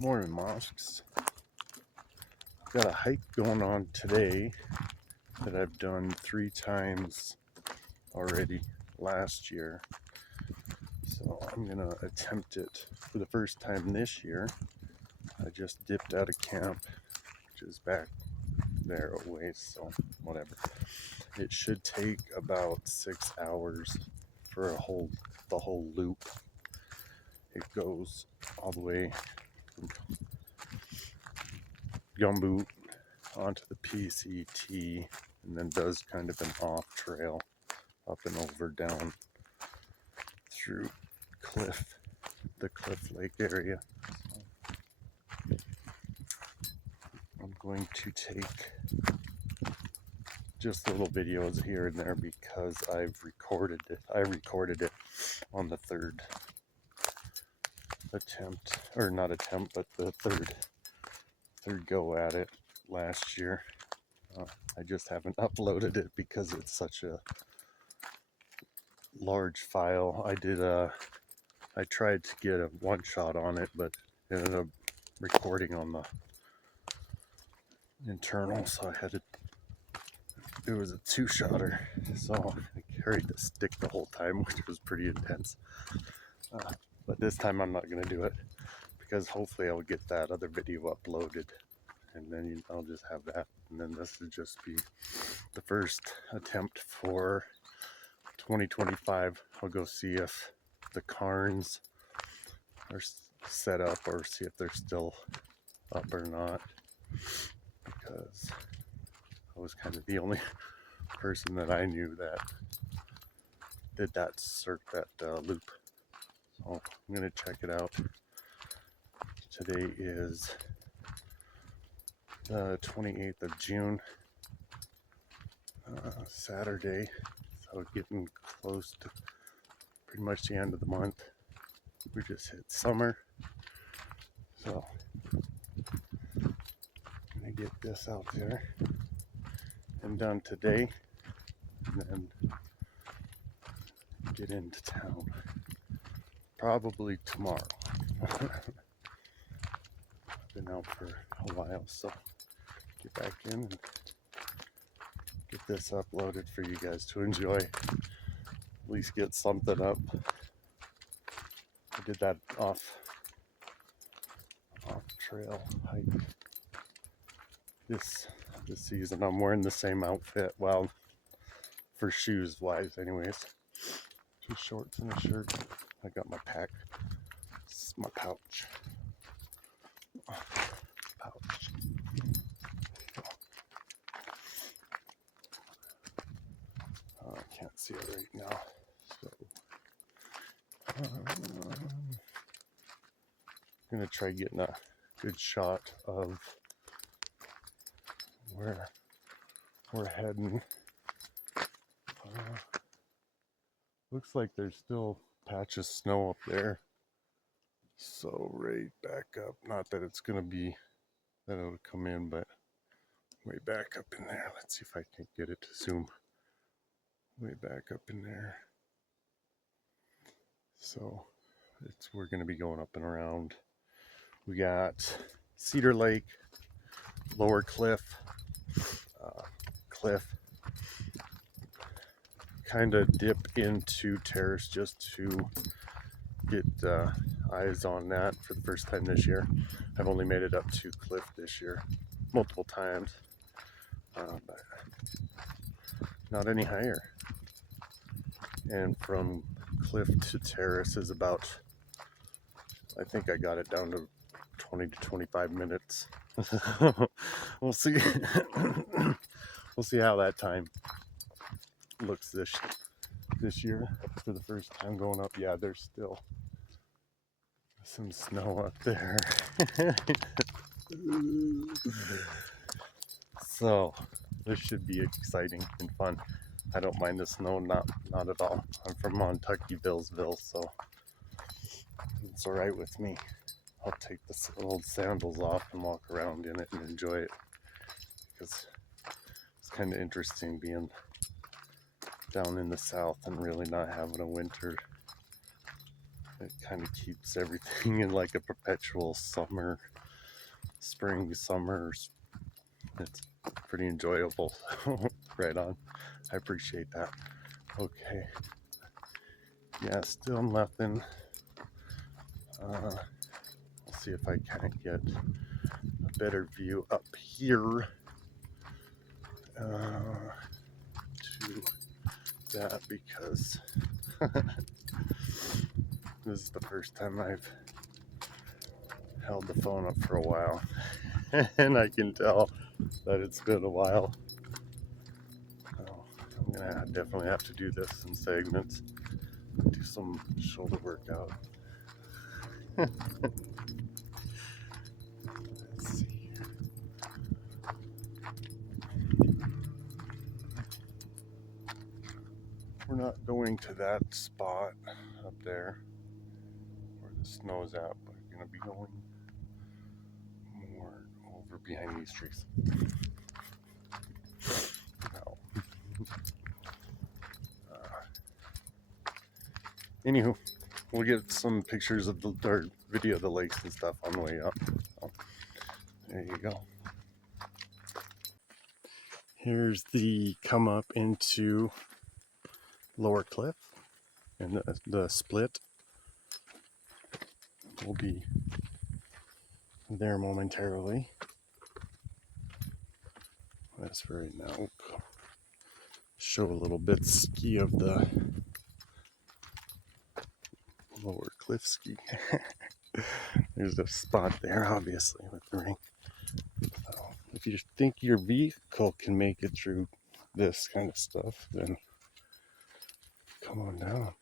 Morning, mosques. Got a hike going on today that I've done 3 times already last year. So I'm gonna attempt it for the first time this year. I just dipped out of camp, which is back there a ways, so whatever. It should take about 6 hours for the whole loop. It goes all the way from Gumboot onto the PCT and then does kind of an off trail up and over down through the Cliff Lake area. So I'm going to take just little videos here and there because I recorded it on the third attempt, or not attempt, but the third go at it last year. I just haven't uploaded it because it's such a large file. I tried to get a one shot on it, but ended up recording on the internal, so it was a 2-shotter, so I carried the stick the whole time, which was pretty intense. But this time I'm not going to do it because hopefully I'll get that other video uploaded, and then I'll just have that, and then this would just be the first attempt for 2025. I'll go see if the cairns are set up or see if they're still up or not, because I was kind of the only person that I knew that did that loop. So I'm gonna check it out. Today is the 28th of June, Saturday, so getting close to pretty much the end of the month. We just hit summer, so I'm gonna get this out there and done today, and then get into town probably tomorrow. I've been out for a while, so get back in and get this uploaded for you guys to enjoy. At least get something up. I did that off trail hike this season. I'm wearing the same outfit, well, for shoes wise anyways. 2 shorts and a shirt. I got my pack. This is my pouch. I can't see it right now, so I'm gonna try getting a good shot of where we're heading. Looks like there's still patches of snow up there, so right back up. Not that it's gonna be that it'll come in, but way back up in there. Let's see if I can get it to zoom. Way back up in there. So we're gonna be going up and around. We got Cedar Lake, Lower Cliff, kind of dip into Terrace just to get eyes on that for the first time this year. I've only made it up to Cliff this year multiple times, but not any higher. And from Cliff to Terrace is about, I think I got it down to 20 to 25 minutes. We'll see. We'll see how that time looks this year for the first time going up. Yeah, there's still some snow up there. So this should be exciting and fun. I don't mind the snow, not at all. I'm from Montucky, Billsville, so it's all right with me. I'll take the old sandals off and walk around in it and enjoy it, because it's kind of interesting being down in the south and really not having a winter It kind of keeps everything in like a perpetual summer, spring, summer. It's pretty enjoyable. Right on. I appreciate that. Okay. Yeah, still nothing. Let's see if I can't get a better view up here to that, because this is the first time I've held the phone up for a while. And I can tell that it's been a while. I'm gonna definitely have to do this in segments. Do some shoulder workout. Let's see here. We're not going to that spot up there where the snow's at, but we're gonna be going more over behind these trees. Now, anywho, we'll get some pictures of the, or video of the lakes and stuff on the way up. So, there you go. Here's the come up into Lower Cliff, and the split will be there momentarily. That's for right now. We'll show a little bit ski of the Lower Cliff ski. There's a spot there, obviously, with the ring. So if you think your vehicle can make it through this kind of stuff, then come on down.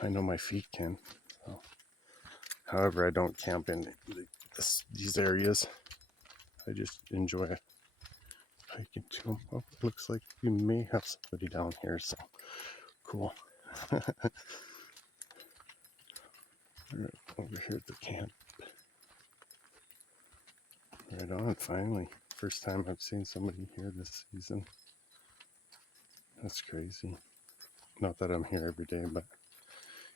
I know my feet can. So. However, I don't camp in these areas. I just enjoy hiking to them. Oh, it looks like we may have somebody down here, so cool. Right over here at the camp. Right on, finally. First time I've seen somebody here this season. That's crazy. Not that I'm here every day, but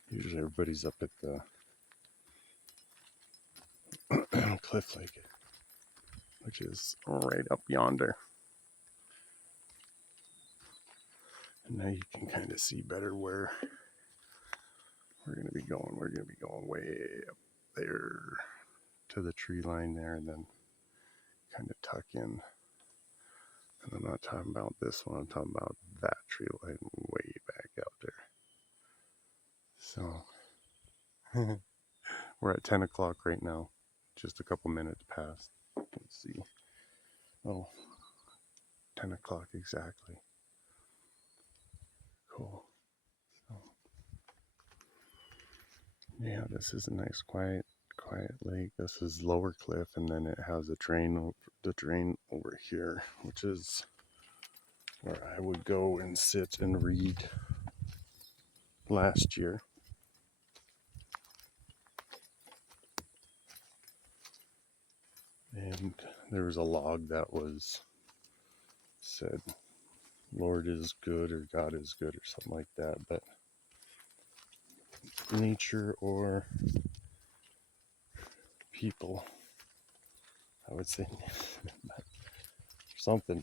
usually everybody's up at the Cliff Lake, which is right up yonder. And now you can kind of see better where we're going to be going. We're going to be going way up there to the tree line there, and then kind of tuck in. And I'm not talking about this one, I'm talking about that tree line way back out there. So we're at 10 o'clock right now, just a couple minutes past. Let's see. Oh, 10 o'clock exactly. Cool. So, yeah, this is a nice quiet lake. This is Lower Cliff, and then it has a drain, the drain over here, which is where I would go and sit and read last year. And there was a log that was said, Lord is good, or God is good, or something like that. But nature or people, I would say, something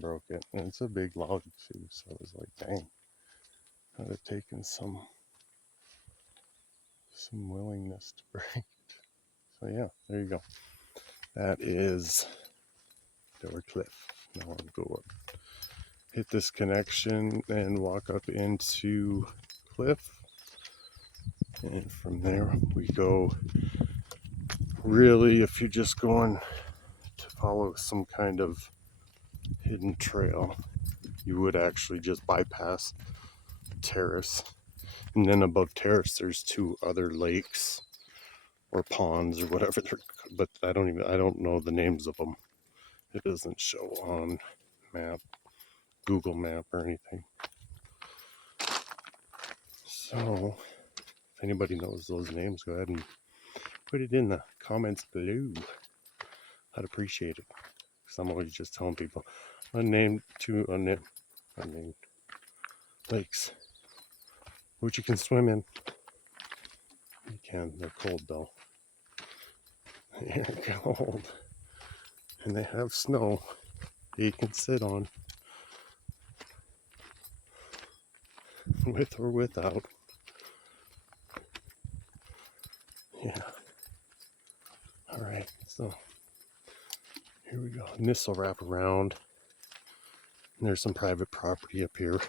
broke it. And it's a big log too, so I was like, dang, I'd have taken some willingness to break. So yeah, there you go. That is Lower Cliff. Now I'll go up, hit this connection, and walk up into Cliff. And from there we go. Really, if you're just going to follow some kind of hidden trail, you would actually just bypass Terrace. And then above Terrace, there's two other lakes or ponds or whatever they're, but I don't know the names of them. It doesn't show on map, Google map or anything. So if anybody knows those names, go ahead and put it in the comments below. I'd appreciate it, because I'm always just telling people unnamed lakes. which you can swim in. You can, they're cold though. They're cold. And they have snow you can sit on, with or without. Yeah. Alright, so here we go. And this will wrap around. And there's some private property up here.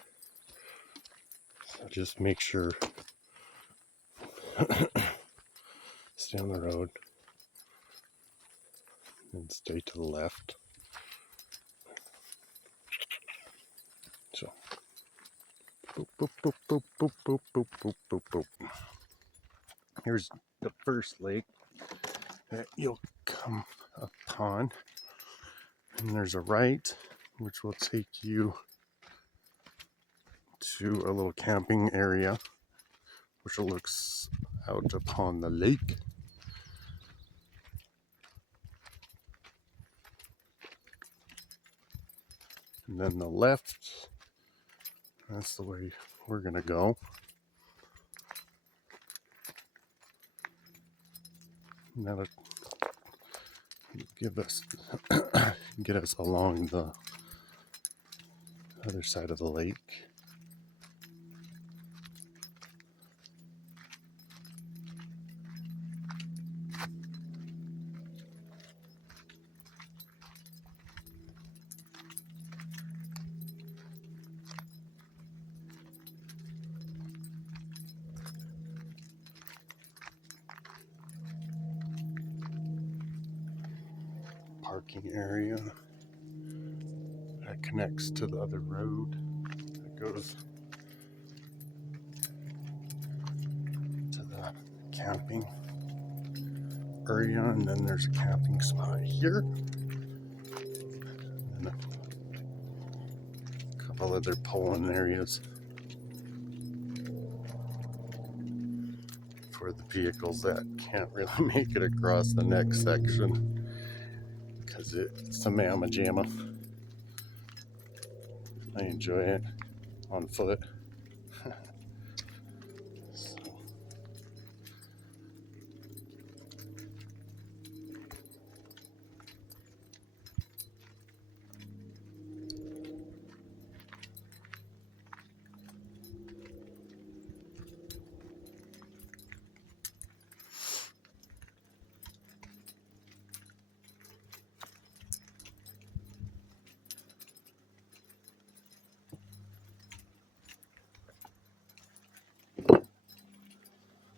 So just make sure, stay on the road and stay to the left. So, boop, boop, boop, boop, boop, boop, boop, boop, boop, boop. Here's the first lake that you'll come upon. And there's a right, which will take you to a little camping area, which looks out upon the lake. And then the left, that's the way we're gonna go. And that'll give us, get us along the other side of the lake. Parking area that connects to the other road that goes to the camping area, and then there's a camping spot here and a couple other pulling areas for the vehicles that can't really make it across the next section because it's a mamma jamma. I enjoy it on foot. So,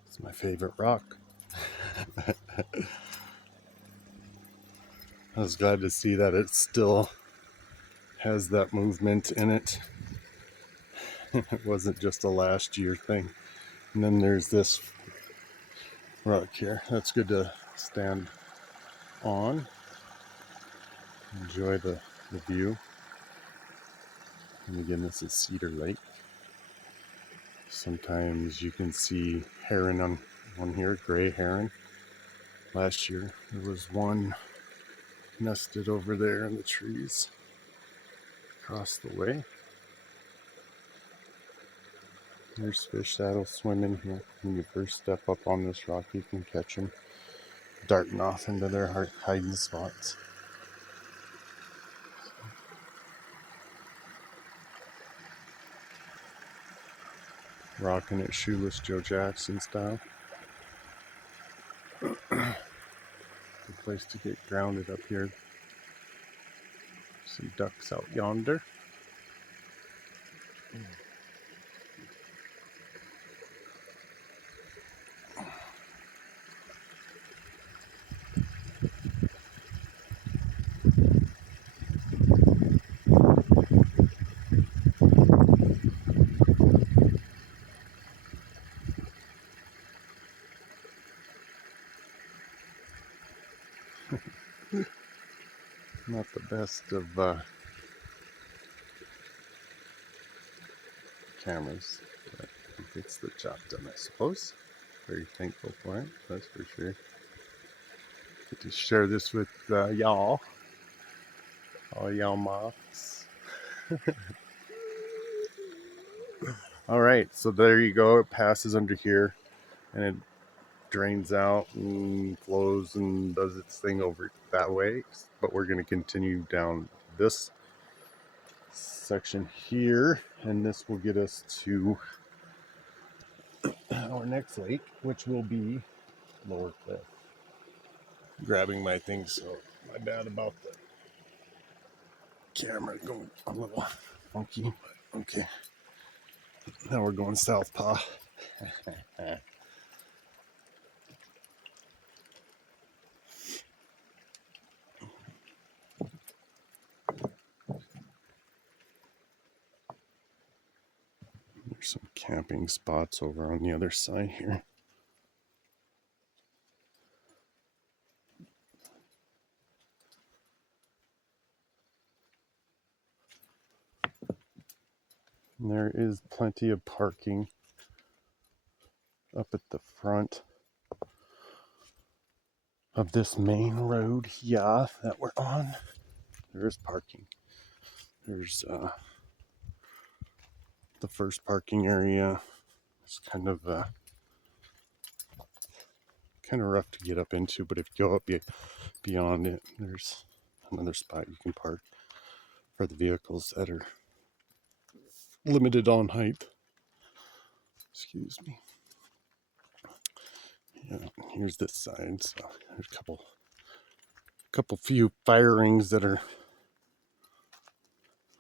it's my favorite rock. I was glad to see that it still has that movement in it. It wasn't just a last year thing. And then there's this rock here. That's good to stand on. Enjoy the view. And again, this is Cedar Lake. Sometimes you can see heron on here, gray heron. Last year there was one nested over there in the trees across the way. There's fish that'll swim in here. When you first step up on this rock, you can catch them darting off into their hiding spots. Rocking it shoeless Joe Jackson style. Good place to get grounded up here. Some ducks out yonder. Not the best of cameras, but it gets the job done, I suppose. Very thankful for it, that's for sure. Get to share this with y'all, all y'all moths. All right, so there you go. It passes under here, and it drains out and flows and does its thing over that way. But we're going to continue down this section here, and this will get us to our next lake, which will be Lower Cliff. Grabbing my things, so my bad about the camera going a little funky, but okay. Now we're going southpaw. There's some camping spots over on the other side here. And there is plenty of parking up at the front of this main road here that we're on. There is parking. There's the first parking area. It's kind of rough to get up into, but if you go up beyond it, there's another spot you can park for the vehicles that are limited on height. Excuse me. Yeah, here's this side. So there's a few fire rings that are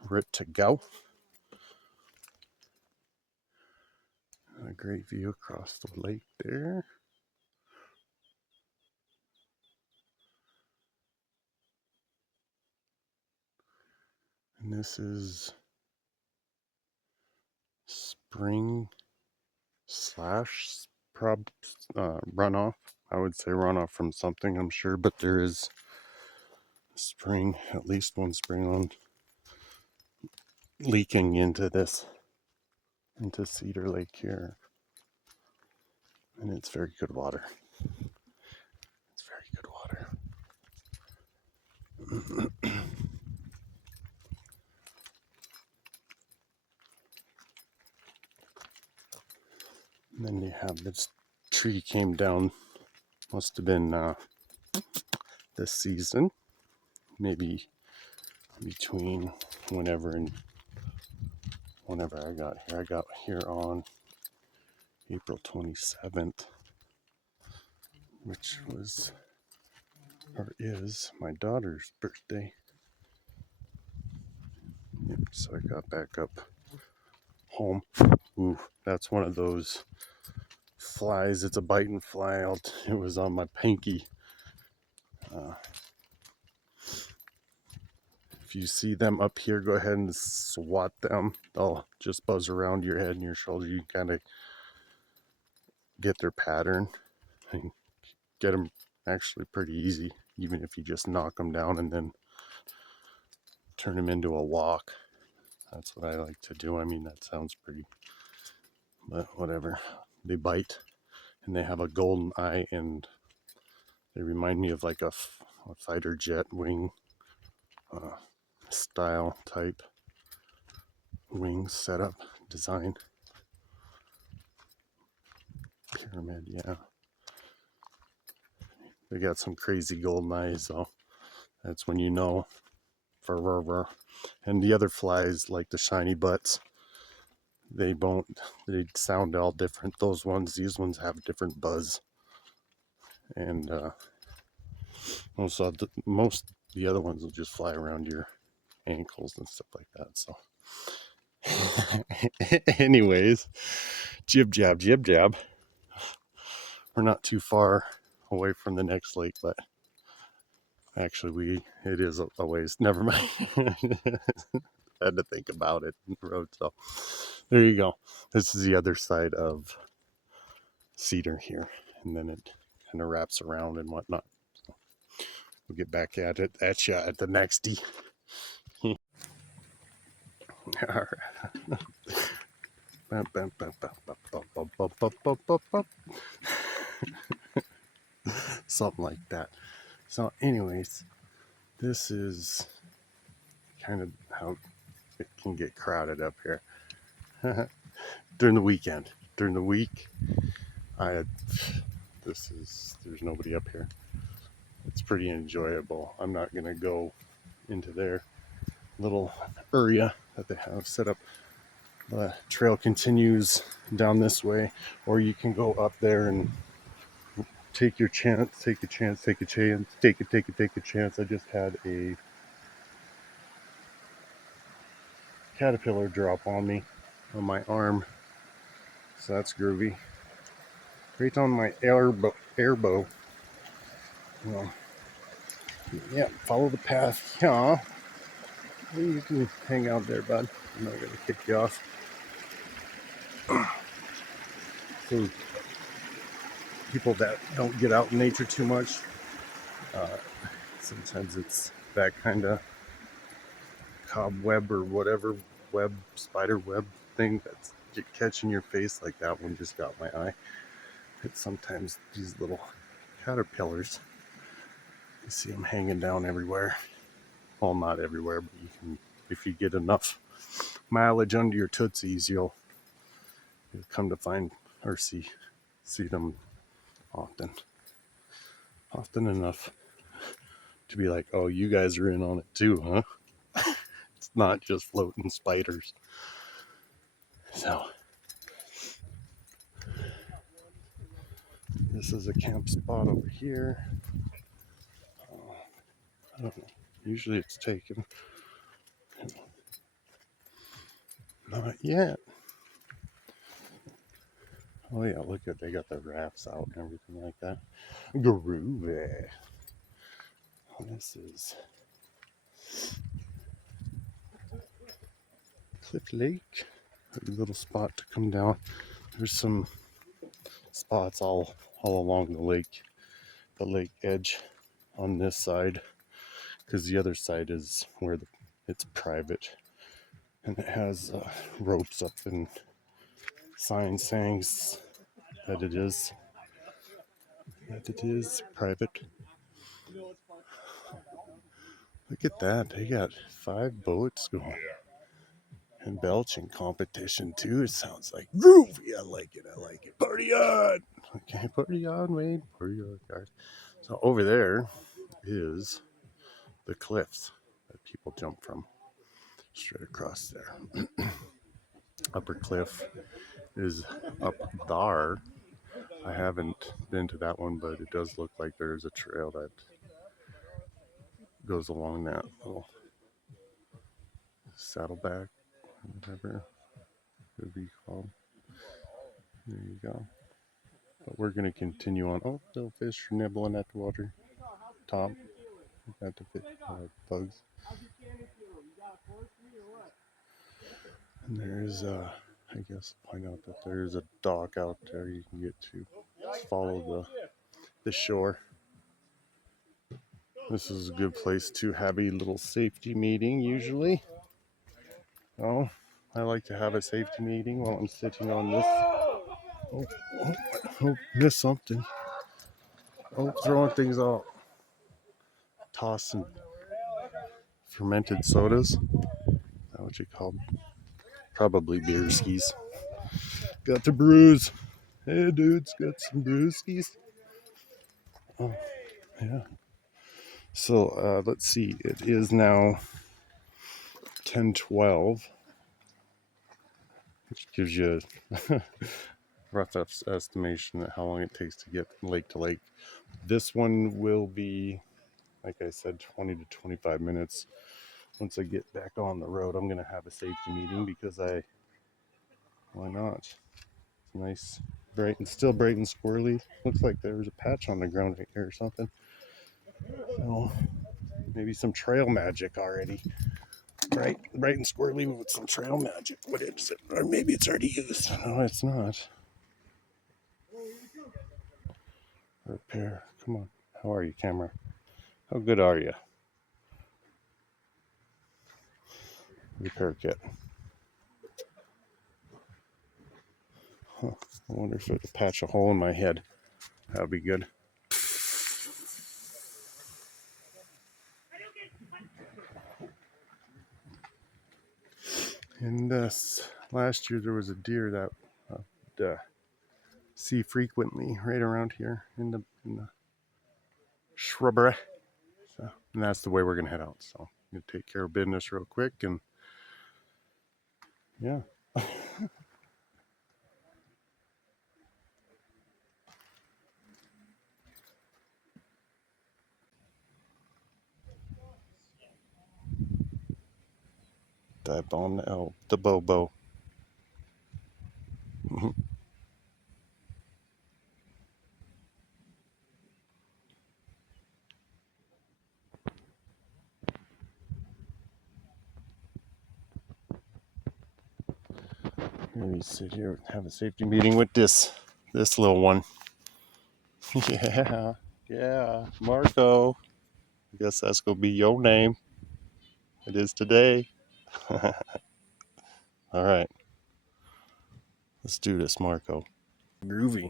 ready to go. A great view across the lake there. And this is spring slash runoff. I would say runoff from something, I'm sure, but there is spring, at least one spring on leaking into Cedar Lake here. And it's very good water. It's very good water. And then you have this tree came down, must have been this season, maybe between whenever I got here. I got here on April 27th, which was or is my daughter's birthday. Yep, so I got back up home. Ooh, that's one of those flies. It's a biting fly. It was on my pinky. If you see them up here, go ahead and swat them. They'll just buzz around your head and your shoulder. You kind of get their pattern and get them actually pretty easy, even if you just knock them down and then turn them into a walk. That's what I like to do. I mean, that sounds pretty, but whatever. They bite and they have a golden eye, and they remind me of like a fighter jet wing style type wing setup design. Pyramid, yeah. They got some crazy golden eyes, so that's when you know for rubber. And the other flies, like the shiny butts, they sound all different. These ones have a different buzz. And the other ones will just fly around your ankles and stuff like that. So anyways, jib jab, we're not too far away from the next lake, but actually it is a ways. Never mind. Had to think about it in the road. So there you go. This is the other side of Cedar here, and then it kind of wraps around and whatnot. So we'll get back at you at the next D. All right. Something like that. So anyways, this is kind of how it can get crowded up here. during the weekend. During the week, there's nobody up here. It's pretty enjoyable. I'm not gonna go into their little area that they have set up. The trail continues down this way, or you can go up there and take your chance, take a chance, take a chance, take a chance. I just had a caterpillar drop on me, on my arm, so that's groovy. Right on my elbow. Well, yeah, follow the path. Yeah, you can hang out there, bud. I'm not gonna kick you off. So people that don't get out in nature too much, sometimes it's that kind of cobweb or whatever web, spider web thing that's catching your face, like that one just got my eye. It's sometimes these little caterpillars, you see them hanging down everywhere. Well, not everywhere, but you can, if you get enough mileage under your tootsies, you'll come to find or see them often enough to be like, oh, you guys are in on it too, huh? It's not just floating spiders. So this is a camp spot over here. I don't know. Usually it's taken. Not yet. Oh yeah, look at, they got the rafts out and everything like that. Groovy. This is Cliff Lake. A little spot to come down. There's some spots all along the lake edge on this side, because the other side is where it's private, and it has ropes up and signs saying that it is private. Look at that, they got 5 boats going. And belching competition too. It sounds like groovy. I like it. Party on! Okay, party on, Wade. Party on, guys. So over there is the cliffs that people jump from. Straight across there. Upper Cliff is up there. I haven't been to that one, but it does look like there's a trail that goes along that little saddleback, whatever it would be called. There you go. But we're going to continue on. Oh, little fish are nibbling at the water top. At the bugs. And there's, I guess, point out that there's a dock out there you can get to. Just follow the shore. This is a good place to have a little safety meeting usually. Oh, I like to have a safety meeting while I'm sitting on this. Oh, missed something. Oh, throwing things out. Tossing fermented sodas. Is that what you call them? Probably beer skis. Got the brews. Hey, dudes, got some brewskis. Oh, yeah. So let's see. It is now 10:12, which gives you a rough estimation of how long it takes to get from lake to lake. This one will be, like I said, 20 to 25 minutes. Once I get back on the road, I'm going to have a safety meeting because why not? It's nice, still bright and squirrely. Looks like there was a patch on the ground right here or something. So maybe some trail magic already. Bright and squirrely with some trail magic. What is it? Or maybe it's already used. No, it's not. Repair. Come on. How are you, camera? How good are you? Repair kit. Huh. I wonder if it would patch a hole in my head. That would be good. And last year there was a deer that see frequently right around here in the shrubbery. So, and that's the way we're gonna head out. So I'm gonna take care of business real quick, and yeah. Dive on the Bobo. Here we sit here, have a safety meeting with this little one. Yeah, Marco. I guess that's gonna be your name. It is today. All right, let's do this, Marco. Groovy.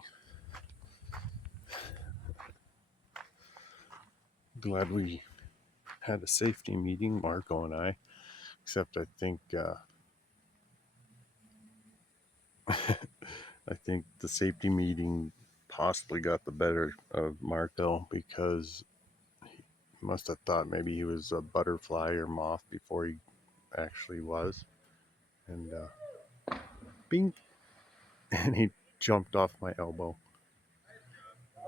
Glad we had a safety meeting, Marco and I. Except I think I think the safety meeting possibly got the better of Marco because he must have thought maybe he was a butterfly or moth before he actually was, and bing, and he jumped off my elbow.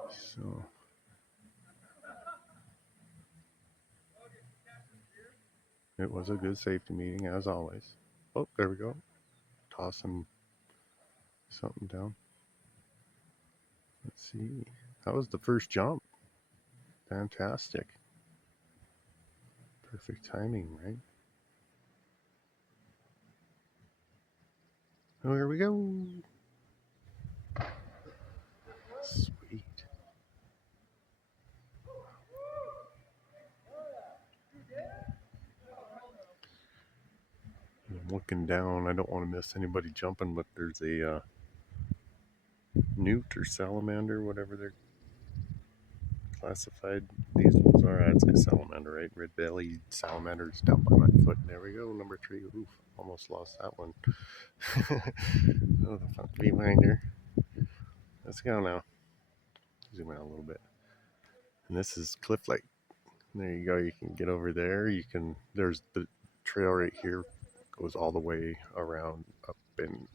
So it was a good safety meeting as always. Oh, there we go. Tossing something down. Let's see. That was the first jump. Fantastic. Perfect timing, right? Oh, here we go. Sweet. I'm looking down. I don't want to miss anybody jumping, but there's a newt or salamander, whatever they're classified. These ones are. I'd say salamander, right? Red-bellied salamanders down by my foot. There we go. Number 3. Oof, almost lost that one. Oh, the fun behinder. Let's go now. Zoom out a little bit. And this is Cliff Lake. There you go. You can get over there. You can. There's the trail right here. Goes all the way around up and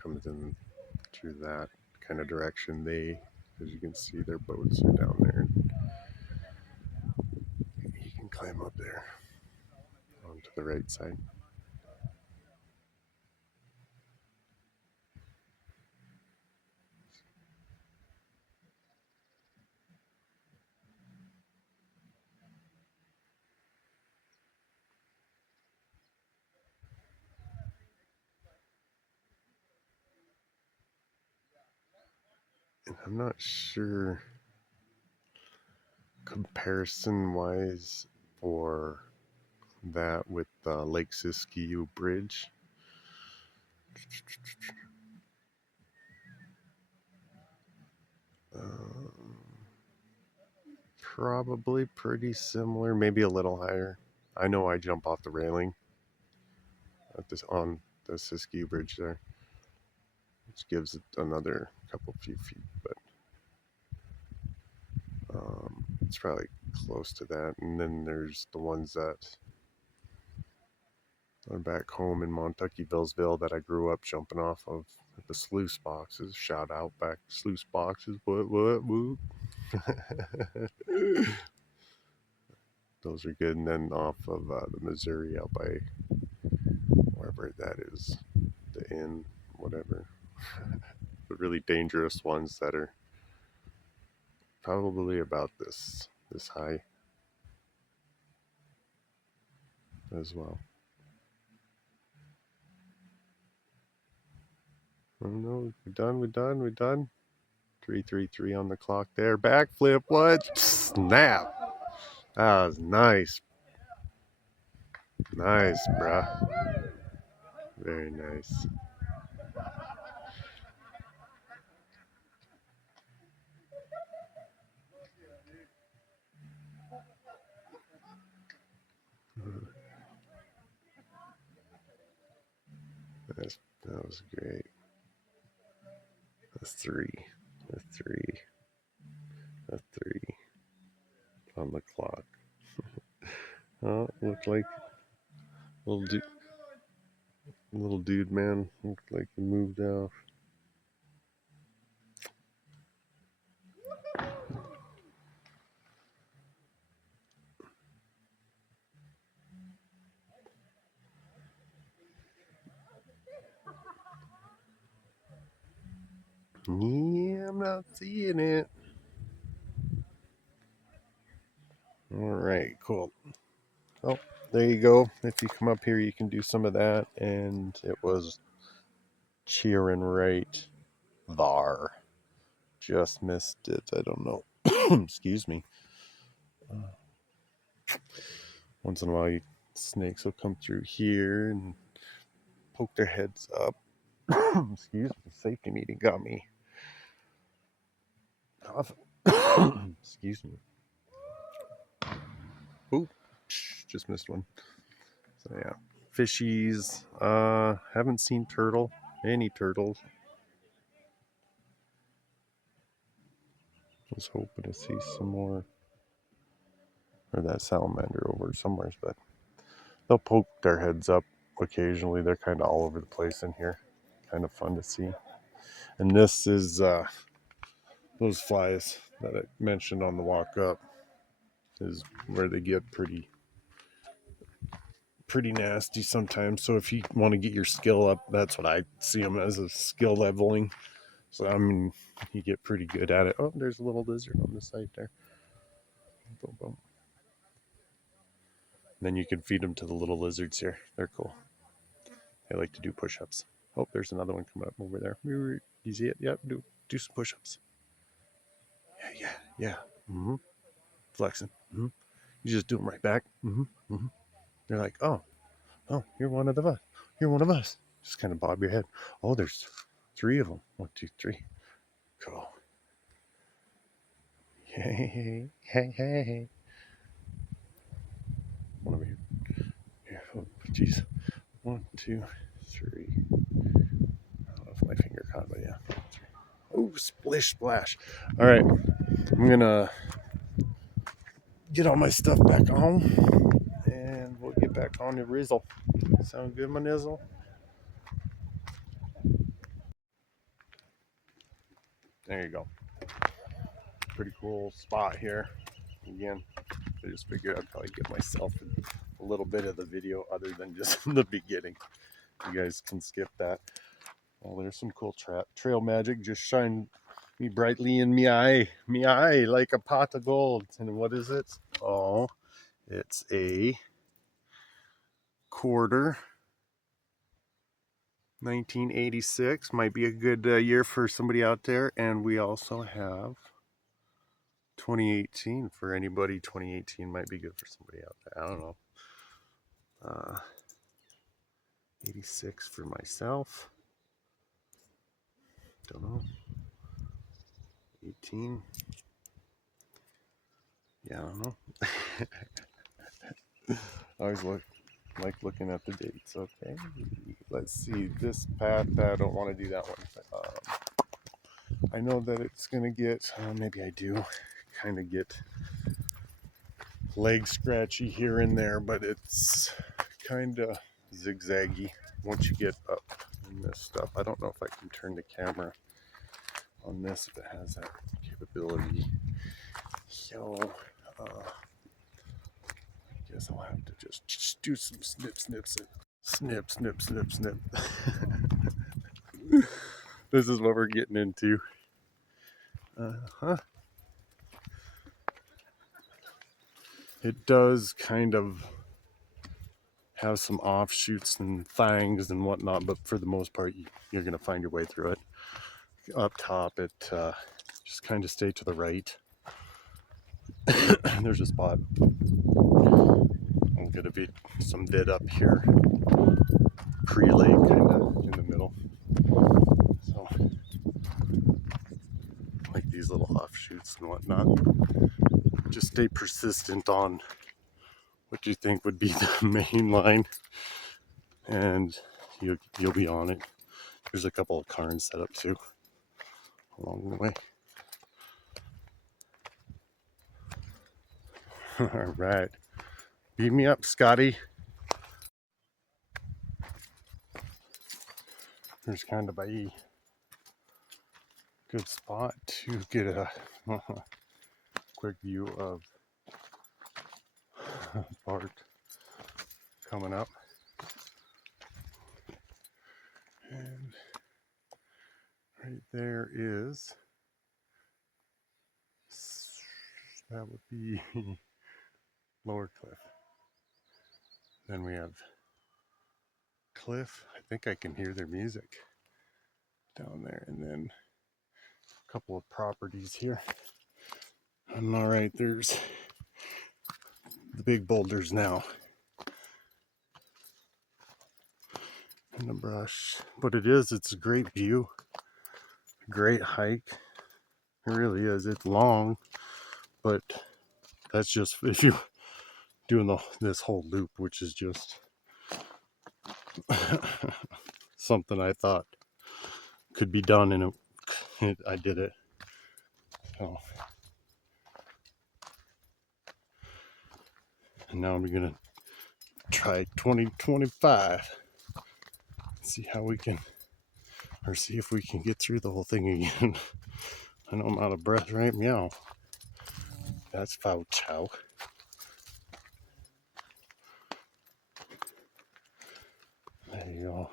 comes in through that kind of direction. As you can see, their boats are down there. You can climb up there onto the right side. And I'm not sure comparison wise for that with the Lake Siskiyou Bridge. Probably pretty similar, maybe a little higher. I know I jump off the railing on the Siskiyou Bridge there, which gives it another few feet, but it's probably close to that. And then there's the ones that are back home in Montucky, Billsville that I grew up jumping off of, the sluice boxes. Shout out back to sluice boxes. What? Those are good. And then off of the Missouri out by wherever that is, the inn, whatever. The really dangerous ones that are probably about this high as well. Oh no, we're done. 3:33 on the clock there. Backflip, what? Snap. That was nice. Nice, bruh. Very nice. That was great. a 3, a 3, a 3 on the clock. Oh, looked like little dude man looked like he moved out. Yeah, I'm not seeing it. All right, cool. Oh, there you go. If you come up here, you can do some of that. And it was cheering right there. Just missed it. I don't know. Excuse me. Once in a while, snakes will come through here and poke their heads up. Excuse me. Safety meeting got me. Excuse me. Oop. Just missed one. So yeah. Fishies. Haven't seen any turtles. Was hoping to see some more, or that salamander over somewhere, but they'll poke their heads up occasionally. They're kind of all over the place in here. Kind of fun to see. And this is those flies that I mentioned on the walk up is where they get pretty nasty sometimes. So if you want to get your skill up, that's what I see them as, a skill leveling. So I mean, you get pretty good at it. Oh, there's a little lizard on the side there. Boom, boom. Then you can feed them to the little lizards here. They're cool. They like to do push-ups. Oh, there's another one coming up over there. You see it? Yep. Do some push-ups. Yeah. Mm-hmm. Flexing. Mm-hmm. You just do them right back. Mm-hmm. Mm-hmm. They're like, oh, you're one of us. You're one of us. Just kind of bob your head. Oh, there's 3 of them. 1, 2, 3. Cool. Hey. One over here. Here. Oh, jeez. 1, 2, 3. I don't know if my finger caught, but yeah. 3. Oh, splish splash. All right. I'm going to get all my stuff back on, and we'll get back on the rizzle. Sound good, my nizzle? There you go. Pretty cool spot here. Again, I just figured I'd probably give myself a little bit of the video other than just the beginning. You guys can skip that. Oh, there's some cool trail magic just shine me brightly in me eye like a pot of gold. And what is it? Oh, it's a quarter. 1986 might be a good year for somebody out there. And we also have 2018 for anybody. 2018 might be good for somebody out there. I don't know. 86 for myself. Don't know. 18. Yeah, I don't know. I always like looking at the dates. Okay, let's see. This path, I don't want to do that one. I know that it's going to get, maybe I do, kind of get leg scratchy here and there, but it's kind of zigzaggy once you get up in this stuff. I don't know if I can turn the camera on this if it has that capability. So, I guess I'll have to just do some snips. Snip. This is what we're getting into. It does kind of have some offshoots and fangs and whatnot, but for the most part, you're going to find your way through it. Up top, it just kind of stay to the right. There's a spot. I'll get some vid up here. Pre-lake kind of in the middle. So, like these little offshoots and whatnot. Just stay persistent on what you think would be the main line, and you'll be on it. There's a couple of cairns set up too. along the way. All right. Beat me up, Scotty. Here's kind of a good spot to get a quick view of Bart coming up. And right there is, that would be Lower Cliff. Then we have Cliff. I think I can hear their music down there. And then a couple of properties here. And all right, there's the big boulders now in the brush. But it's a great view, great hike. It really is. It's long, but that's just if you're doing this whole loop, which is just something I thought could be done, and I did it. So, and now I'm gonna try 2025. See how we can, or see if we can get through the whole thing again. I know I'm out of breath, right? Meow. That's foul chow. There you go.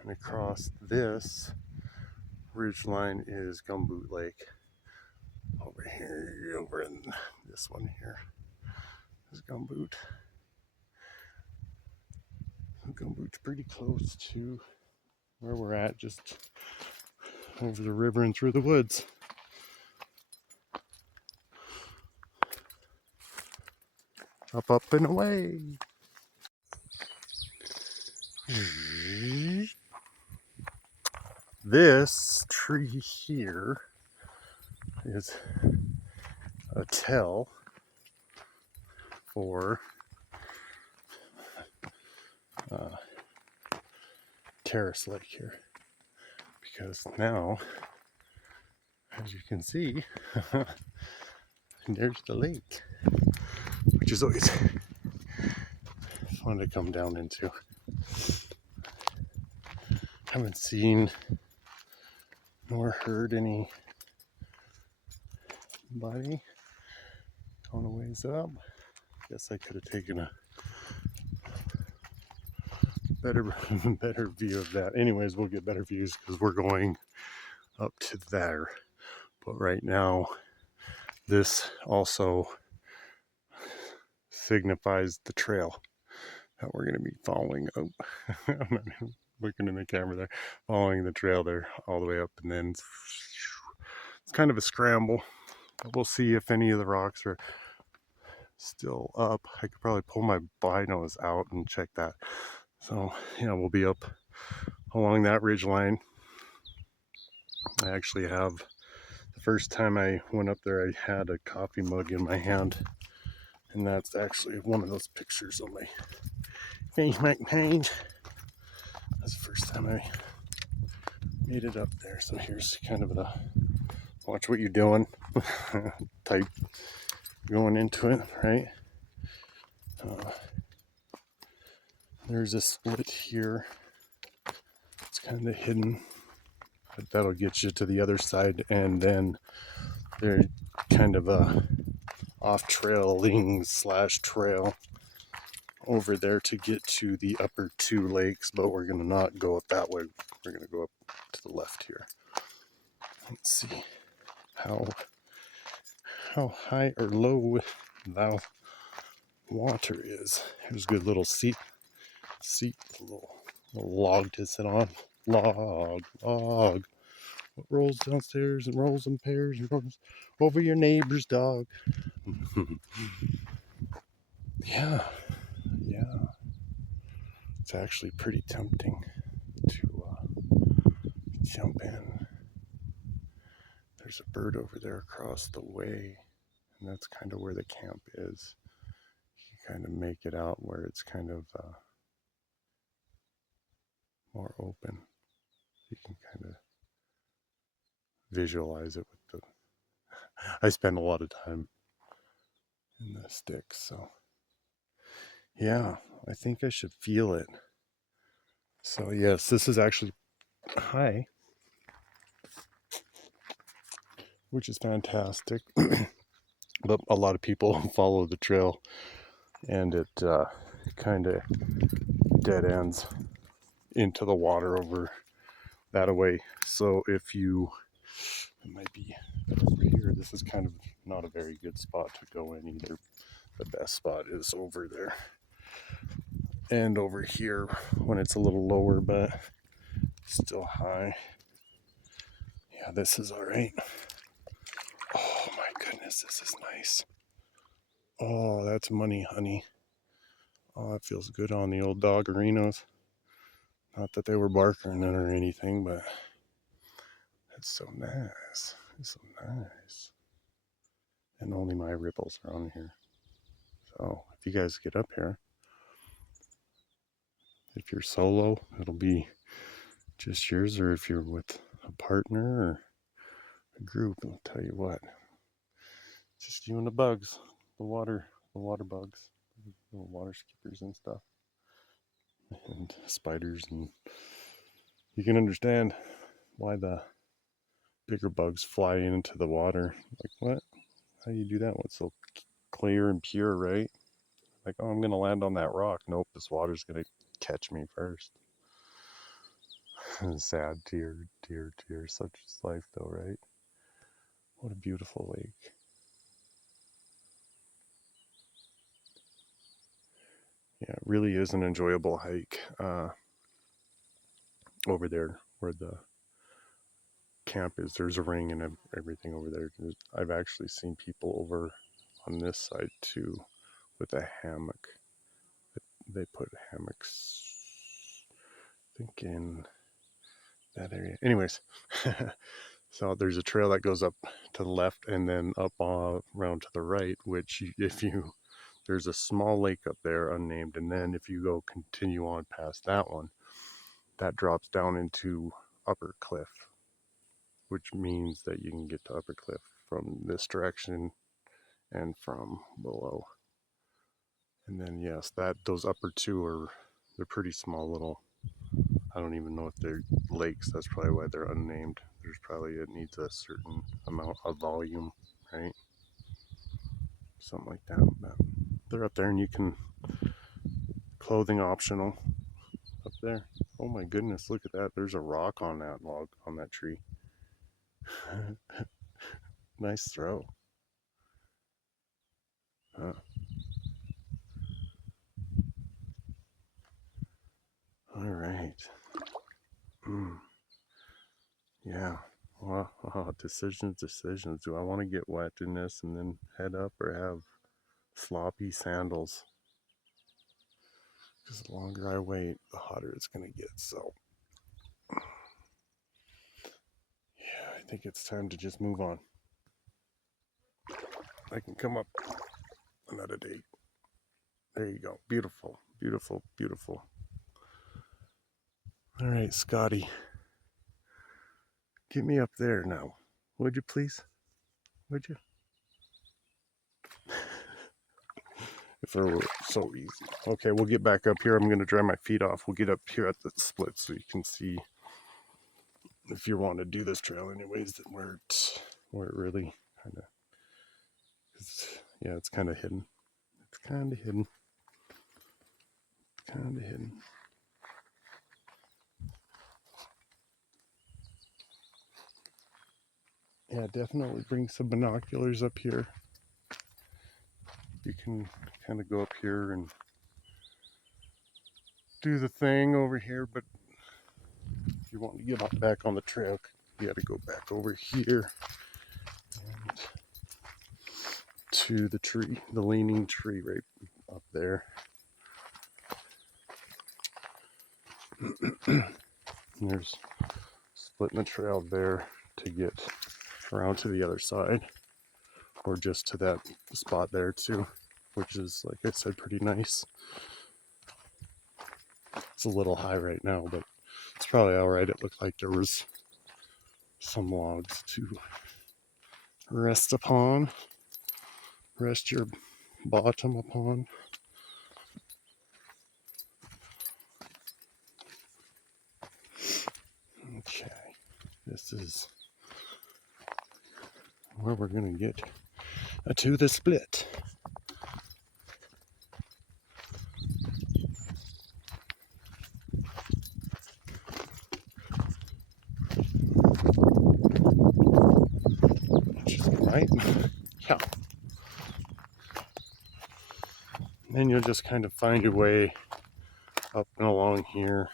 And across this ridge line is Gumboot Lake. Over here, over in this one here is Gumboot. Gumboot's pretty close to where we're at, just over the river and through the woods. Up, up, and away. This tree here is a tell for Terrace Lake here, because now, as you can see, there's the lake, which is always fun to come down into. Haven't seen nor heard anybody on the ways up. Guess I could have taken a better view of that. Anyways, we'll get better views because we're going up to there. But right now, this also signifies the trail that we're going to be following up. I'm not looking in the camera there, following the trail there all the way up, and then it's kind of a scramble. But we'll see if any of the rocks are still up. I could probably pull my binos out and check that. So yeah, we'll be up along that ridge line. I actually have, the first time I went up there, I had a coffee mug in my hand, and that's actually one of those pictures on my Facebook page. That's the first time I made it up there. So here's kind of the watch what you're doing type going into it, right? There's a split here. It's kind of hidden, but that'll get you to the other side, and then they're kind of a off-trailing / trail over there to get to the upper two lakes, but we're going to not go up that way. We're going to go up to the left here. Let's see how high or low the water is. Here's a good little seat, little log to sit on. Log. What rolls downstairs and rolls in pairs and rolls over your neighbor's dog. Yeah. It's actually pretty tempting to jump in. There's a bird over there across the way, and that's kind of where the camp is. kind of make it out where it's kind of more open. You can kind of visualize it with the. I spend a lot of time in the sticks, so yeah, I think I should feel it. So yes, this is actually high, which is fantastic. But a lot of people follow the trail, and it kind of dead ends into the water over that away. So if you, it might be over here. This is kind of not a very good spot to go in either. The best spot is over there and over here when it's a little lower, but still high. Yeah, this is all right. Oh my goodness, this is nice. Oh, that's money, honey. Oh, it feels good on the old doggerinos. Not that they were barking or anything, but it's so nice. It's so nice. And only my ripples are on here. So if you guys get up here, if you're solo, it'll be just yours, or if you're with a partner or a group, I'll tell you what. Just you and the bugs, the water bugs, little water skippers and stuff, and spiders, and you can understand why the bigger bugs fly into the water. Like, what? How do you do that? What's so clear and pure, right? Like, oh, I'm gonna land on that rock. Nope, this water's gonna catch me first. Sad, dear. Such is life, though, right? What a beautiful lake. Yeah, it really is an enjoyable hike over there where the camp is. There's a ring and everything over there. I've actually seen people over on this side too with a hammock. They put hammocks, I think, in that area. Anyways, so there's a trail that goes up to the left and then up around to the right, which there's a small lake up there unnamed, and then if you go continue on past that one, that drops down into Upper Cliff, which means that you can get to Upper Cliff from this direction and from below. And then yes, those upper two they're pretty small little. I don't even know if they're lakes. That's probably why they're unnamed. It needs a certain amount of volume, right? Something like that. But they're up there, and you can clothing optional up there. Oh my goodness, look at that. There's a rock on that log, on that tree. Nice throw. All right. Yeah. Well, decisions. Do I want to get wet in this and then head up, or have floppy sandals? Because the longer I wait, the hotter it's going to get. So, yeah, I think it's time to just move on. I can come up another day. There you go. Beautiful, beautiful, beautiful. All right, Scotty. Get me up there now. Would you please? Would you? If it were so easy. Okay, we'll get back up here. I'm going to dry my feet off. We'll get up here at the split so you can see, if you want to do this trail anyways, where it really kind of, it's kind of hidden. It's kind of hidden. Yeah, definitely bring some binoculars up here. You can kind of go up here and do the thing over here, but if you want to get back on the trail, you got to go back over here and to the tree, the leaning tree right up there. And there's splitting the trail there to get around to the other side, or just to that spot there too. which is, like I said, pretty nice. It's a little high right now, but it's probably all right. It looked like there was some logs to rest upon, rest your bottom upon. Okay, this is where we're gonna get to the split. Which is all right. Yeah. And then you'll just kind of find your way up and along here.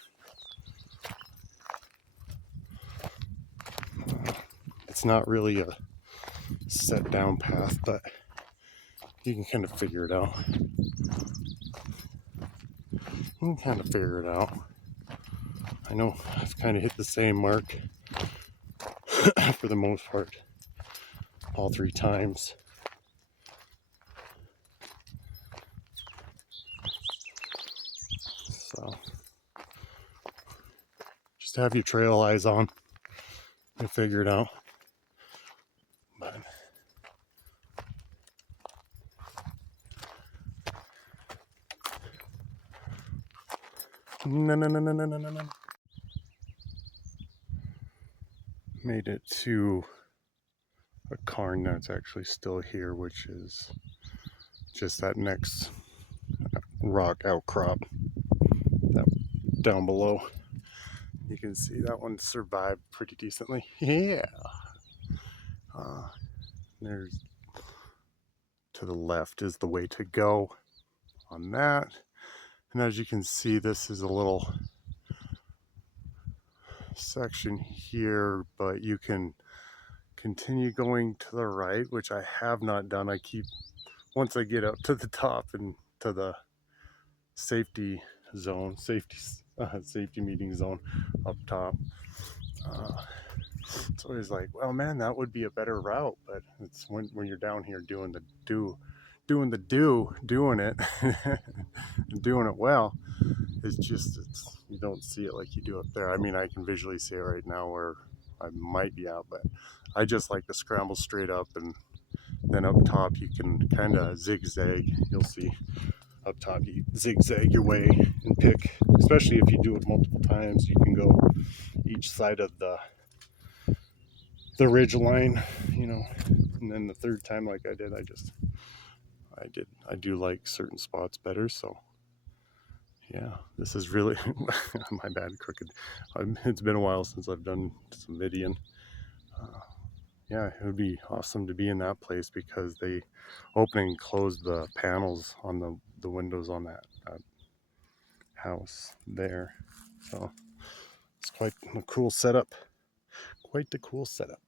It's not really a set down path, but you can kind of figure it out. You can kind of figure it out. I know I've kind of hit the same mark for the most part all 3 times. So just have your trail eyes on and figure it out. But no. Made it to a cairn that's actually still here, which is just that next rock outcrop that down below. You can see that one survived pretty decently. Yeah. There's to the left is the way to go on that. And as you can see, this is a little section here, but you can continue going to the right, which I have not done. I keep, once I get up to the top and to the safety zone, safety meeting zone up top, it's always like, well, man, that would be a better route. But it's when you're down here doing it, doing it, and doing it well. It's you don't see it like you do up there. I mean, I can visually see it right now where I might be out, but I just like to scramble straight up, and then up top you can kind of zigzag. You'll see up top you zigzag your way and pick, especially if you do it multiple times, you can go each side of the ridge line, you know. And then the third time, like I did, I do like certain spots better. So yeah, this is really my bad, crooked. It's been a while since I've done some videoing. Yeah, it would be awesome to be in that place because they open and close the panels on the windows on that house there. So it's quite a cool setup. Quite the cool setup.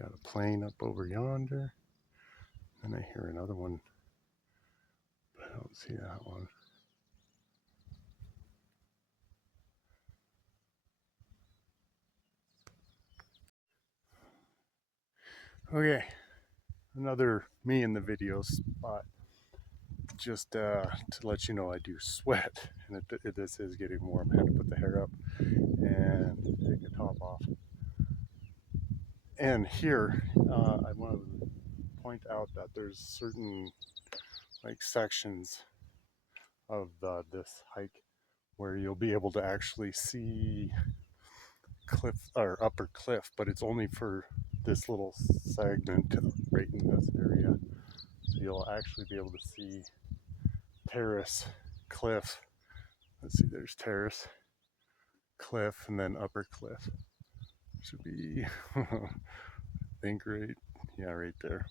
Got a plane up over yonder. And I hear another one, but I don't see that one. Okay, another me in the video spot. Just to let you know, I do sweat, and this is getting warm. I had to put the hair up and take the top off. And here, I want to point out that there's certain like sections of this hike where you'll be able to actually see cliff or upper cliff, but it's only for this little segment right in this area. So you'll actually be able to see terrace, cliff. Let's see, there's terrace, cliff, and then upper cliff. Should be, I think right there.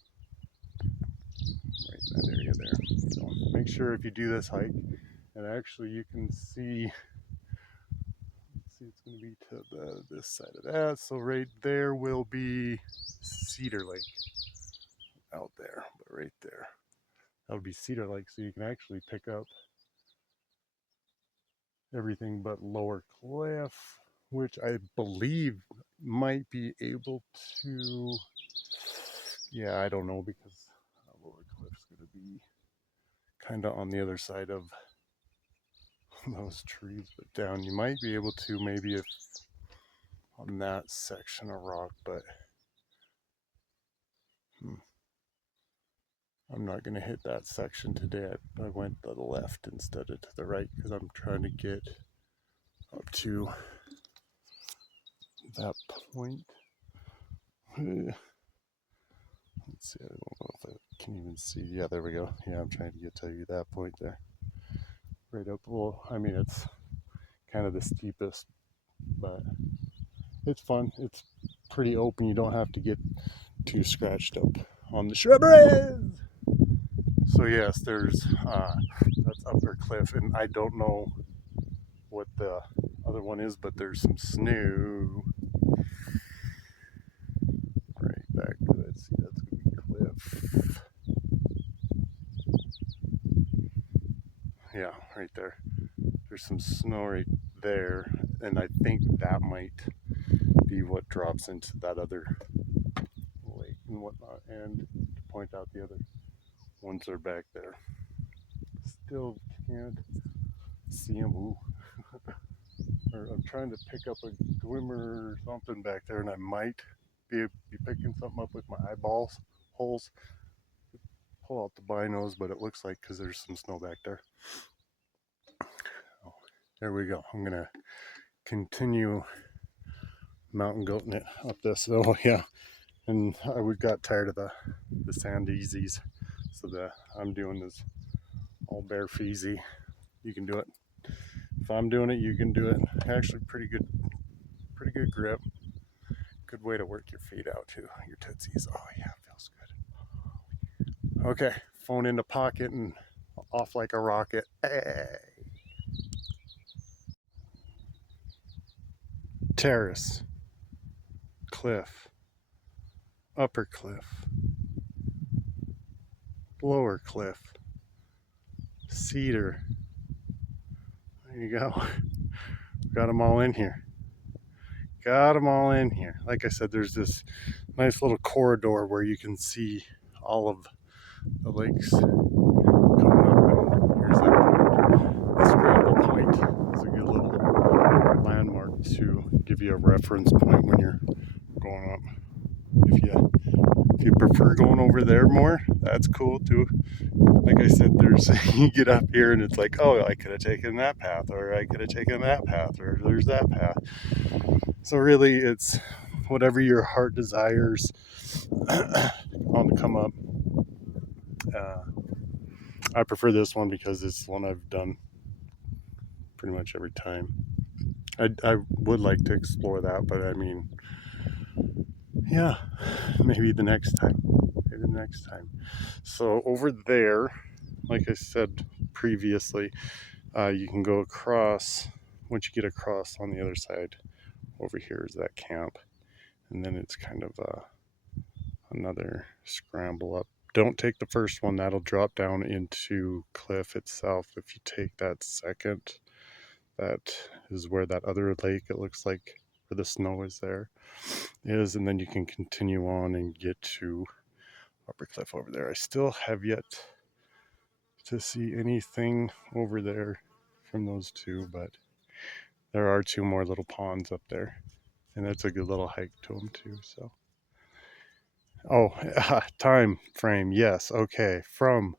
Right in that area there. So make sure if you do this hike, and actually you can see, it's going to be to this side of that. So right there will be Cedar Lake out there, but right there. That would be Cedar Lake, so you can actually pick up everything but Lower Cliff, which I believe might be able to, yeah, I don't know, because Lower Cliff's going to be kind of on the other side of those trees, but down you might be able to, maybe if on that section of rock, but I'm not going to hit that section today. I went to the left instead of to the right because I'm trying to get up to that point. Let's see, I don't know if I can even see. Yeah, there we go. Yeah, I'm trying to get to that point there. Right up, well, I mean, it's kind of the steepest, but it's fun. It's pretty open. You don't have to get too scratched up on the shrubberies. So yes, there's that's Upper Cliff, and I don't know what the other one is, but there's some snow right back there. Let's see, that's gonna be Cliff. Yeah, right there. There's some snow right there, and I think that might be what drops into that other lake and whatnot. And to point out, the other ones are back there. Still can't see them. Ooh. I'm trying to pick up a glimmer or something back there, and I might be picking something up with my eyeballs holes. Pull out the binos, but it looks like, because there's some snow back there. Oh, there we go. I'm gonna continue mountain goating it up this. So yeah, and I got tired of the sand easies, so that I'm doing this all bare feezy. You can do it. If I'm doing it, you can do it. Actually, pretty good grip. Good way to work your feet out too, your tootsies. Oh yeah, feels good. Okay, phone in the pocket and off like a rocket. Hey. Terrace, cliff, upper cliff, lower cliff, cedar. There you go. Got them all in here. Got them all in here. Like I said, there's this nice little corridor where you can see all of the lakes coming up. And here's the scramble point. It's a good little landmark to give you a reference point when you're going up. If you prefer going over there more, that's cool too. Like I said, there's you get up here and it's like, oh, I could have taken that path, or I could have taken that path, or there's that path. So really, it's whatever your heart desires on the come up. I prefer this one because it's one I've done pretty much every time. I would like to explore that, but I mean, yeah, maybe the next time. So over there, like I said previously, you can go across. Once you get across on the other side, over here is that camp, and then it's kind of another scramble up. Don't take the first one, that'll drop down into cliff itself. If you take that second, that is where that other lake, it looks like, where the snow is there, is, and then you can continue on and get to Upper Cliff over there. I still have yet to see anything over there from those two, but there are two more little ponds up there, and that's a good little hike to them too. So, oh, time frame, yes, okay, from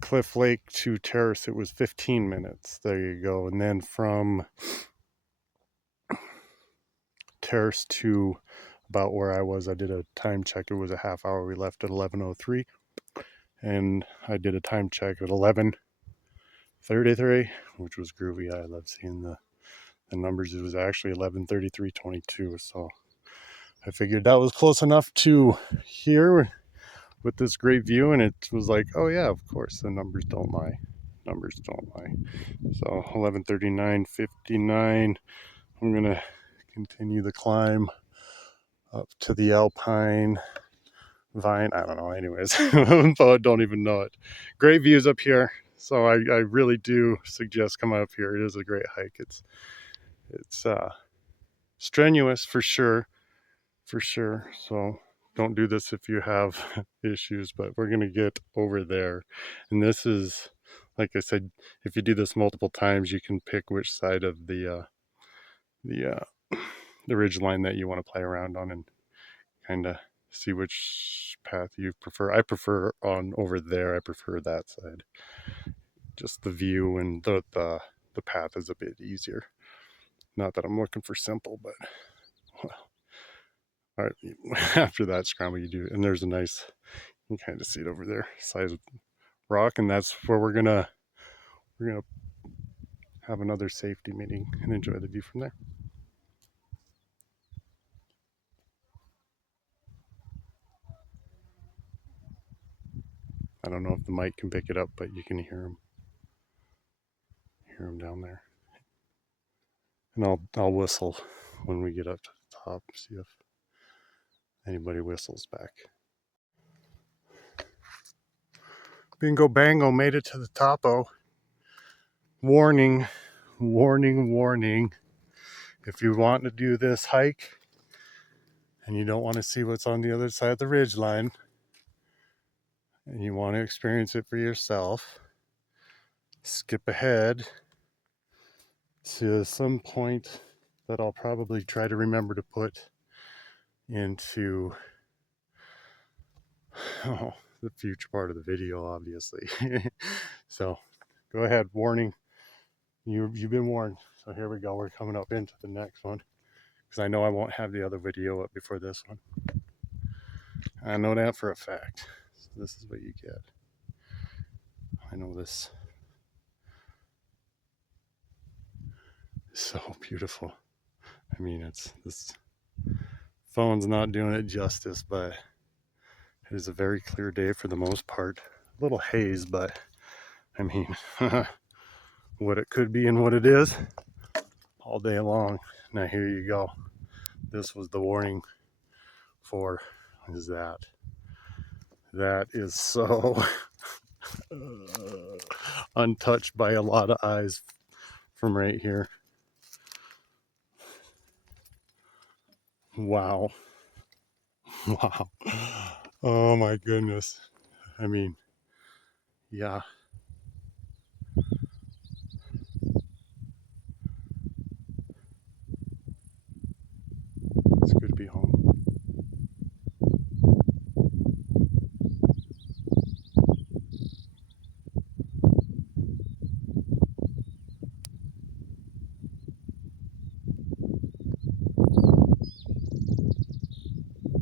Cliff Lake to Terrace, it was 15 minutes. There you go. And then from Terrace to about where I was, I did a time check. It was a half hour. We left at 11:03, and I did a time check at 11:33, which was groovy. I love seeing the numbers. It was actually 11:33:22. So I figured that was close enough to here with this great view, and it was like, oh yeah, of course, the numbers don't lie. So 11:39:59. I'm gonna continue the climb up to the Alpine Vine. I don't know. Anyways, I don't even know it. Great views up here. So I really do suggest coming up here. It is a great hike. It's strenuous for sure, So don't do this if you have issues, but we're going to get over there. And this is, like I said, if you do this multiple times, you can pick which side of the ridge line that you want to play around on and kind of see which path you prefer. I prefer on over there. I prefer that side. Just the view and the path is a bit easier. Not that I'm looking for simple, but well, all right. After that scramble, you do, and there's a nice, you can kind of see it over there, size of rock, and that's where we're gonna have another safety meeting and enjoy the view from there. I don't know if the mic can pick it up, but you can hear him down there. And I'll whistle when we get up to the top, see if anybody whistles back. Bingo bango, made it to the topo. Warning, warning, warning. If you want to do this hike and you don't want to see what's on the other side of the ridge line and you want to experience it for yourself, skip ahead to some point that I'll probably try to remember to put into the future part of the video, obviously. So go ahead, warning. You've been warned. So here we go. We're coming up into the next one because I know I won't have the other video up before this one. I know that for a fact. So this is what you get. I know this is so beautiful. I mean, this phone's not doing it justice, but it is a very clear day for the most part. A little haze, but I mean, what it could be and what it is all day long. Now here you go. This was the warning for is that. That is so untouched by a lot of eyes from right here. Wow. Wow. Oh my goodness. I mean, yeah. It's good to be home.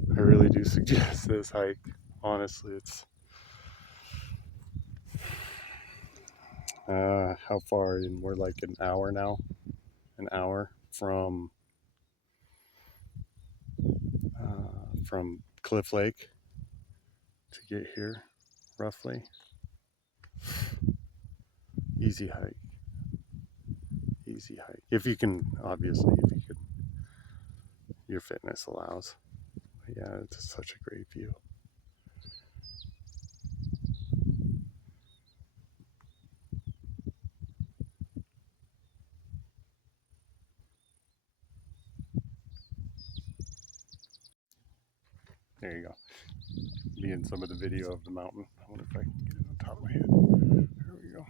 I really do suggest this hike. Honestly, it's how far in? We're like an hour now. An hour from Cliff Lake to get here, roughly. Easy hike. Easy hike. If you can, obviously, if you could, your fitness allows. But yeah, it's such a great view. There you go. Be in some of the video of the mountain. I wonder if I can get it on top of my head. There we go.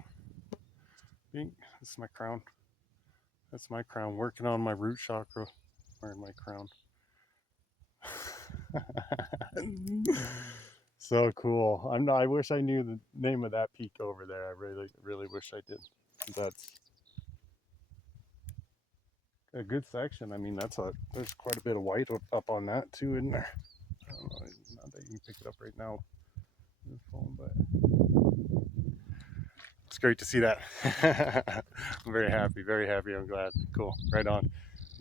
Bing. This is my crown. That's my crown. Working on my root chakra. Wearing my crown. So cool. I wish I knew the name of that peak over there. I really wish I did. That's a good section. I mean, there's quite a bit of white up on that too, isn't there? I don't know. Not that you can pick it up right now on the phone, but it's great to see that. I'm very happy. Very happy. I'm glad. Cool. Right on.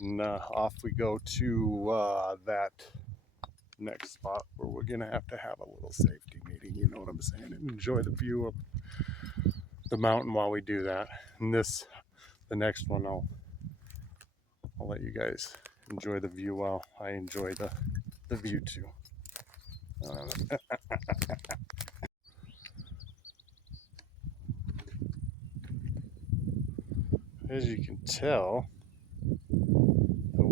And off we go to that next spot where we're gonna have to have a little safety meeting, you know what I'm saying, and enjoy the view of the mountain while we do that. And the next one, I'll let you guys enjoy the view while I enjoy the view too. As you can tell,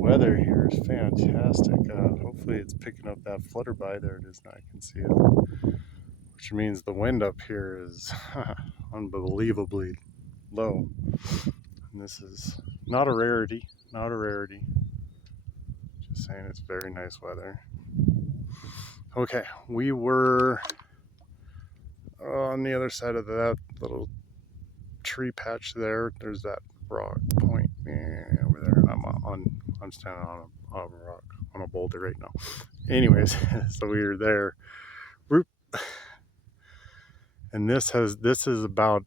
weather here is fantastic. Hopefully it's picking up that flutterby. There it is now, I can see it. Which means the wind up here is unbelievably low. And this is not a rarity, not a rarity. Just saying, it's very nice weather. Okay, we were on the other side of that little tree patch there. There's that rock point over there. I'm standing on a rock, on a boulder right now. Anyways, so we were there. And this is about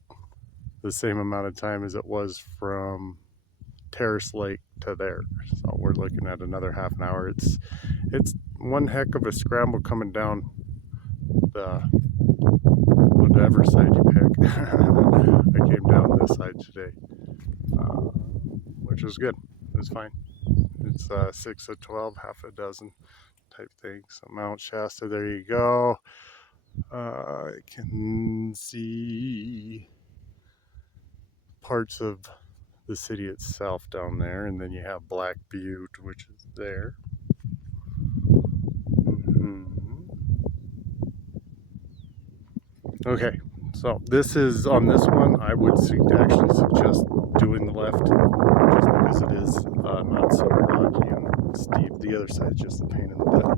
the same amount of time as it was from Terrace Lake to there. So we're looking at another half an hour. It's one heck of a scramble coming down the whatever side you pick. I came down this side today, which was good. It was fine. It's 6 of 12, half a dozen type thing. So Mount Shasta, there you go. I can see parts of the city itself down there, and then you have Black Butte, which is there. Okay, so this is on this one. I would actually suggest doing the left, just because it is not so rocky and steep. The other side is just a pain in the butt.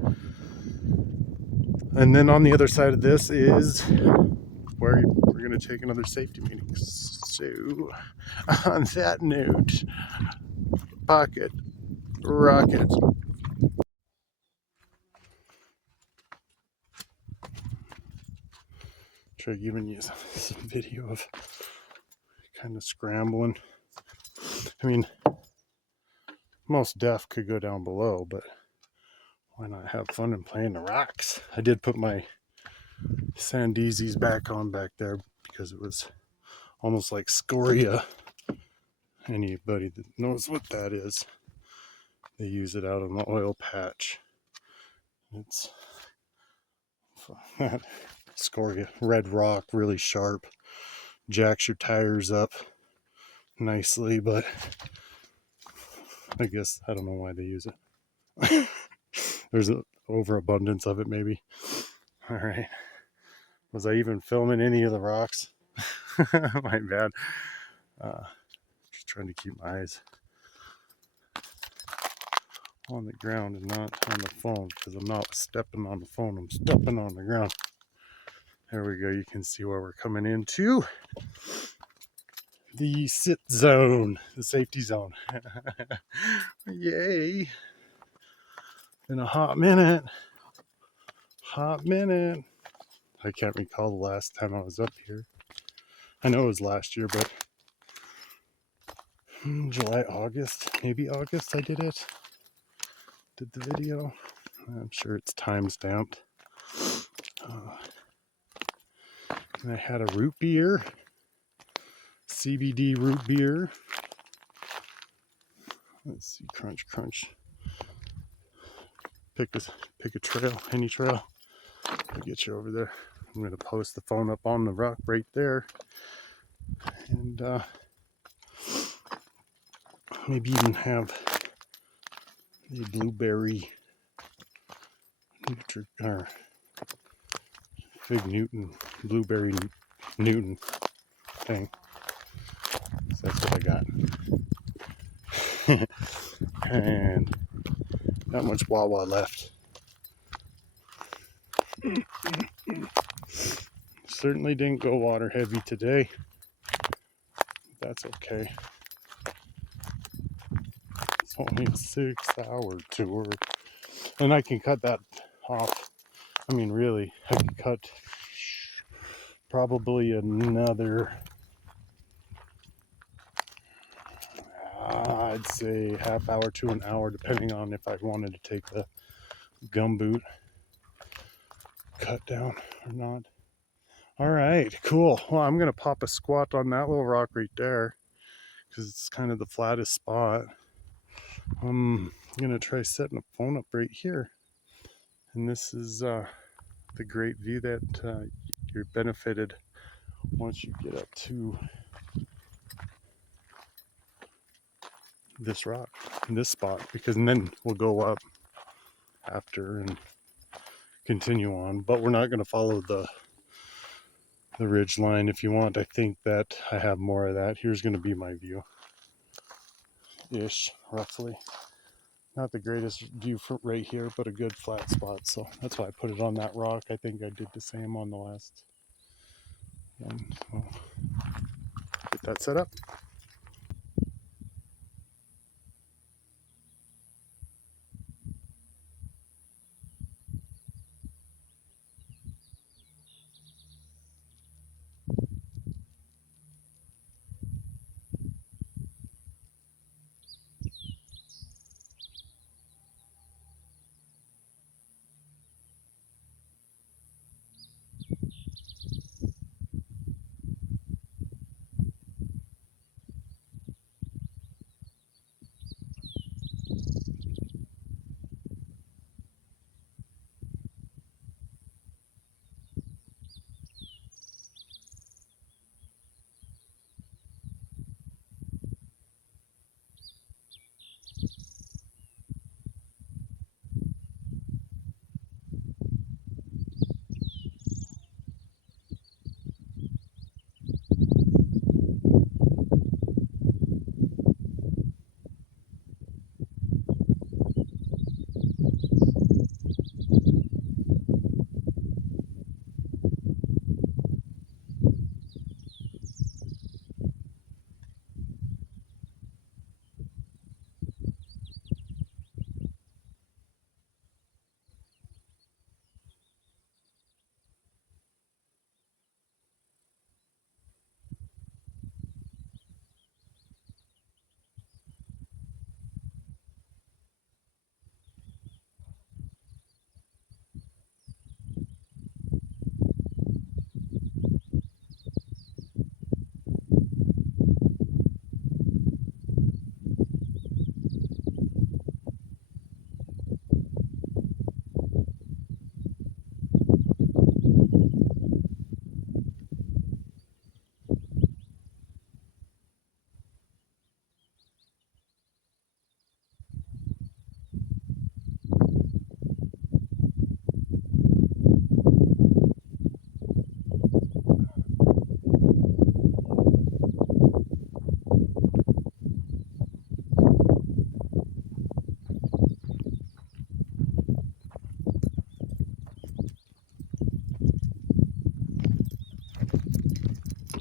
And then on the other side of this is where we're going to take another safety meeting. So, on that note, pocket rocket. Try giving you some video of kind of scrambling. I mean, most deaf could go down below, but why not have fun and play in the rocks? I did put my Sandeezys back on back there because it was almost like scoria. Anybody that knows what that is, they use it out on the oil patch. It's scoria, red rock, really sharp, jacks your tires up nicely, but I guess I don't know why they use it. There's an overabundance of it, maybe. All right. Was I even filming any of the rocks? My bad. Just trying to keep my eyes on the ground and not on the phone, because I'm not stepping on the phone, I'm stepping on the ground. There we go. You can see where we're coming into the sit zone, the safety zone. Yay. In a hot minute. I can't recall the last time I was up here. I know it was last year, but July, August, maybe August I did it. Did the video. I'm sure it's time stamped. And I had a root beer, CBD root beer. Let's see, crunch. Pick a trail, any trail. I'll get you over there. I'm gonna post the phone up on the rock right there, and maybe even have the blueberry or Fig Newton, blueberry Newton thing. So that's what I got. And not much Wawa left. Certainly didn't go water heavy today. That's okay. It's only a 6-hour tour. And I can cut that off. I mean, really, I can cut probably another, I'd say half hour to an hour, depending on if I wanted to take the gumboot cut down or not. All right, cool. Well, I'm going to pop a squat on that little rock right there because it's kind of the flattest spot. I'm going to try setting the phone up right here. And this is the great view that you're benefited once you get up to this rock, this spot, because then we'll go up after and continue on. But we're not going to follow the ridge line. If you want, I think that I have more of that. Here's going to be my view ish, roughly. Not the greatest view for right here, but a good flat spot. So that's why I put it on that rock. I think I did the same on the last one. So get that set up.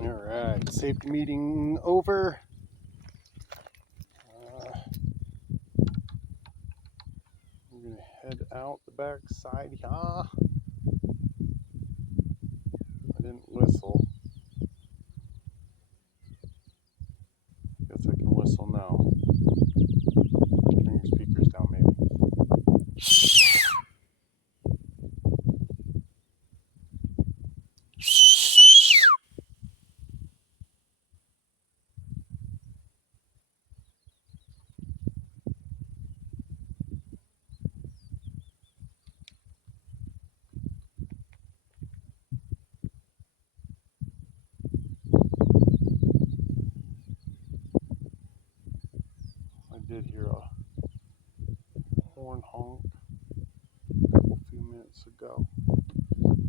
All right, safety meeting over. I'm gonna head out the back side here. I didn't whistle. Guess I can whistle now. Turn your speakers down, maybe. I did hear a horn honk a few minutes ago.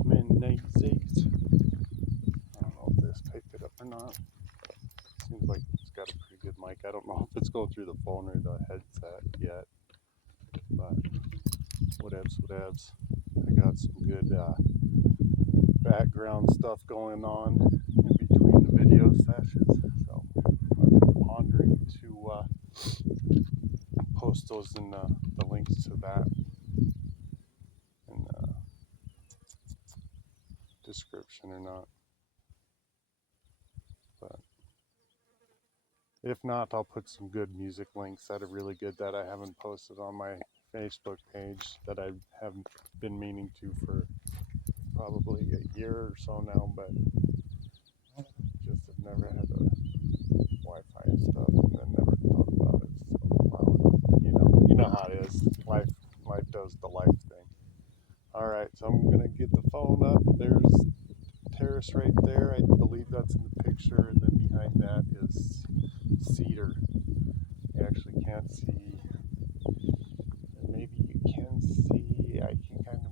Midnight 6. I don't know if this picked it up or not. Seems like it's got a pretty good mic. I don't know if it's going through the phone or the headset yet, but whatevs. I got some good background stuff going on in between the video sessions, so I've been pondering to post those in the links to that in the description or not. But if not, I'll put some good music links that are really good that I haven't posted on my Facebook page that I haven't been meaning to for probably a year or so now, but just have never had the Wi-Fi and stuff, and then never thought about it. So you know how it is. Life does the life thing. All right, so I'm gonna get the phone up. There's terrace right there. I believe that's in the picture, and then behind that is cedar. Yeah, actually can't see. Maybe you can see, I can kind of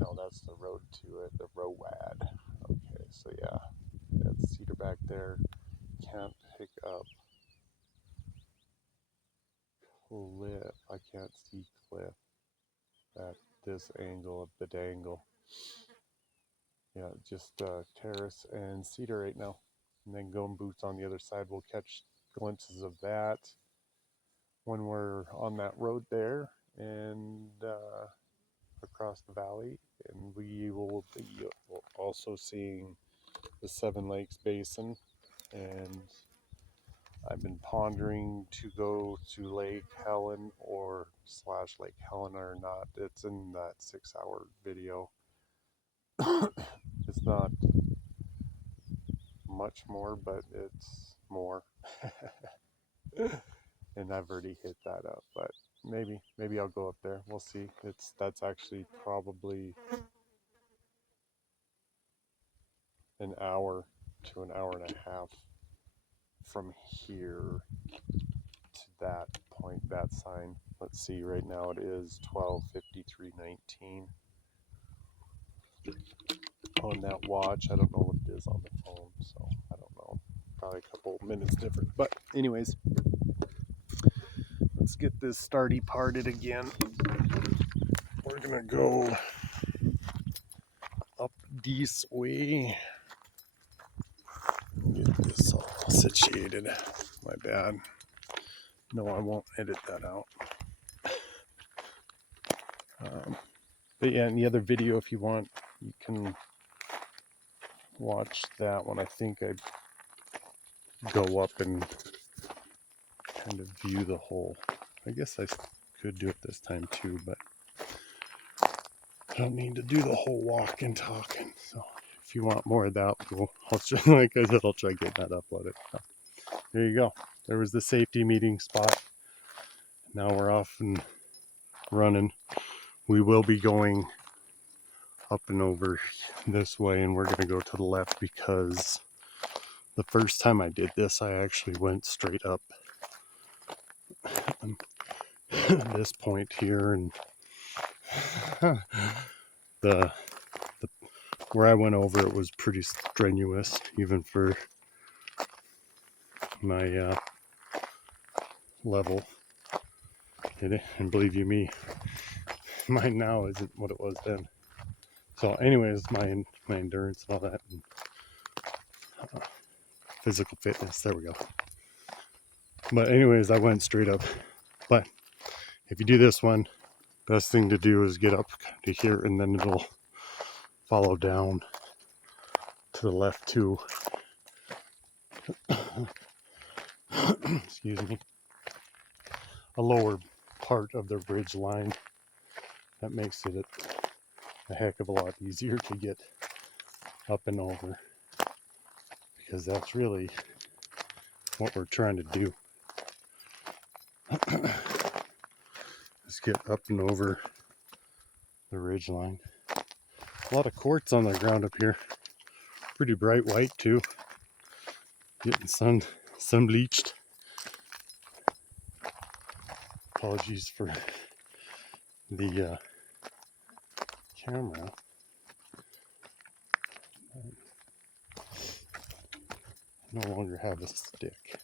no, that's the road to it, the ROAD. Okay, so yeah, that's cedar back there. Can't pick up cliff. I can't see cliff at this angle, a bit angle. Yeah, just terrace and cedar right now. And then going boots on the other side. We'll catch glimpses of that when we're on that road there and across the valley. And we will be also seeing the Seven Lakes Basin. And I've been pondering to go to Lake Helen or / Lake Helena or not. It's in that 6-hour video. It's not much more, but it's more. And I've already hit that up, but maybe I'll go up there. We'll see. That's actually probably an hour to an hour and a half from here to that point, that sign. Let's see, right now it is 12:53:19 on that watch. I don't know what it is on the phone, so I don't know. Probably a couple minutes different. But anyways, let's get this starty parted again. We're gonna go up this way. Get this all situated. My bad. No, I won't edit that out. But yeah, in the other video, if you want, you can watch that one. I think I'd go up and kind of view the whole. I guess I could do it this time too, but I don't need to do the whole walk and talking. So if you want more of that, I'll try, like I said, I'll try to get that uploaded. So there you go. There was the safety meeting spot. Now we're off and running. We will be going up and over this way, and we're going to go to the left because the first time I did this, I actually went straight up this point here, and the where I went over it was pretty strenuous, even for my level. And believe you me, mine now isn't what it was then. So anyways, my endurance and all that, and physical fitness, there we go. But anyways, I went straight up. But if you do this one, best thing to do is get up to here, and then it'll follow down to the left too. Excuse me. A lower part of the ridge line. That makes it a heck of a lot easier to get up and over, because that's really what we're trying to do. Just get up and over the ridge line. A lot of quartz on the ground up here. Pretty bright white too. Getting sun bleached. Apologies for the camera. I no longer have a stick.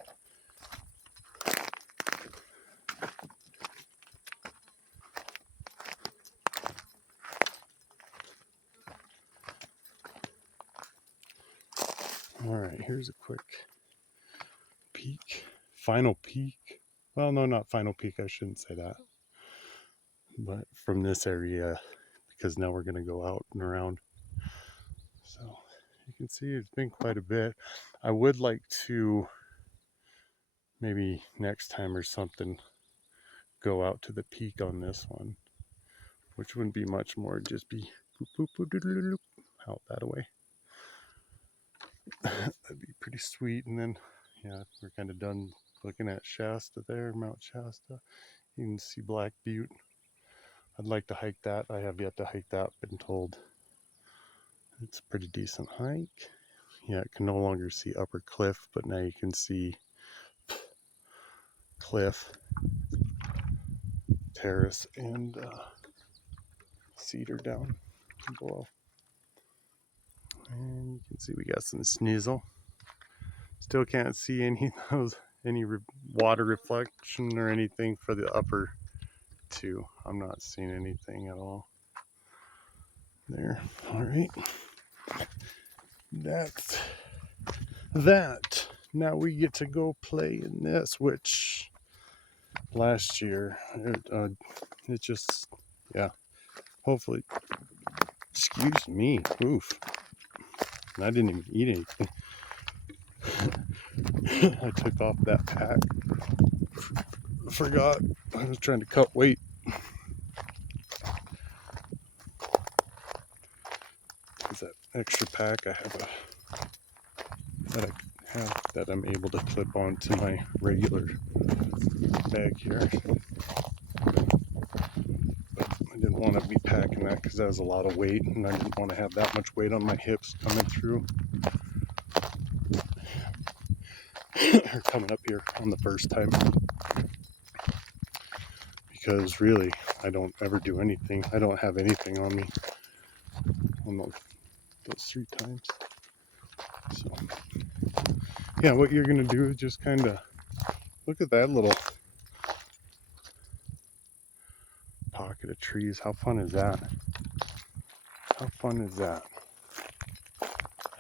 Alright, here's a quick peek. Final peek. Well, no, not final peek. I shouldn't say that. But from this area, because now we're going to go out and around. So you can see it's been quite a bit. I would like to maybe next time or something go out to the peak on this one, which wouldn't be much more. It'd just be boop, boop, boop, out that way. That'd be pretty sweet. And then, yeah, we're kind of done looking at Shasta there, Mount Shasta. You can see Black Butte. I'd like to hike that. I have yet to hike that, been told it's a pretty decent hike. Yeah, I can no longer see Upper Cliff, but now you can see cliff, terrace, and cedar down below. And you can see we got some snizzle. Still can't see any water reflection or anything for the upper two. I'm not seeing anything at all there. All right, that's that. Now we get to go play in this, which last year it just, yeah, hopefully, excuse me, oof, I didn't even eat anything. I took off that pack, forgot I was trying to cut weight. Is that extra pack I have that I'm able to clip onto my regular bag here. But I didn't want to be packing that because that was a lot of weight, and I didn't want to have that much weight on my hips coming through or coming up here on the first time. Because really, I don't ever do anything. I don't have anything on me on those 3 times. So, yeah, what you're going to do is just kind of look at that little pocket of trees. How fun is that? How fun is that?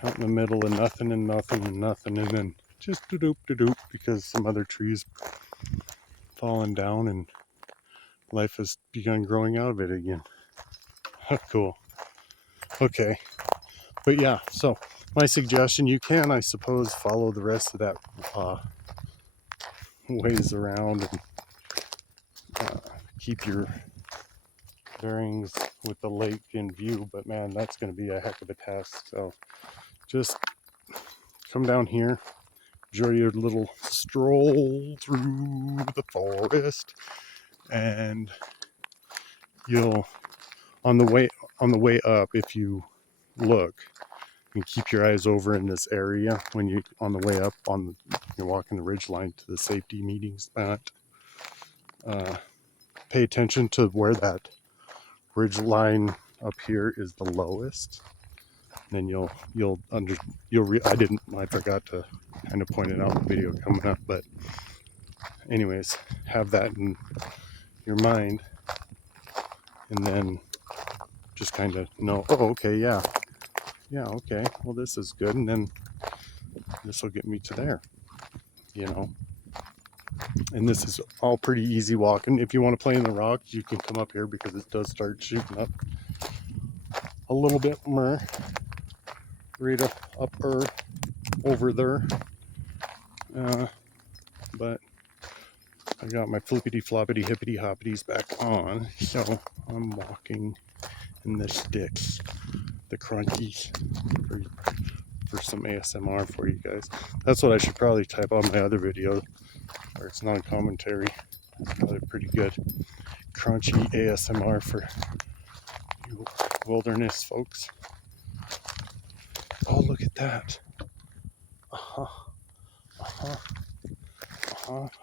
Out in the middle of nothing and nothing and nothing, and then just doop because some other trees fallen down and life has begun growing out of it again. How cool. Okay, but yeah, so my suggestion, you can, I suppose, follow the rest of that ways around and keep your bearings with the lake in view, but man, that's going to be a heck of a task. So just come down here, enjoy your little stroll through the forest, and you'll on the way up, if you look and keep your eyes over in this area when you on the way up you're walking the ridge line to the safety meeting spot, pay attention to where that ridge line up here is the lowest. Then I forgot to kind of point it out in the video coming up, but anyways, have that in your mind, and then just kind of know, oh, okay, yeah, okay, well, this is good, and then this will get me to there, and this is all pretty easy walking. If you want to play in the rocks, you can come up here because it does start shooting up a little bit more right up over there, but I got my flippity floppity hippity hoppities back on, so I'm walking in the sticks, the crunchies, for some ASMR for you guys. That's what I should probably type on my other video, where it's non-commentary. That's probably pretty good. Crunchy ASMR for you wilderness folks. Oh, look at that. I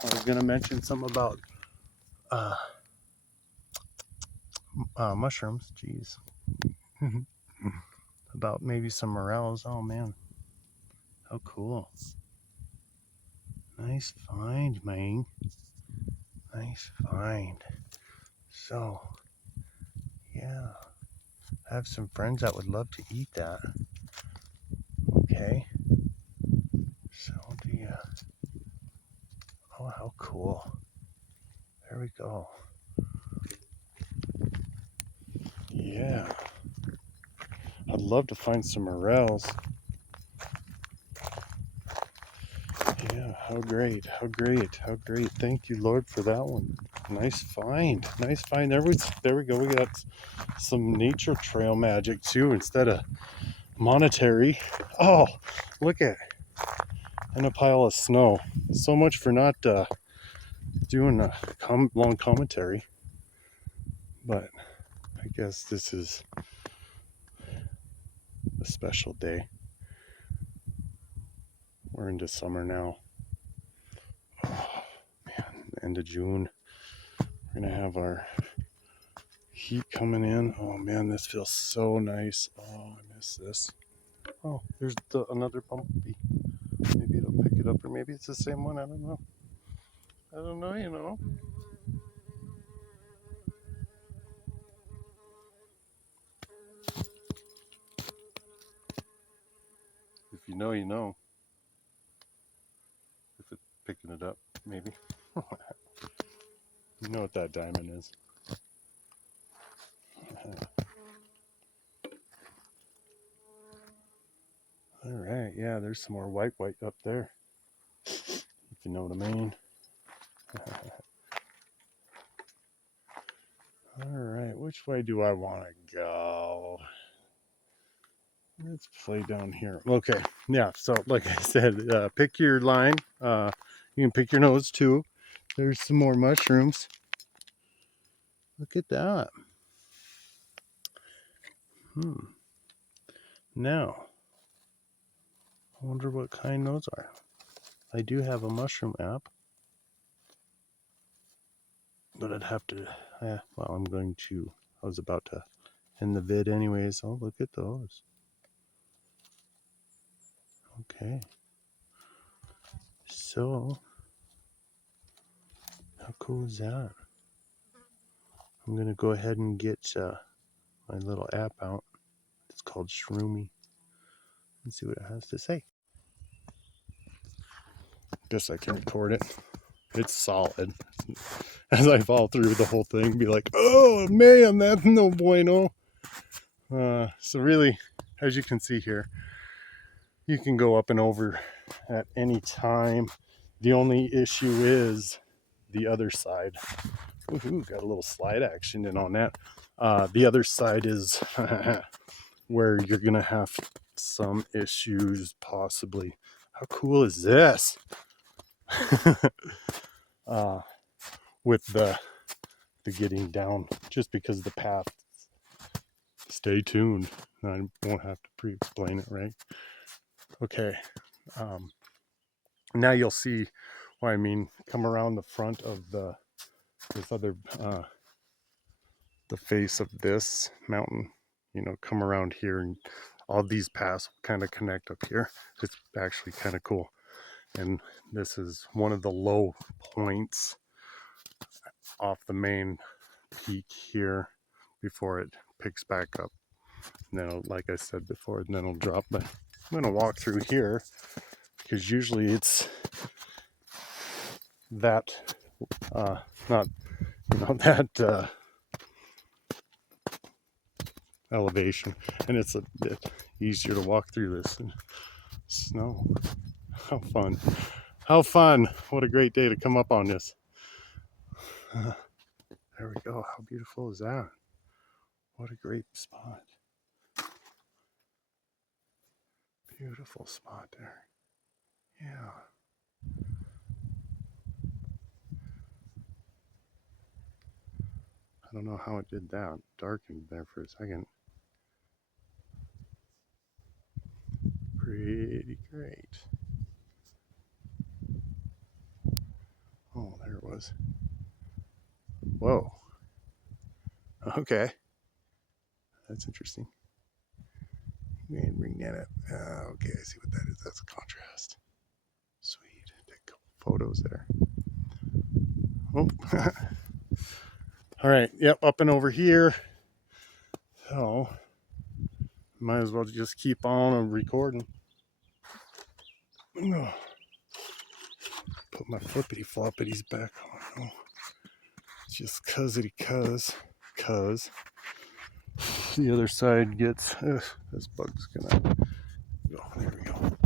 was gonna mention some about mushrooms. Jeez. About maybe some morels. Oh man, how cool. Nice find, man. Nice find. So, yeah, I have some friends that would love to eat that. Okay. So, oh, how cool. There we go. Yeah. I'd love to find some morels. Yeah, how great, how great, how great. Thank you, Lord, for that one. Nice find. Nice find. There we go. We got some nature trail magic too instead of monetary. Oh, look at it. And a pile of snow. So much for not doing a long commentary. But I guess this is a special day. We're into summer now. Oh, man, end of June. We're gonna have our heat coming in. Oh man, this feels so nice. Oh, I miss this. Oh, there's another bumblebee. Maybe it'll pick it up, or maybe it's the same one. I don't know. I don't know, you know. If you know, you know. If it's picking it up, maybe. You know what that diamond is. All right, yeah, there's some more white up there, if you know what I mean. All right, which way do I want to go? Let's play down here. Okay, yeah, so like I said, pick your line. You can pick your nose too. There's some more mushrooms. Look at that. Now, I wonder what kind those are. I do have a mushroom app, but I'd have to, well, I was about to end the vid anyways. Oh, look at those. Okay. So, how cool is that? I'm going to go ahead and get my little app out. It's called Shroomy. Let's see what it has to say. Guess I can record it. It's solid. As I fall through the whole thing, be like, oh man, that's no bueno. So really, as you can see here, you can go up and over at any time. The only issue is the other side. Ooh, got a little slide action in on that. The other side is where you're gonna have some issues possibly. How cool is this? With the getting down, just because of the path. Stay tuned. I won't have to pre-explain it, right? Okay. Now you'll see what I mean. Come around the front of this other the face of this mountain. You know, come around here, and all these paths kind of connect up here. It's actually kind of cool. And this is one of the low points off the main peak here before it picks back up. And then, like I said before, and then it'll drop. But I'm gonna walk through here because usually it's that not, you know, that elevation, and it's a bit easier to walk through this in snow. How fun. How fun. What a great day to come up on this. There we go. How beautiful is that? What a great spot. Beautiful spot there. Yeah. I don't know how it did that. Darkened there for a second. Pretty great. Oh, there it was. Whoa. Okay. That's interesting. And bring that up. Okay, I see what that is. That's a contrast. Sweet. Take a couple photos there. Oh. All right. Yep. Up and over here. So, might as well just keep on recording. Put my flippity floppities back on. Oh, just cuz the other side gets, this bug's gonna go. There we go.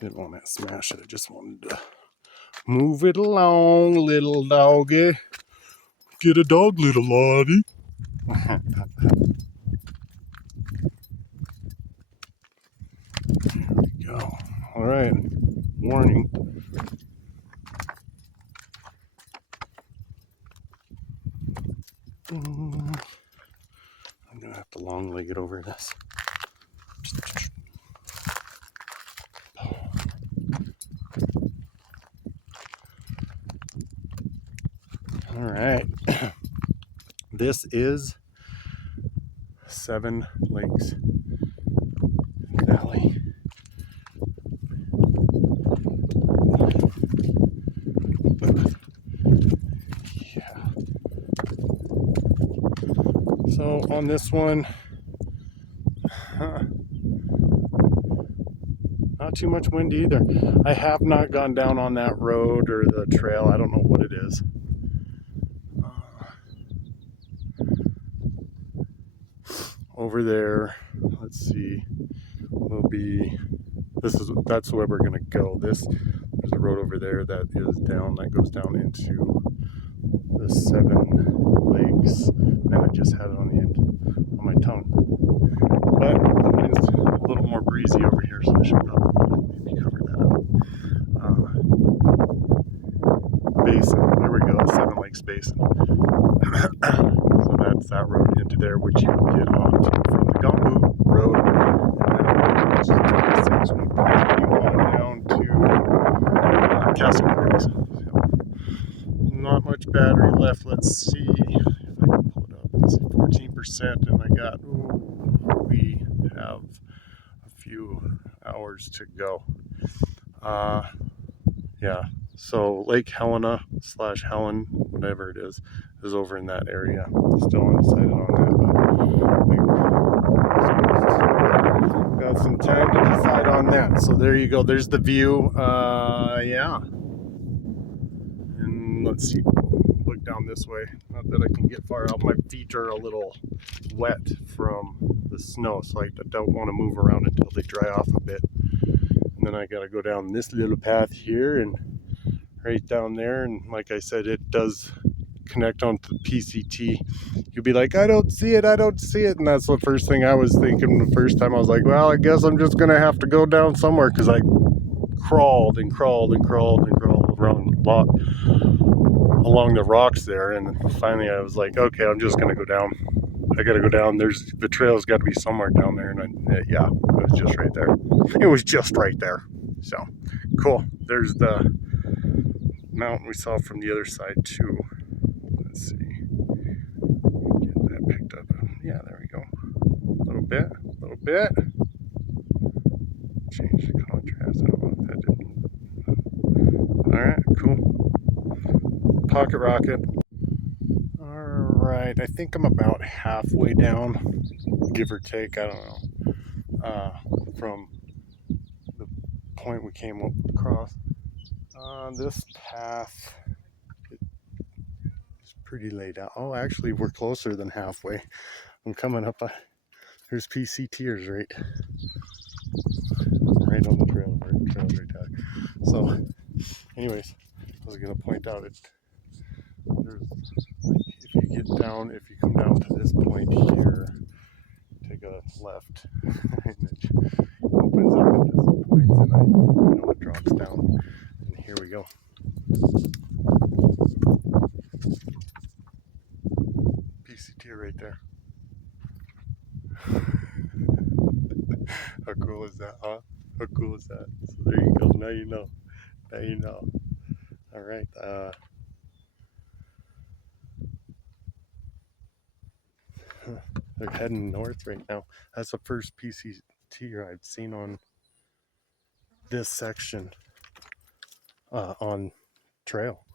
Didn't want to smash it. I just wanted to move it along, little doggy. Get a dog, little lottie. There we go. All right. Warning. I'm gonna have to long leg it over this. This is Seven Lakes Valley. Yeah. So on this one, not too much wind either. I have not gone down on that road or the trail. I don't know what it is. Over there, let's see, will be, that's where we're gonna go. There's a road over there that is down, that goes down into the Seven Lakes, and I just had it on the end on my tongue. But the wind's a little more breezy over here, so I should probably maybe cover that up. Basin, there we go, Seven Lakes Basin. So that's that road into there, which you can get on from the Gumboot Road, and then which is 26, will continue on down to Castle Creek. So, not much battery left. Let's see if I can pull it up. It's 14%, and I got, we have a few hours to go. Yeah. So Lake Helena / Helen, whatever it is over in that area. Still undecided on that, but got some time to decide on that. So there you go. There's the view. Yeah. And let's see. Look down this way. Not that I can get far out. My feet are a little wet from the snow, so I don't want to move around until they dry off a bit. And then I got to go down this little path here and right down there, and like I said, it does connect onto the PCT. You'll be like, I don't see it, and that's the first thing I was thinking the first time. I was like, well, I guess I'm just gonna have to go down somewhere, because I crawled around a lot along the rocks there, and finally I was like, okay, I'm just gonna go down. I gotta go down. The trail's got to be somewhere down there, and yeah, it was just right there. It was just right there. So cool. There's the mountain we saw from the other side too. Let's see. Get that picked up. Yeah, there we go. A little bit. Change the contrast. I don't know if that did. Alright, cool. Pocket rocket. Alright, I think I'm about halfway down, give or take, I don't know. From the point we came across. This path is pretty laid out. Oh, actually, we're closer than halfway. I'm coming up. There's PCTers right on the trail. Trail's right there. So, anyways, I was gonna point out if you come down to this point here, take a left, and it opens up into some points, and it drops down. Here we go. PCT right there. How cool is that, huh? How cool is that? So there you go. Now you know. All right. They're heading north right now. That's the first PCT I've seen on this section. On trail.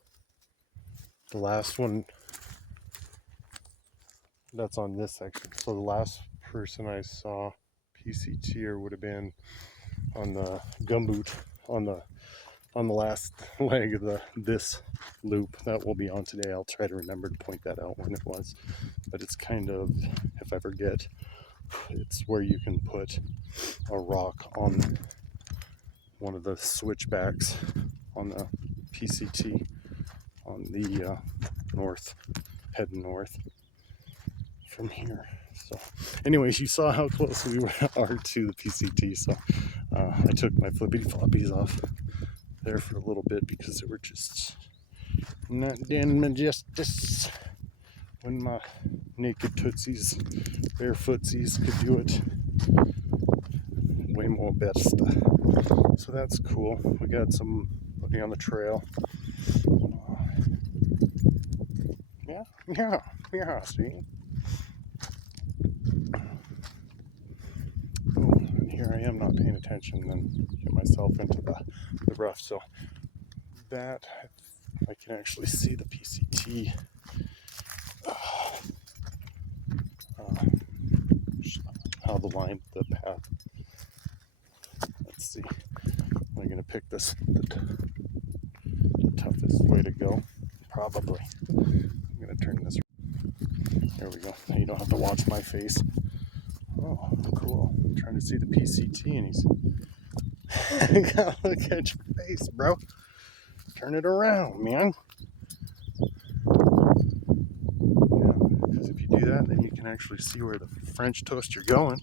The last one that's on this section. So the last person I saw PCT would have been on the Gumboot on the last leg of this loop that we'll be on today. I'll try to remember to point that out when it was. But it's kind of, if I forget, it's where you can put a rock on one of the switchbacks on the PCT on the north, heading north from here. So anyways, you saw how close we are to the PCT, so I took my flippity floppies off there for a little bit because they were just not doing my justice when my naked tootsies, bare footsies could do it way more best. So that's cool. We got some on the trail. Yeah. Yeah, see? Oh, here I am not paying attention and then get myself into the rough. So that I can actually see the PCT. How the path. Let's see. Am I going to pick the toughest way to go? Probably. I'm going to turn this. There we go. Now you don't have to watch my face. Oh, cool. I'm trying to see the PCT and he's. Gotta look at your face, bro. Turn it around, man. Yeah, because if you do that, then you can actually see where the French toast you're going.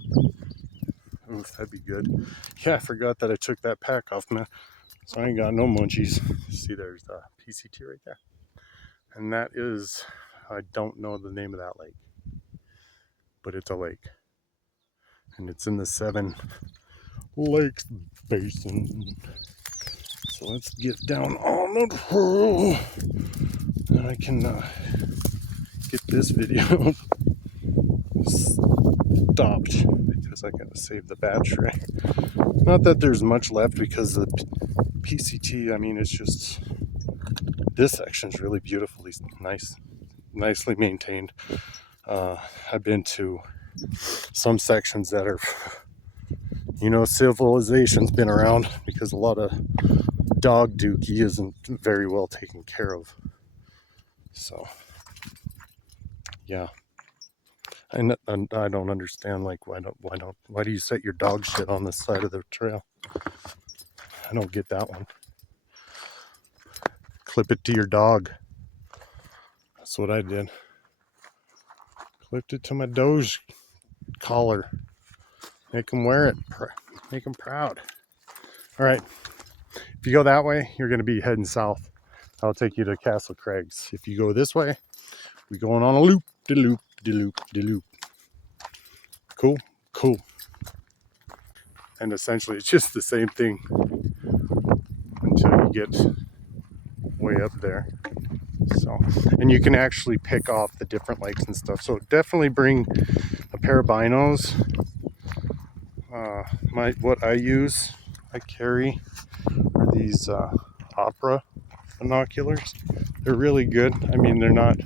Oof, that'd be good. Yeah, I forgot that I took that pack off, man. So I ain't got no munchies. See, there's the PCT right there. And that is, I don't know the name of that lake, but it's a lake. And it's in the 7 Lakes Basin. So let's get down on the hill. And I can get this video stopped because I gotta save the battery. Not that there's much left because the PCT, I mean, it's just, this section's really beautifully nicely maintained. I've been to some sections that are, civilization's been around because a lot of dog dookie isn't very well taken care of. So, yeah. And I don't understand, like, why do you set your dog shit on the side of the trail? I don't get that one. Clip it to your dog. That's what I did. Clipped it to my Doge collar. Make him wear it. Make him proud. All right. If you go that way, you're going to be heading south. I'll take you to Castle Craigs. If you go this way, we're going on a loop, de loop, de loop, de loop. Cool? Cool. And essentially, it's just the same thing until you get way up there. So, and you can actually pick off the different lakes and stuff. So definitely bring a pair of binos. What I carry are these opera binoculars. They're really good. I mean, they're not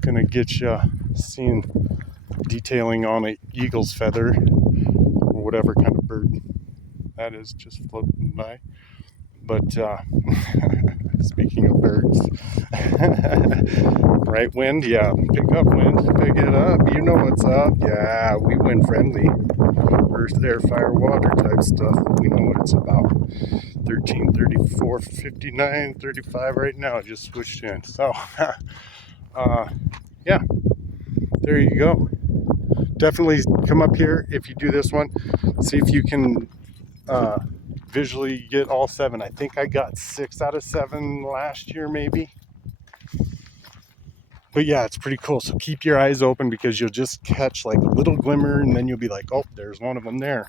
gonna get you seeing detailing on an eagle's feather or whatever kind of bird that is just floating by. But speaking of birds, right wind, yeah, pick up wind, pick it up, you know what's up, yeah, we wind friendly, earth, air, fire, water type stuff, we know what it's about. 13, 34, 59, 35 right now, I just switched in, so, yeah, there you go. Definitely come up here if you do this one, see if you can visually get all 7. I think I got 6 out of 7 last year, maybe. But yeah, it's pretty cool. So keep your eyes open because you'll just catch like a little glimmer and then you'll be like, oh, there's one of them there.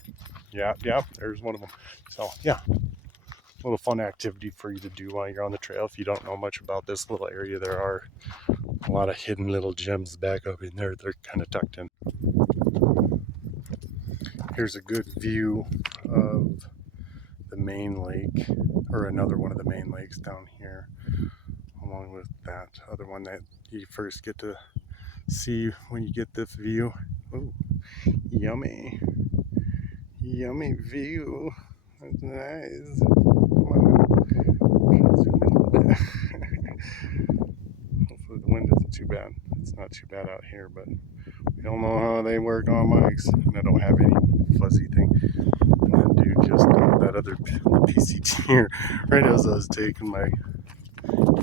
Yeah, there's one of them. So yeah, a little fun activity for you to do while you're on the trail. If you don't know much about this little area, there are a lot of hidden little gems back up in there. They're kind of tucked in. Here's a good view of the main lake, or another one of the main lakes down here, along with that other one that you first get to see when you get this view. Oh, yummy view. That's nice. Come on, zoom in a little bit. Hopefully the wind isn't too bad. It's not too bad out here, but we don't know how they work on mics, and I don't have any fuzzy thing. And then dude just that other PCT here, right as I was taking my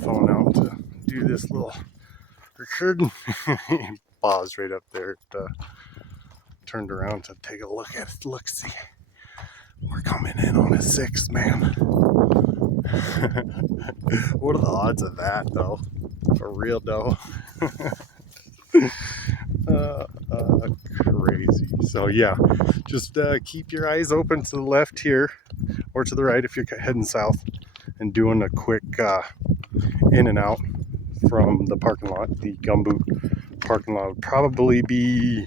phone out to do this little recording, paused right up there. Turned around to take a look at it. Look, see, we're coming in on a 6, man. What are the odds of that, though? For real, though. Crazy. So yeah, just keep your eyes open to the left here or to the right if you're heading south, and doing a quick in and out from the parking lot, the gumboot parking lot would probably be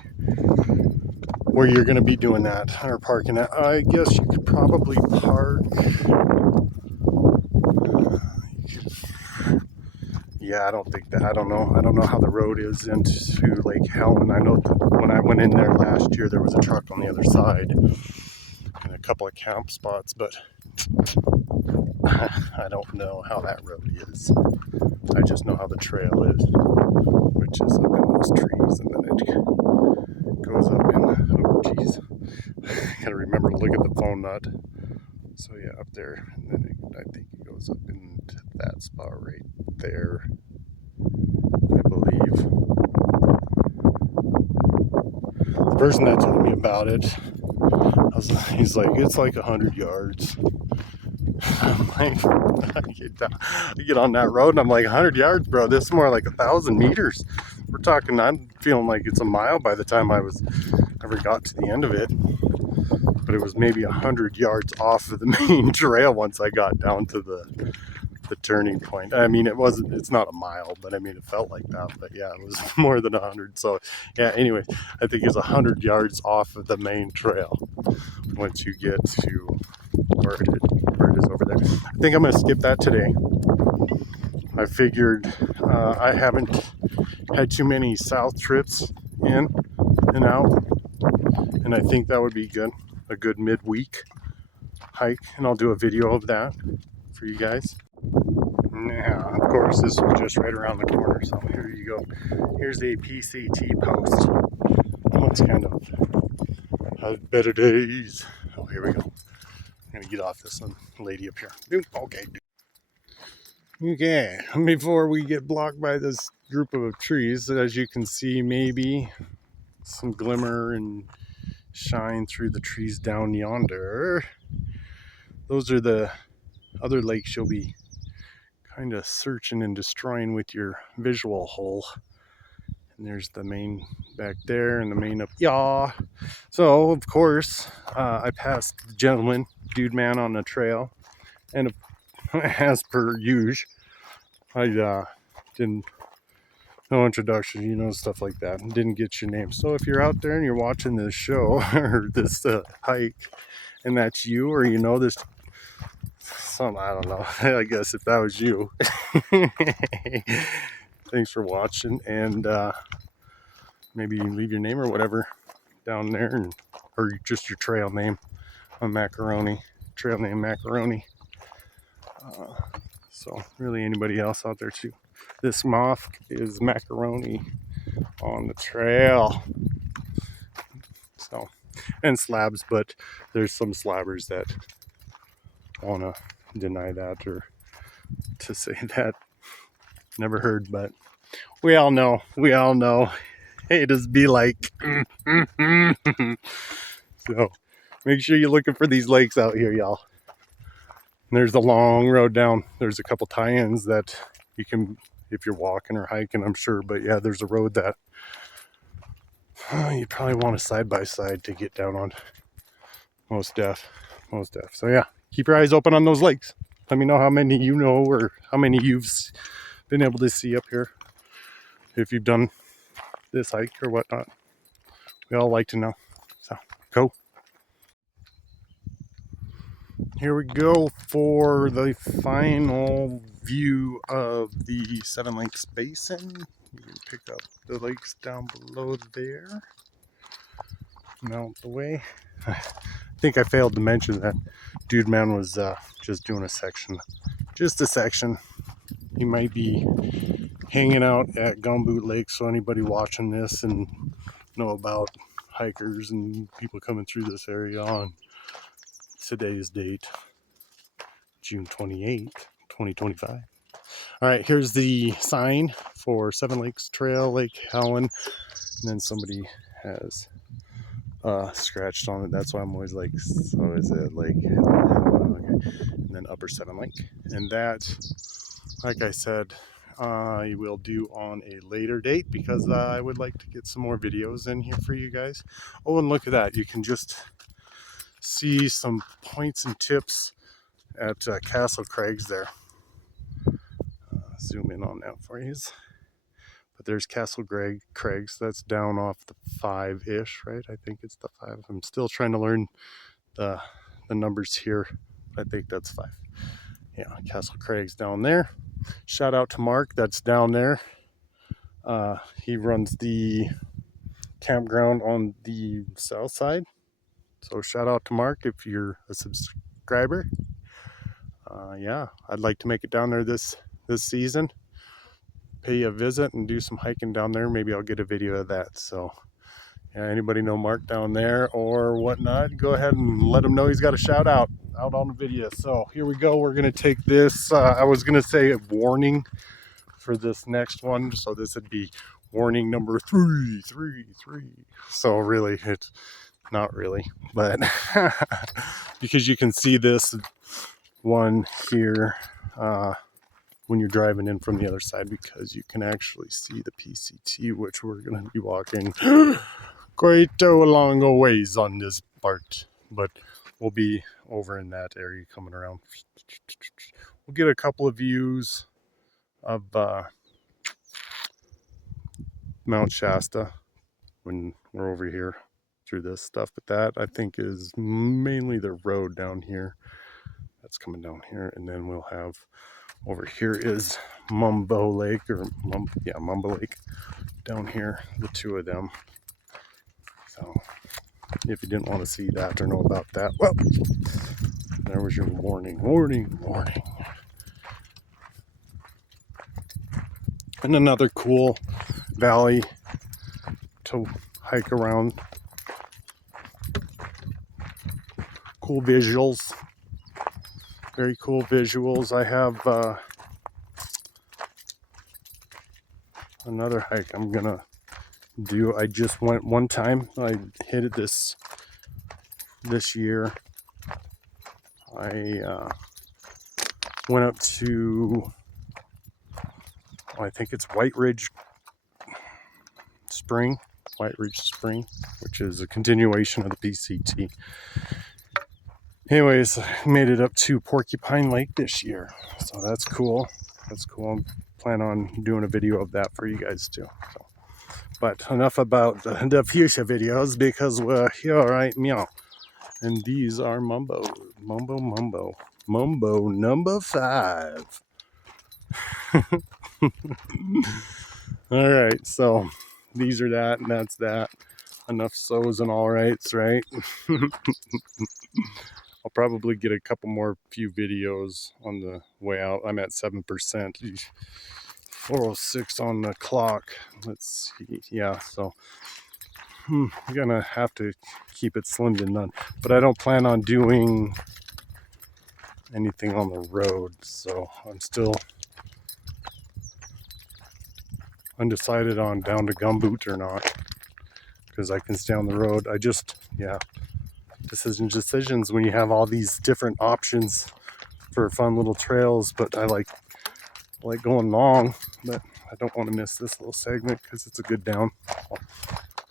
where you're going to be doing that or parking it. I guess you could probably park. Yeah, I don't think that. I don't know. I don't know how the road is into Lake Helen. I know that when I went in there last year, there was a truck on the other side and a couple of camp spots, but I don't know how that road is. I just know how the trail is, which is up in those trees, and then it goes up in. Oh, geez, gotta remember to look at the phone nut. So yeah, up there, and then I think it goes up into that spot right there, I believe. The person that told me about it, he's like, it's like 100 yards. I'm like, I get on that road and I'm like, 100 yards, bro. This is more like 1,000 meters. We're talking, I'm feeling like it's a mile by the time I ever got to the end of it. But it was maybe 100 yards off of the main trail once I got down to the turning point. I mean, it's not a mile, but I mean, it felt like that. But yeah, it was more than 100. So yeah, anyway, I think it's 100 yards off of the main trail once you get to where it is over there. I think I'm going to skip that today. I figured I haven't had too many south trips in and out, and I think that would be good. A good midweek hike, and I'll do a video of that for you guys. Now, of course, this was just right around the corner, so here you go. Here's a PCT post. It's kind of had better days. Oh, here we go. I'm gonna get off this lady up here. Okay. Okay, before we get blocked by this group of trees, as you can see, maybe some glimmer and shine through the trees down yonder. Those are the other lakes you'll be kind of searching and destroying with your visual hole. And there's the main back there and the main up. Yeah. So, of course, I passed the gentleman, dude man on the trail. And as per usual, I didn't, no introduction, you know, stuff like that. And didn't get your name. So if you're out there and you're watching this show or this hike, and that's you, or you know this, some, I don't know, I guess if that was you, thanks for watching, and maybe you leave your name or whatever down there, and or just your trail name on Macaroni, trail name Macaroni. So really anybody else out there too. This moth is Macaroni on the trail. So, and slabs, but there's some slabbers that want to deny that or to say that. Never heard, but we all know. Hey, just be like. So make sure you're looking for these lakes out here, y'all. And there's a long road down. There's a couple tie-ins that you can, if you're walking or hiking, I'm sure. But yeah, there's a road that you probably want a side-by-side to get down on. Most deaf. So yeah, keep your eyes open on those lakes. Let me know how many you know or how many you've been able to see up here. If you've done this hike or whatnot. We all like to know. So, go. Here we go for the final view of the Seven Lakes Basin. You can pick up the lakes down below there. Mount the way. I think I failed to mention that dude man was just doing a section. Just a section. He might be hanging out at Gumboot Lake, so anybody watching this and know about hikers and people coming through this area on today's date, June 28th, 2025. All right, here's the sign for Seven Lakes Trail, Lake Helen, and then somebody has scratched on it. That's why I'm always like, so is it Lake Helen? Okay. And then Upper Seven Lake, and that, like I said, I will do on a later date because I would like to get some more videos in here for you guys. Oh, and look at that. You can just see some points and tips at Castle Craig's there. Zoom in on that for you. But there's Castle Craig's. That's down off the 5-ish, right? I think it's the 5. I'm still trying to learn the numbers here. I think that's 5. Yeah, Castle Craig's down there. Shout out to Mark, that's down there. He runs the campground on the south side. So shout out to Mark if you're a subscriber. Yeah, I'd like to make it down there this season. Pay a visit and do some hiking down there. Maybe I'll get a video of that. So yeah, anybody know Mark down there or whatnot, go ahead and let him know he's got a shout out on the video. So here we go. We're gonna take this. I was gonna say a warning for this next one, so this would be warning number 3. So really, it's not really, but because you can see this one here when you're driving in from the other side, because you can actually see the PCT, which we're going to be walking quite a long ways on this part, but we'll be over in that area coming around. We'll get a couple of views of Mount Shasta when we're over here through this stuff, but that I think is mainly the road down here that's coming down here, and then we'll have over here is Mumbo Lake, or Mumbo Lake down here, the two of them. So if you didn't want to see that or know about that, well, there was your warning. And another cool valley to hike around. Cool visuals. Very cool visuals. I have another hike I'm gonna do. I just went one time. I hit it this year. I went up to, I think it's White Ridge Spring, which is a continuation of the PCT. Anyways, I made it up to Porcupine Lake this year, so that's cool. I'm planning on doing a video of that for you guys too. So, but enough about the future videos, because we're here right now, and these are Mumbo number 5. All right, so these are that, and that's that. Enough so's and all rights, right? I'll probably get a couple more few videos on the way out. I'm at 7%. 4:06 on the clock. Let's see. Yeah, so I'm gonna have to keep it slim to none. But I don't plan on doing anything on the road, so I'm still undecided on down to Gumboot or not, because I can stay on the road. Decisions when you have all these different options for fun little trails. But I like going long, but I don't want to miss this little segment because it's a good down.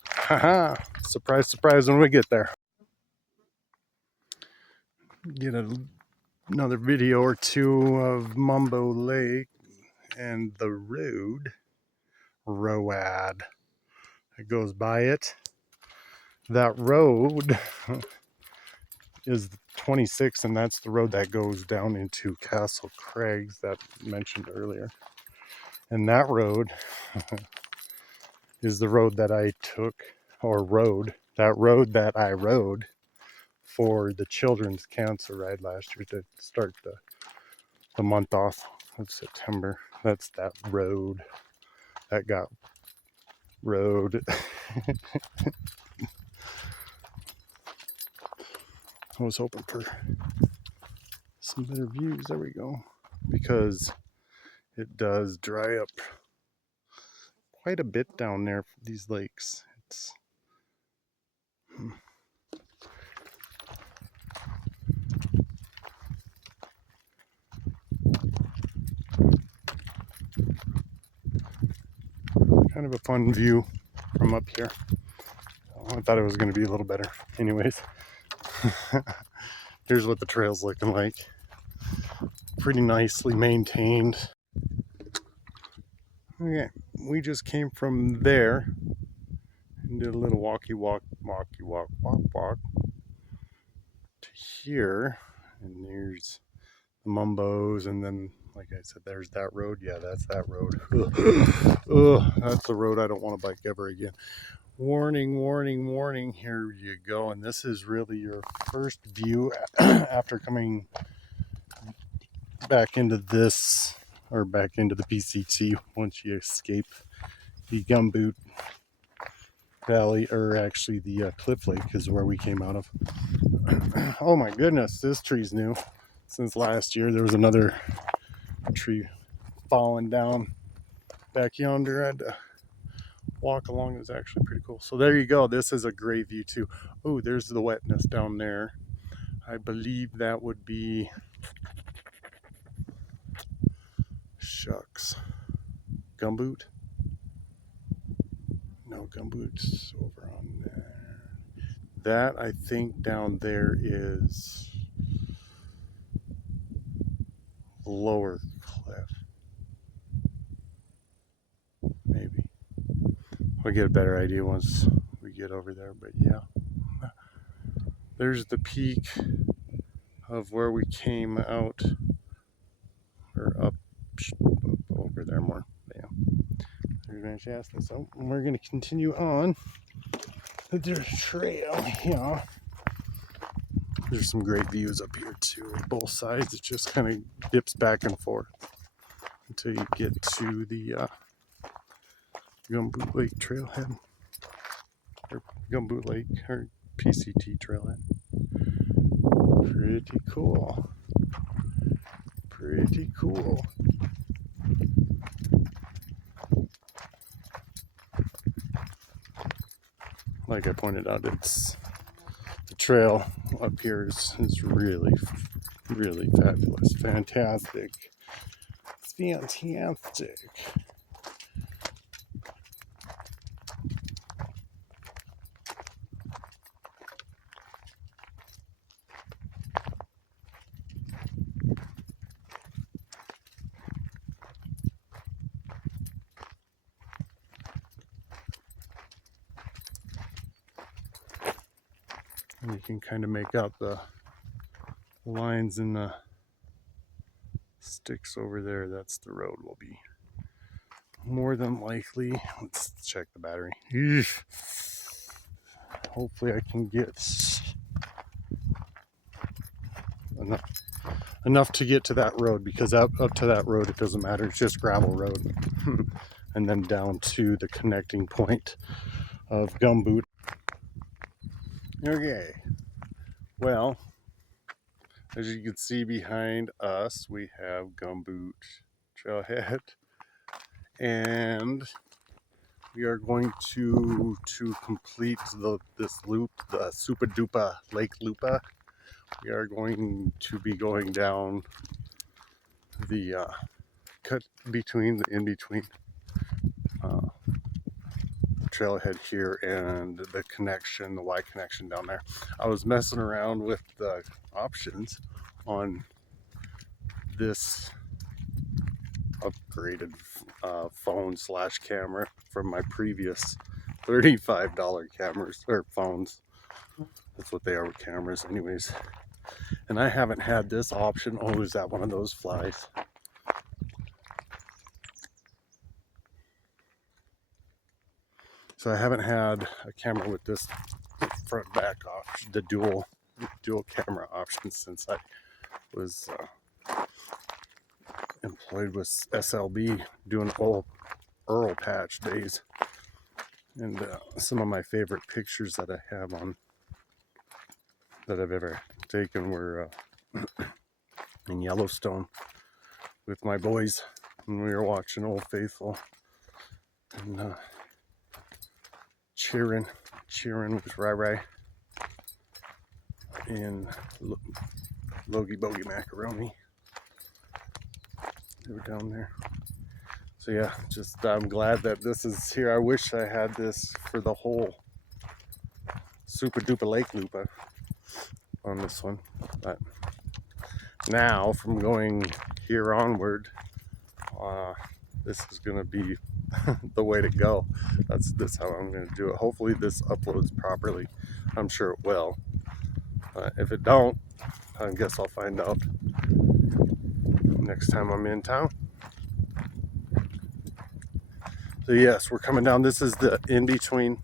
Haha, surprise when we get there. Get another video or two of Mumbo Lake and the road that goes by it. That road is 26, and that's the road that goes down into Castle Craig's that I mentioned earlier. And that road is the road that I took, that road that I rode for the children's cancer ride last year to start the month off of September. That's that road that got rode. I was hoping for some better views. There we go. Because it does dry up quite a bit down there, these lakes. It's kind of a fun view from up here. I thought it was going to be a little better. Anyways, here's what the trail's looking like. Pretty nicely maintained. Okay, we just came from there and did a little walk to here, and there's the Mumbos, and then like I said, there's that road. Yeah, that's that road. Ugh, that's the road I don't want to bike ever again. Warning, warning, warning. Here you go. And this is really your first view after coming back into this, or back into the PCT, once you escape the Gumboot Valley, or actually the Cliff Lake is where we came out of. Oh my goodness, this tree's new. Since last year, there was another tree falling down back yonder. I had to walk along. It was actually pretty cool. So there you go. This is a great view too. Oh, there's the wetness down there. I believe that would be, shucks, Gumboot. No, Gumboot's over on there. That, I think, down there is Lower Cliff. Maybe. We'll get a better idea once we get over there, but yeah. There's the peak of where we came out, or up over there more. Yeah. There's Van Shasta. So we're going to continue on the trail here. There's some great views up here too. Both sides, it just kind of dips back and forth until you get to the Gumboot Lake trailhead, or Gumboot Lake, or PCT trailhead. Pretty cool. Pretty cool. Like I pointed out, it's the trail up here is really, really fabulous. Fantastic. It's fantastic. And you can kind of make out the lines in the sticks over there. That's the road will be. More than likely. Let's check the battery. Eesh. Hopefully I can get enough to get to that road, because up to that road it doesn't matter. It's just gravel road. And then down to the connecting point of Gumboot. Okay. Well, as you can see behind us, we have Gumboot Trailhead, and we are going to complete this loop, the Supa-dupa Lake Loopa. We are going to be going down the cut between the in-between trailhead here and the connection, the Y connection down there. I was messing around with the options on this upgraded phone / camera from my previous $35 cameras, or phones. That's what they are with cameras anyways. And I haven't had this option. Oh, is that one of those flies? So I haven't had a camera with this front back option, the dual camera option, since I was employed with SLB doing old Earl Patch days. And some of my favorite pictures that I have on, that I've ever taken, were in Yellowstone with my boys when we were watching Old Faithful, and cheering with Rai and Logie Bogie Macaroni. They were down there. So yeah, just I'm glad that this is here. I wish I had this for the whole Supa-dupa Lake Loopa on this one. But now, from going here onward, this is gonna be the way to go. That's how I'm gonna do it. Hopefully this uploads properly. I'm sure it will. If it don't, I guess I'll find out next time I'm in town. So yes, we're coming down. This is the in between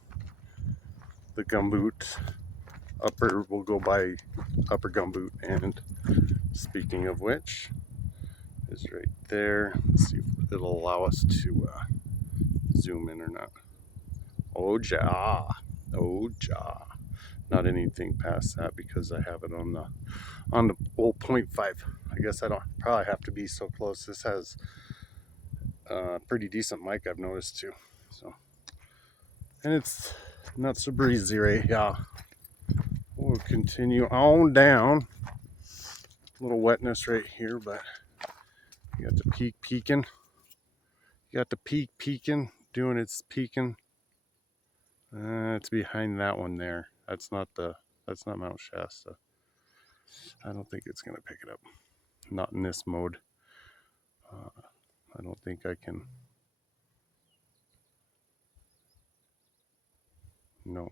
the gumboot. Upper, we'll go by upper gumboot. And speaking of which, is right there. Let's see if it'll allow us to zoom in or not. Oh ja, oh ja. Not anything past that because I have it on the old 0.5. I guess I don't probably have to be so close. This has a pretty decent mic, I've noticed too. So, and it's not so breezy right here. We'll continue on down. A little wetness right here, but you got the peak peaking. You got the peak peaking, doing its peaking. It's behind that one there. That's not Mount Shasta. I don't think it's gonna pick it up. Not in this mode. I don't think I can. No,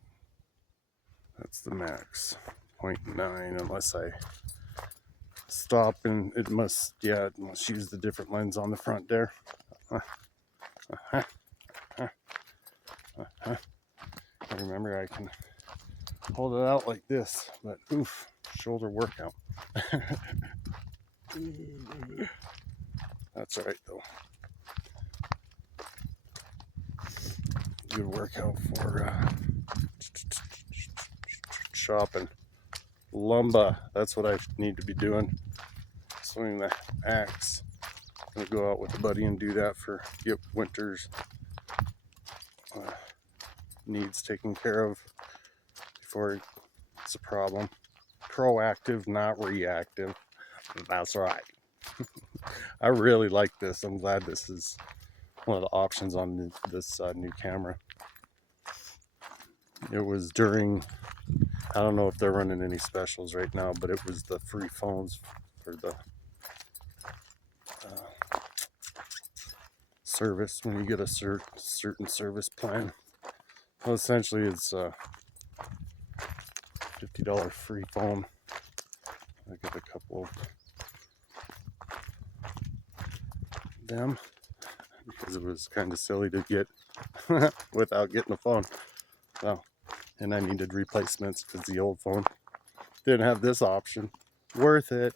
that's the max. 0.9 unless I stop, and it must use the different lens on the front there. Remember, I can hold it out like this, but oof, shoulder workout. That's all right though. Good workout for shopping. Lumba, that's what I need to be doing. Swing the axe. I'm gonna go out with a buddy and do that for winter's needs taken care of before it's a problem. Proactive, not reactive. That's right. I really like this. I'm glad this is one of the options on this new camera. It was during, I don't know if they're running any specials right now, but it was the free phones for the service when you get a certain service plan. Well, essentially it's a $50 free phone. I got a couple of them because it was kind of silly to get without getting a phone. So, and I needed replacements because the old phone didn't have this option. Worth it.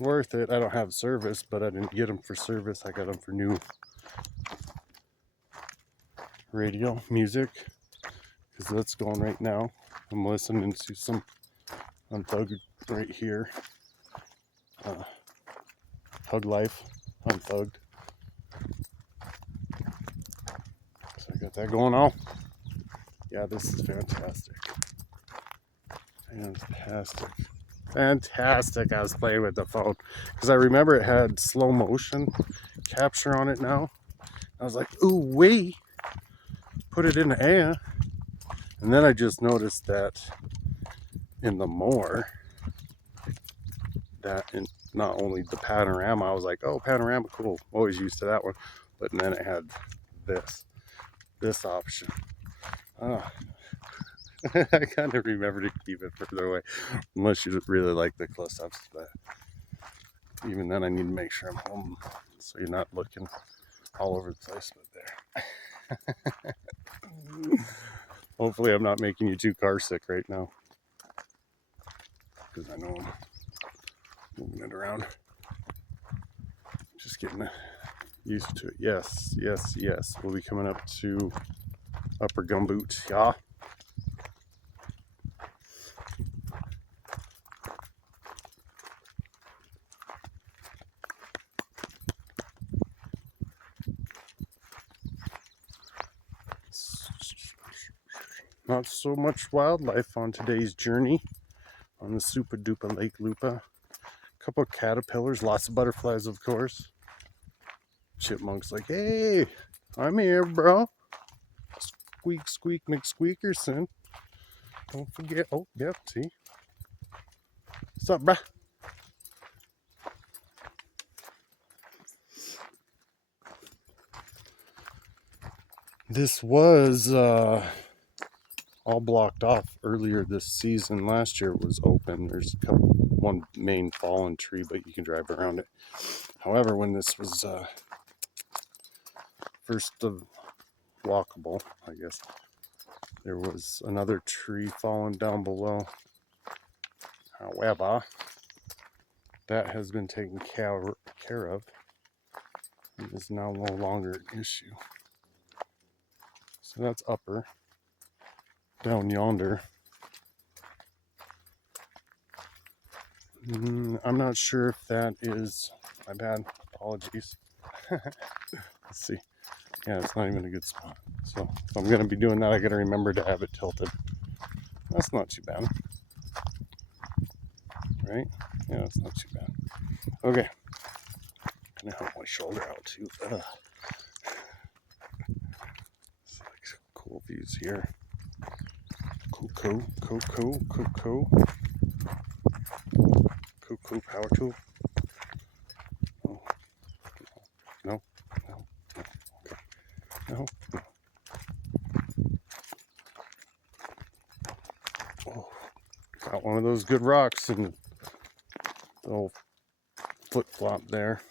Worth it. I don't have service, but I didn't get them for service. I got them for new radio music because that's going right now. I'm listening to some Unplugged right here. Hug Life Unplugged. So I got that going on. Yeah, this is fantastic. Fantastic. Fantastic. I was playing with the phone because I remember it had slow motion capture on it now. I was like, ooh wee. Put it in the air. And then I just noticed that in the more, that in not only the panorama, I was like, oh, panorama, cool. Always used to that one. But then it had this option. Oh. I kind of remember to keep it further away, unless you really like the close-ups. But even then, I need to make sure I'm home, so you're not looking all over the place. But there. Hopefully, I'm not making you too car sick right now, because I know I'm moving it around. Just getting used to it. Yes, yes, yes. We'll be coming up to Upper Gumboot. Yeah. Not so much wildlife on today's journey on the Supa-dupa Lake Loopa. A couple of caterpillars, lots of butterflies, of course. Chipmunk's like, hey, I'm here, bro. Squeak, squeak, McSqueakerson. Don't forget. Oh, yep, see. What's up, bruh? this was all blocked off earlier this season. Last year it was open. There's one main fallen tree, but you can drive around it. However, when this was first walkable, I guess, there was another tree fallen down below. However, that has been taken care of and is now no longer an issue. So that's upper. Down yonder, I'm not sure if that is, my bad, apologies. Let's see. Yeah, it's not even a good spot. So if I'm going to be doing that, I got to remember to have it tilted. That's not too bad. Right? Yeah, that's not too bad. Okay. Gonna help my shoulder out too. It's like cool views here. Cool. Cool power tool. Oh, no. Okay. No. Oh, got one of those good rocks and the old flip flop there,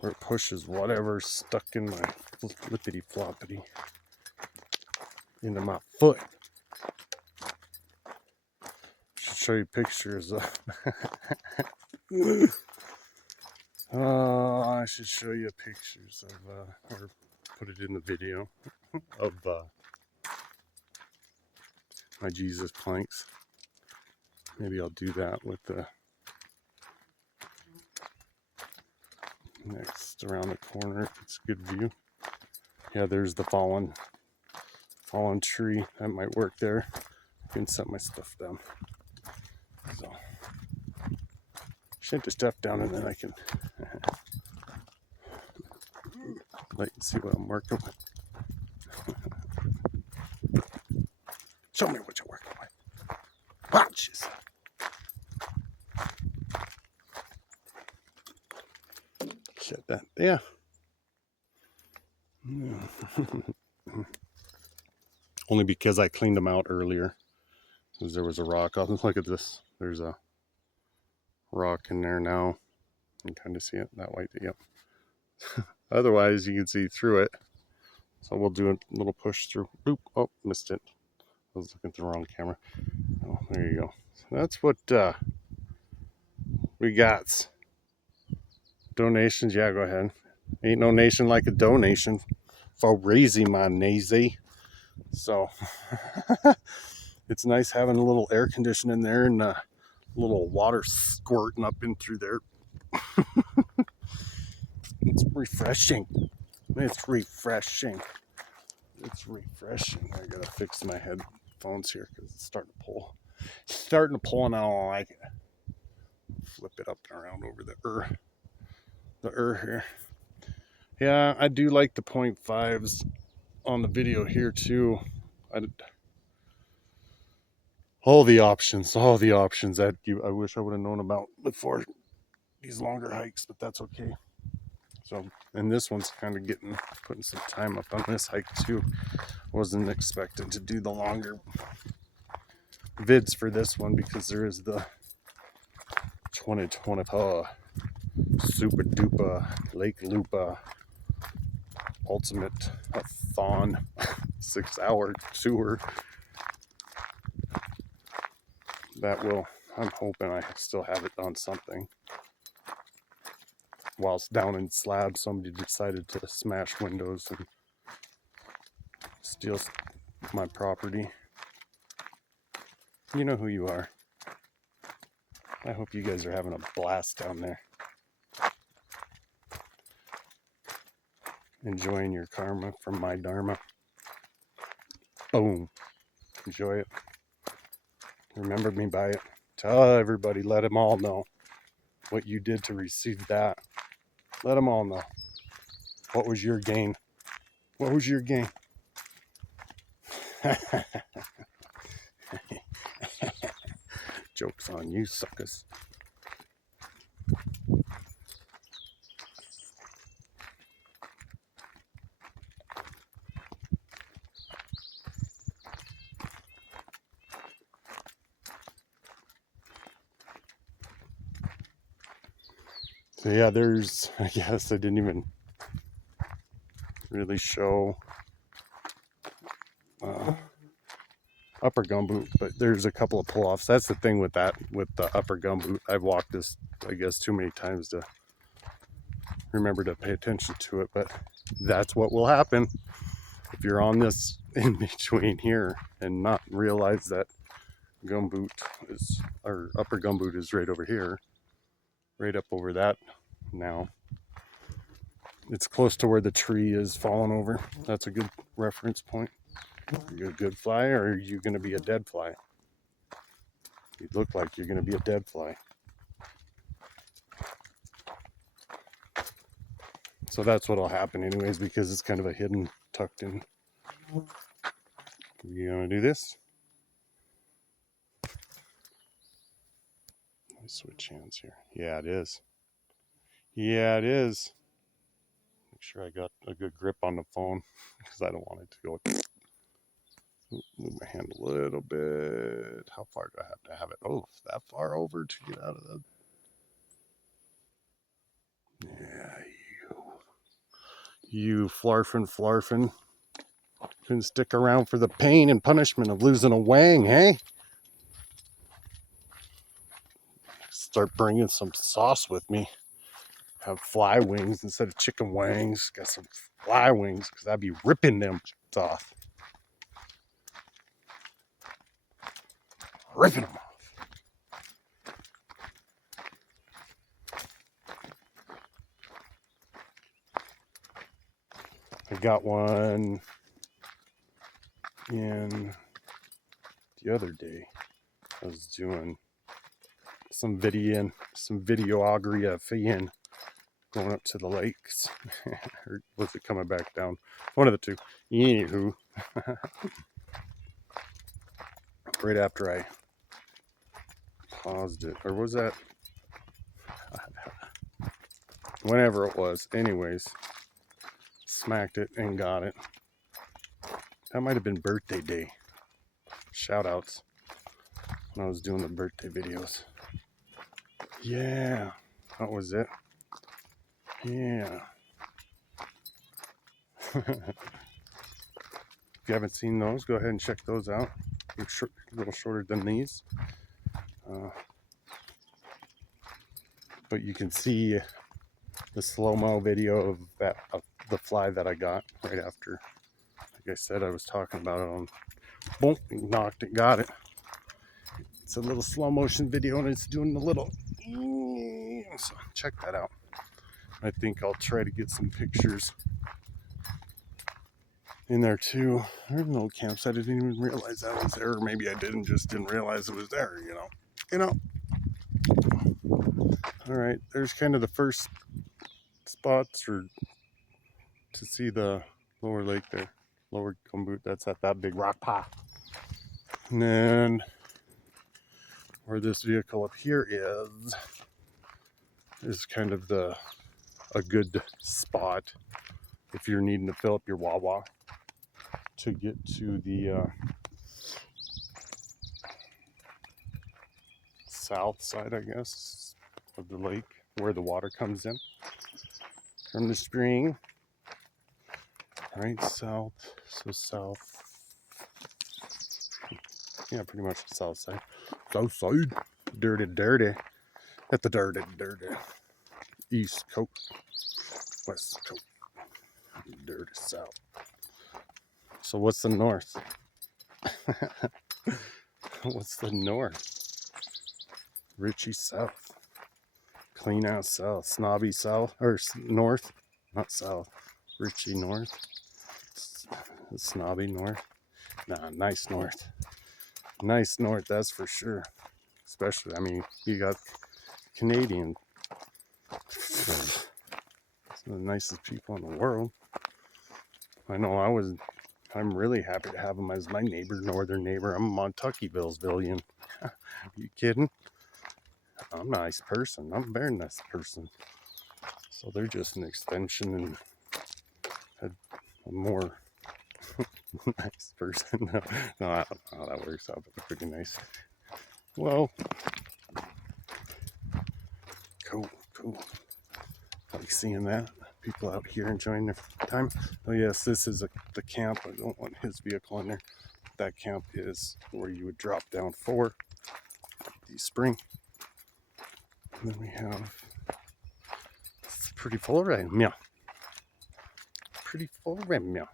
where it pushes whatever's stuck in my flippity floppity into my foot. Should show you pictures of I should show you pictures of or put it in the video of my Jesus planks. Maybe I'll do that with the next around the corner if it's a good view. Yeah, there's the fallen tree. That might work there. I can set my stuff down. So shake the stuff down and then I can let you see what I'm working with. Show me what you're working with. Watches. Shut that there. Only because I cleaned them out earlier. Because there was a rock. Oh, look at this. There's a rock in there now. You can kind of see it that way. Yep. Otherwise, you can see through it. So we'll do a little push through. Boop. Oh, missed it. I was looking at the wrong camera. Oh, there you go. So that's what we got. Donations. Yeah, go ahead. Ain't no nation like a donation for raising my nazy. So it's nice having a little air conditioning in there and a little water squirting up in through there. It's refreshing. It's refreshing. It's refreshing. I gotta fix my headphones here because it's starting to pull. It's starting to pull and I don't like it. Flip it up and around over the here. Yeah, I do like the 0.5s on the video here too. All the options that I wish I would have known about before these longer hikes, but that's okay. So, and this one's kind of putting some time up on this hike too. Wasn't expecting to do the longer vids for this one because there is the 2024 Supa-dupa Lake Loopa Ultimate Thon 6-hour tour. That will, I'm hoping I still have it on something. Whilst down in slab, somebody decided to smash windows and steal my property. You know who you are. I hope you guys are having a blast down there. Enjoying your karma from my dharma. Boom. Enjoy it. Remember me by it. Tell everybody, let them all know what you did to receive that. Let them all know. What was your gain? What was your gain? Joke's on you, suckers. So yeah, there's, I guess I didn't even really show upper gumboot, but there's a couple of pull-offs. That's the thing with that, with the upper gumboot. I've walked this, I guess, too many times to remember to pay attention to it, but that's what will happen if you're on this in between here and not realize that gumboot is, or upper gumboot is right over here, right up over that now. It's close to where the tree is falling over. That's a good reference point. Are you a good fly, or are you going to be a dead fly? You look like you're going to be a dead fly. So that's what'll happen anyways, because it's kind of a hidden, tucked in. You going to do this? Let me switch hands here. Yeah, it is. Yeah, it is. Make sure I got a good grip on the phone because I don't want it to go. Move my hand a little bit. How far do I have to have it? Oh, that far over to get out of the... Yeah, you flarfin. Couldn't stick around for the pain and punishment of losing a wang, hey? Start bringing some sauce with me. Have fly wings instead of chicken wings. Got some fly wings because I'd be ripping them off. Ripping them off. I got one in the other day. I was doing some videography going up to the lakes. Or was it coming back down? One of the two. Anywho, right after I paused it, or was that whenever it was? Anyways, smacked it and got it. That might have been birthday day. Shout outs when I was doing the birthday videos. Yeah, that was it. Yeah. If you haven't seen those, go ahead and check those out. They're a little shorter than these. But you can see the slow-mo video of the fly that I got right after. Like I said, I was talking about it on, boom, knocked it, got it. It's a little slow motion video and it's doing the little, so check that out. I think I'll try to get some pictures in there too. There's an old campsite. I didn't even realize that was there, or maybe I just didn't realize it was there, you know. All right, there's kind of the first spots or to see the lower lake there, lower gumboot. That's at that big rock pile. And then where this vehicle up here is kind of a good spot if you're needing to fill up your Wawa to get to the south side, I guess, of the lake where the water comes in from the spring. Right, south, so south. Yeah, pretty much the south side. South side, dirty. At the dirty. East coast, west coast, dirty south. So what's the north? What's the north? Richie south. Clean out south. Snobby south. Or north. Not south. Richie north. Snobby north. Nah, nice north. Nice north, that's for sure. Especially, I mean, you got Canadian. Some of the nicest people in the world. I know I'm really happy to have them as my neighbor, northern neighbor. I'm a Montuckyville'svillian. Are you kidding? I'm a nice person. I'm a very nice person. So they're just an extension and a more nice person. No, I don't know how that works out, but they're pretty nice. Well, cool. like seeing that. People out here enjoying their time. Oh yes, this is the camp. I don't want his vehicle in there. That camp is where you would drop down for the spring. And then we have, it's pretty full right now. Pretty full right now.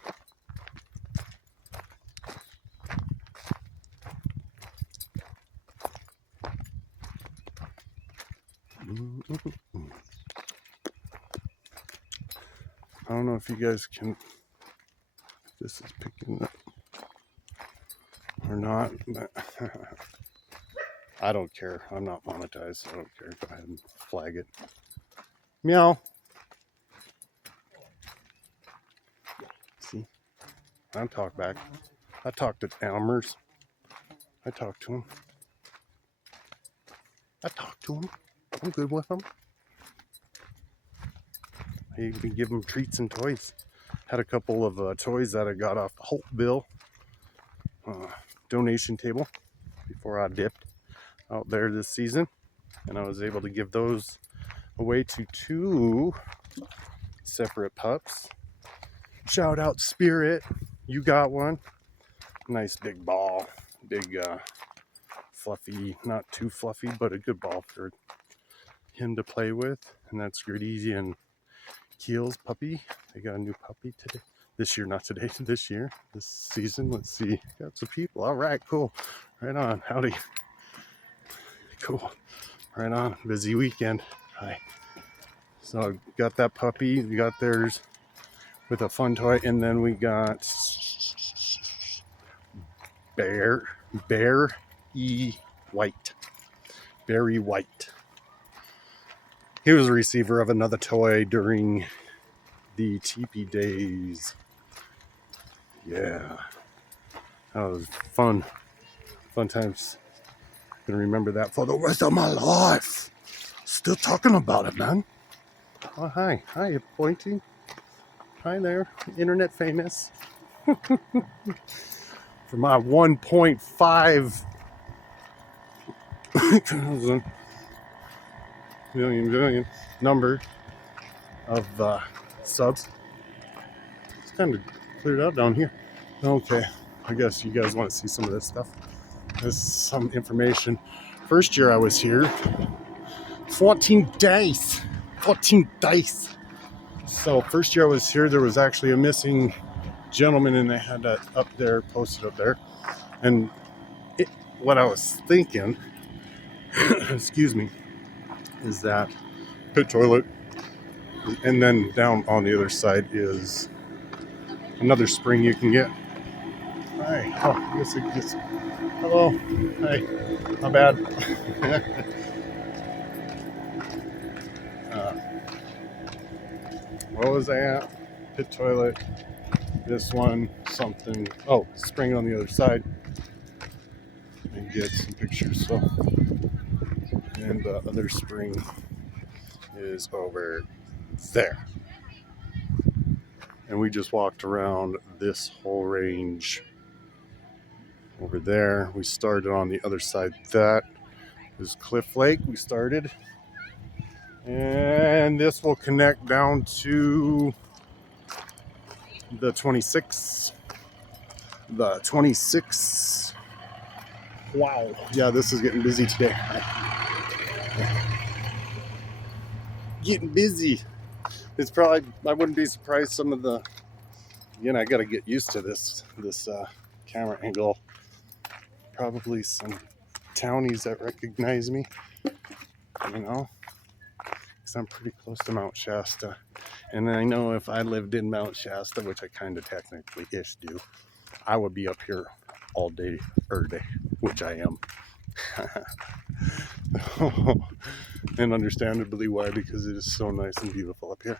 I don't know if you guys can, if this is picking up or not, but I don't care. I'm not monetized, so I don't care. Go ahead and flag it. Meow. See? I don't talk back. I talk to Elmers. I talk to him. I'm good with them. You can give them treats and toys. Had a couple of toys that I got off the Holtville donation table before I dipped out there this season. And I was able to give those away to 2 separate pups. Shout out Spirit. You got one. Nice big ball. Big fluffy, not too fluffy, but a good ball for him to play with. And that's Gritty and Keel's puppy. They got a new puppy today. This year, not today, this year, this season. Let's see. Got some people. All right, cool. Right on. Howdy. Cool. Right on. Busy weekend. Hi. So got that puppy. We got theirs with a fun toy. And then we got Barry White. He was a receiver of another toy during the teepee days. Yeah. That was fun. Fun times. Gonna remember that for the rest of my life. Still talking about it, man. Oh, hi. Hi, you're pointing. Hi there. Internet famous. For my 1.5 billion number of subs. It's kind of cleared out down here. Okay, I guess you guys want to see some of this stuff. This is some information. First year I was here, 14 days. So first year I was here, there was actually a missing gentleman, and they had that up there, posted up there. And what I was thinking, excuse me, is that pit toilet, and then down on the other side is another spring you can get. Hi. Oh, I guess it gets. Hello. Hi. Not bad. What was I at? Pit toilet. This one, something. Oh, spring on the other side. And get some pictures. So, and the other spring is over there. And we just walked around this whole range over there. We started on the other side. That is Cliff Lake. We started. And this will connect down to the 26. The 26. Wow. Yeah, this is getting busy today. Getting busy. It's probably, I wouldn't be surprised some of the, again, I got to get used to this camera angle. Probably some townies that recognize me, you know, because I'm pretty close to Mount Shasta. And I know if I lived in Mount Shasta, which I kind of technically-ish do, I would be up here all day, every day, which I am. And understandably why, because it is so nice and beautiful up here.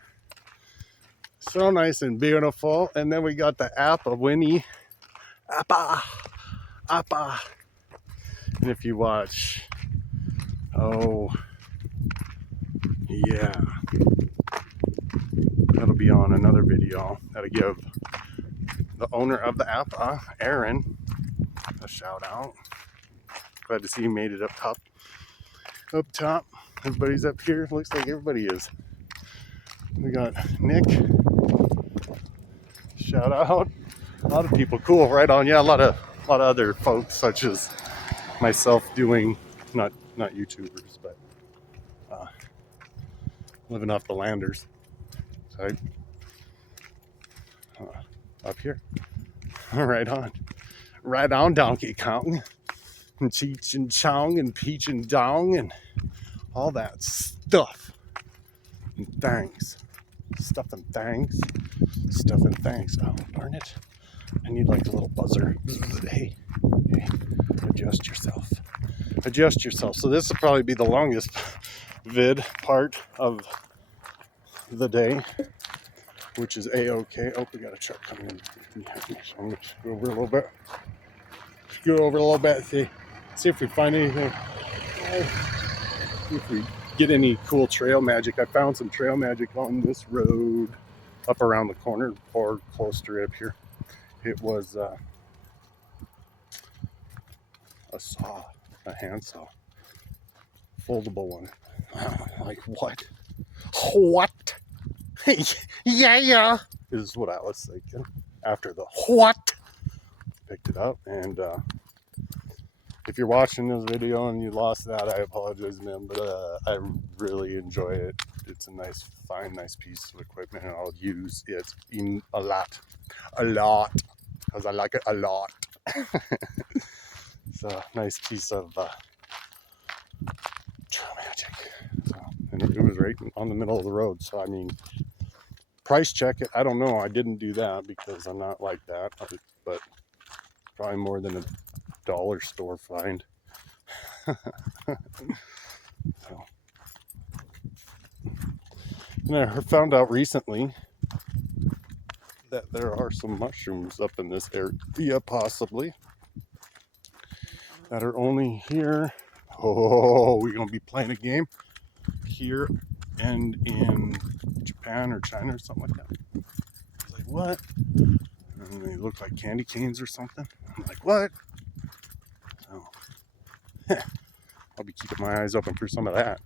So nice and beautiful. And then we got the Appa Winnie. Appa. And if you watch, oh, yeah, that'll be on another video. That'll give the owner of the Appa, Aaron, a shout out. Glad to see he made it up top. Up top. Everybody's up here. Looks like everybody is. We got Nick. Shout out. A lot of people. Cool. Right on. Yeah, a lot of other folks such as myself doing not YouTubers, but living off the landers. So up here. Right on. Right on, Donkey Kong. And Cheech and Chong and Peach and Dong and all that stuff. And things. Stuff and things. Stuff and things. Oh, darn it. I need like a little buzzer. Hey, adjust yourself. Adjust yourself. So this will probably be the longest vid part of the day, which is a-okay. Oh, we got a truck coming in. So I'm gonna go over a little bit. Go over a little bit. See if we find anything. See if we get any cool trail magic. I found some trail magic on this road up around the corner or close to up here. It was a saw, a hand saw, foldable one. Like what? What? Yeah, is what I was thinking. After the what, picked it up, and if you're watching this video and you lost that, I apologize, man. But I really enjoy it. It's a nice, fine, nice piece of equipment, and I'll use it in a lot, because I like it a lot. It's a nice piece of trail magic. So, and it was right on the middle of the road. So I mean, price check it. I don't know. I didn't do that because I'm not like that. But probably more than a dollar store find. So, and I found out recently that there are some mushrooms up in this area, possibly, that are only here. Oh, we're gonna be playing a game here and in Japan or China or something like that. I was like, what? And they look like candy canes or something. I'm like, what? So I'll be keeping my eyes open for some of that.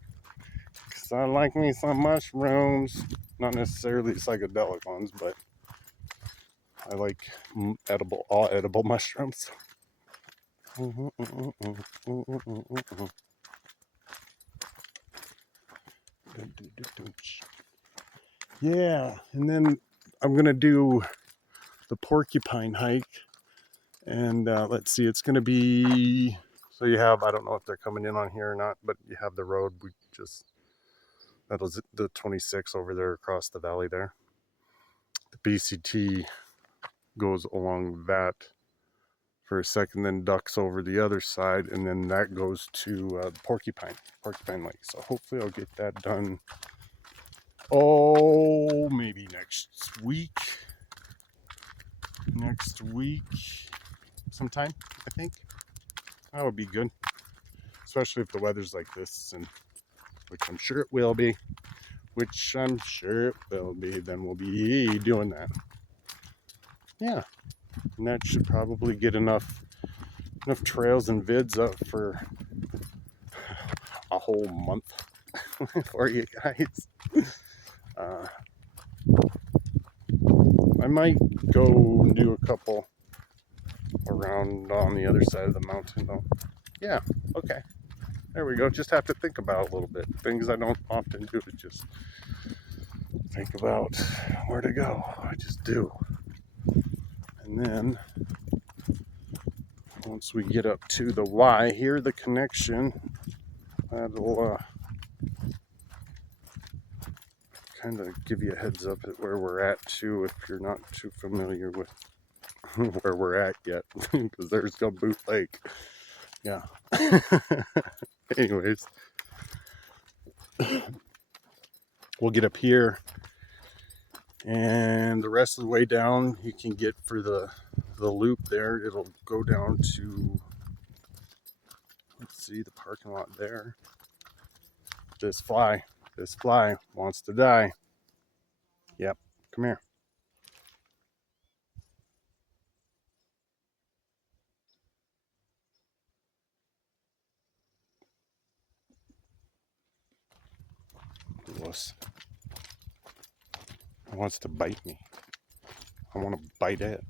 Because I like me some mushrooms. Not necessarily psychedelic ones, but I like all edible mushrooms. Yeah, and then I'm gonna do the porcupine hike, and let's see, it's gonna be, so you have, I don't know if they're coming in on here or not, but you have the road, that was the 26 over there across the valley there. The BCT goes along that for a second, then ducks over the other side, and then that goes to Porcupine Lake. So hopefully I'll get that done. Oh, maybe next week sometime, I think. That would be good, especially if the weather's like this, and which I'm sure it will be. Then we'll be doing that. Yeah, and that should probably get enough trails and vids up for a whole month for you guys. I might go and do a couple around on the other side of the mountain though. Yeah, okay. There we go. Just have to think about it a little bit. Things I don't often do is just think about where to go. I just do. And then once we get up to the Y, here the connection, that'll kind of give you a heads up at where we're at too, if you're not too familiar with where we're at yet, because there's Gumboot Lake. Yeah. Anyways, we'll get up here, and the rest of the way down you can get for the loop there. It'll go down to, let's see, the parking lot there. This fly wants to die. Yep, come here. Wuss. It wants to bite me. I want to bite it.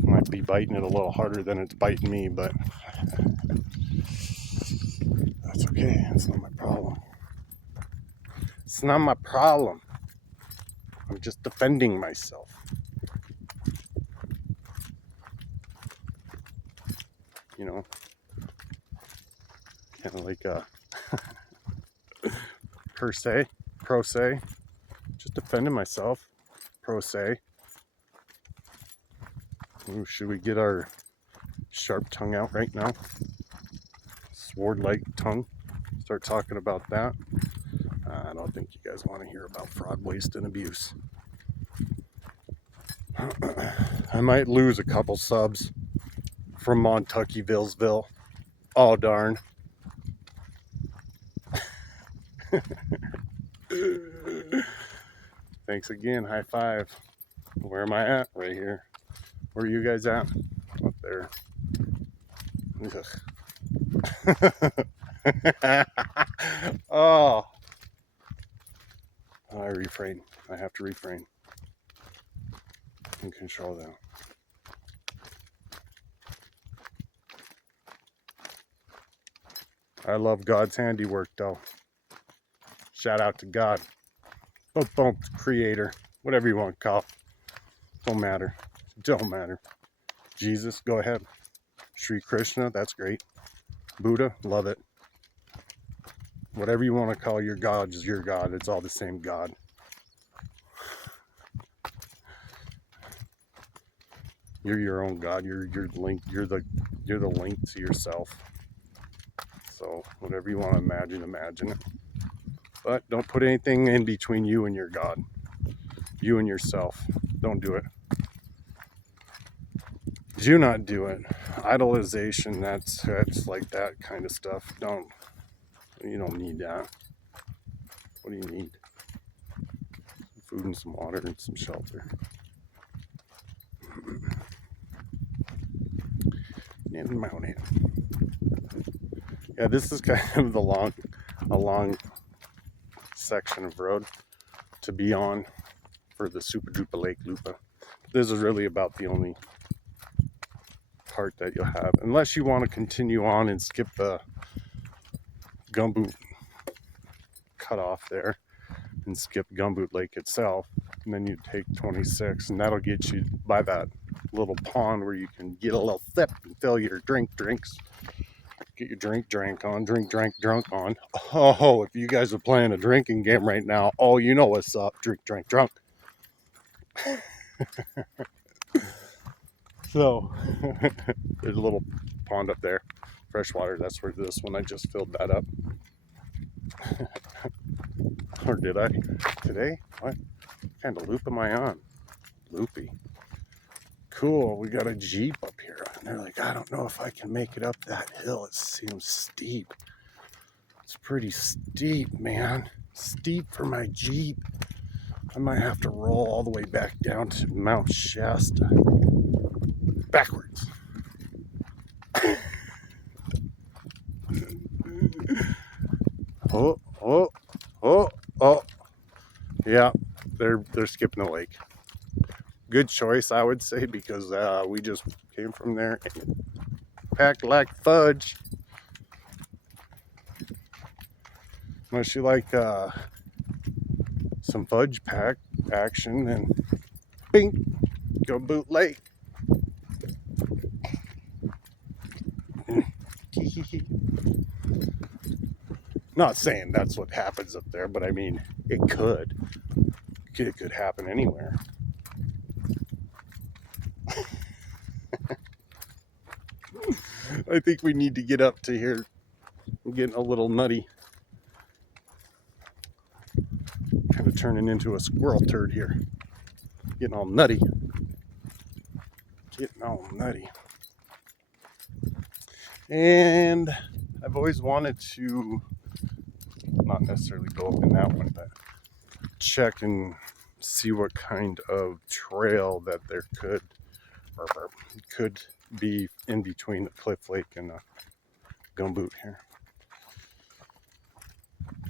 Might be biting it a little harder than it's biting me, but that's okay. It's not my problem. It's not my problem. I'm just defending myself. You know, kind of like a pro se, just defending myself, pro se. Ooh, should we get our sharp tongue out right now? Sword-like tongue. Start talking about that. I don't think you guys want to hear about fraud, waste, and abuse. I might lose a couple subs from Montucky-Villesville. Oh, darn. Thanks again. High five. Where am I at? Right here. Where are you guys at? Up there. Oh. I refrain. I have to refrain and control that. I love God's handiwork, though. Shout out to God. Boom, creator. Whatever you want to call it. Don't matter. Don't matter. Jesus, go ahead. Sri Krishna, that's great. Buddha, love it. Whatever you want to call your God is your God. It's all the same God. You're your own God. You're linked. You're the link to yourself. So whatever you want to imagine it. But don't put anything in between you and your God. You and yourself. Don't do it. Do not do it. Idolization, that's like that kind of stuff. You don't need that. What do you need? Food and some water and some shelter. In mountain. Yeah, this is kind of a long section of road to be on for the Supa-dupa Lake Loopa. This is really about the only part that you'll have, unless you want to continue on and skip the Gumboot cutoff there and skip Gumboot Lake itself, and then you take 26, and that'll get you by that little pond where you can get a little sip and fill your drinks. Get your drink on. Oh, if you guys are playing a drinking game right now, oh, you know what's up. Drunk. So, there's a little pond up there. Freshwater, that's where this one, I just filled that up. Or did I? Today? What kind of loop am I on? Loopy. Cool, we got a Jeep up here. And they're like, I don't know if I can make it up that hill. It seems steep. It's pretty steep, man. Steep for my Jeep. I might have to roll all the way back down to Mount Shasta. Backwards. Oh. Yeah, they're skipping the lake. Good choice, I would say, because we just came from there and packed like fudge. Unless you like some fudge pack action, then bing, Gumboot Lake. Not saying that's what happens up there, but I mean, it could. It could happen anywhere. I think we need to get up to here. I'm getting a little nutty. Kind of turning into a squirrel turd here. Getting all nutty. And I've always wanted to, not necessarily go up in that one, but check and see what kind of trail that there could be in between the Cliff Lake and the Gumboot here.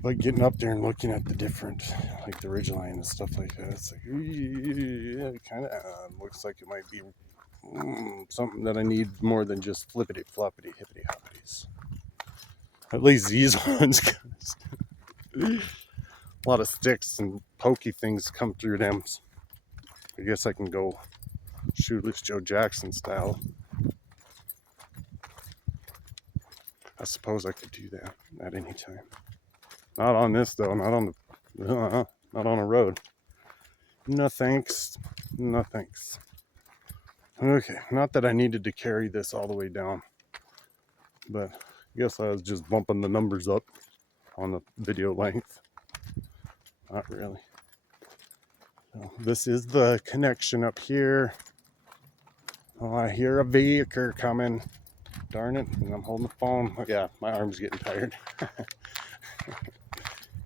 Like getting up there and looking at the different, like the ridgeline and stuff like that. It's like, yeah, it kind of looks like it might be something that I need more than just flippity floppity hippity hoppities. At least these ones, a lot of sticks and pokey things come through them. I guess I can go Shoeless Joe Jackson style. I suppose I could do that at any time. Not on this though. Not on the. Not on a road. No thanks. No thanks. Okay. Not that I needed to carry this all the way down, but I guess I was just bumping the numbers up on the video length. Not really. So this is the connection up here. Oh, I hear a vehicle coming. Darn it. And I'm holding the phone. Oh, yeah, my arm's getting tired.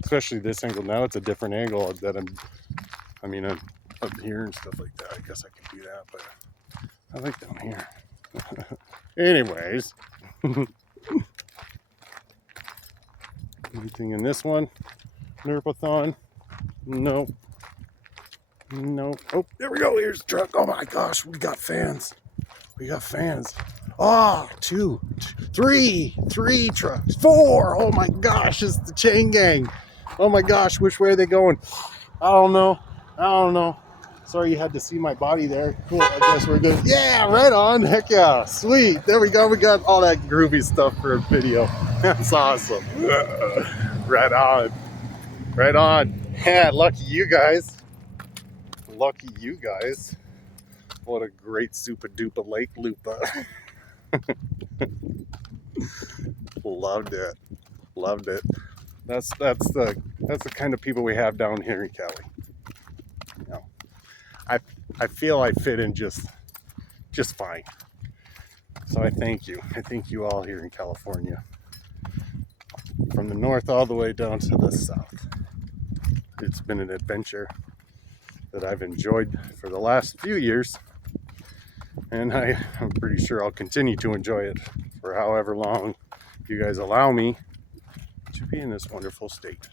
Especially this angle. Now it's a different angle that I'm up here and stuff like that. I guess I can do that, but I like down here. Anyways. Anything in this one? Nerpathon? Nope. Nope. Oh, there we go. Here's the truck. Oh my gosh, we got fans. We got fans. Oh, three trucks. 4. Oh my gosh, it's the chain gang. Oh my gosh, which way are they going? I don't know. Sorry you had to see my body there. Cool, I guess we're good. Yeah, right on. Heck yeah. Sweet. There we go. We got all that groovy stuff for a video. That's awesome. Right on. Right on. Yeah, lucky you guys. Lucky you guys. What a great Supa-dupa lake Loopa. Loved it. Loved it. That's the kind of people we have down here in Cali. You know, I feel I fit in just fine. So I thank you. I thank you all here in California. From the north all the way down to the south. It's been an adventure that I've enjoyed for the last few years. And I'm pretty sure I'll continue to enjoy it for however long you guys allow me to be in this wonderful state.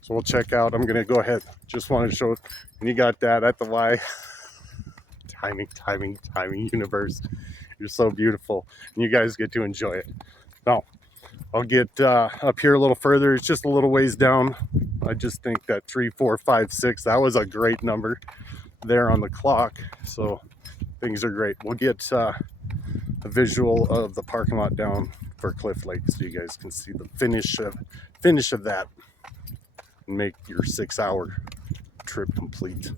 So we'll check out. I'm going to go ahead. Just wanted to show, and you got that at the Y. Timing, universe. You're so beautiful. And you guys get to enjoy it. Now, I'll get up here a little further. It's just a little ways down. I just think that 3, 4, 5, 6, that was a great number there on the clock. So things are great. We'll get a visual of the parking lot down for Cliff Lake so you guys can see the finish of that and make your 6-hour trip complete.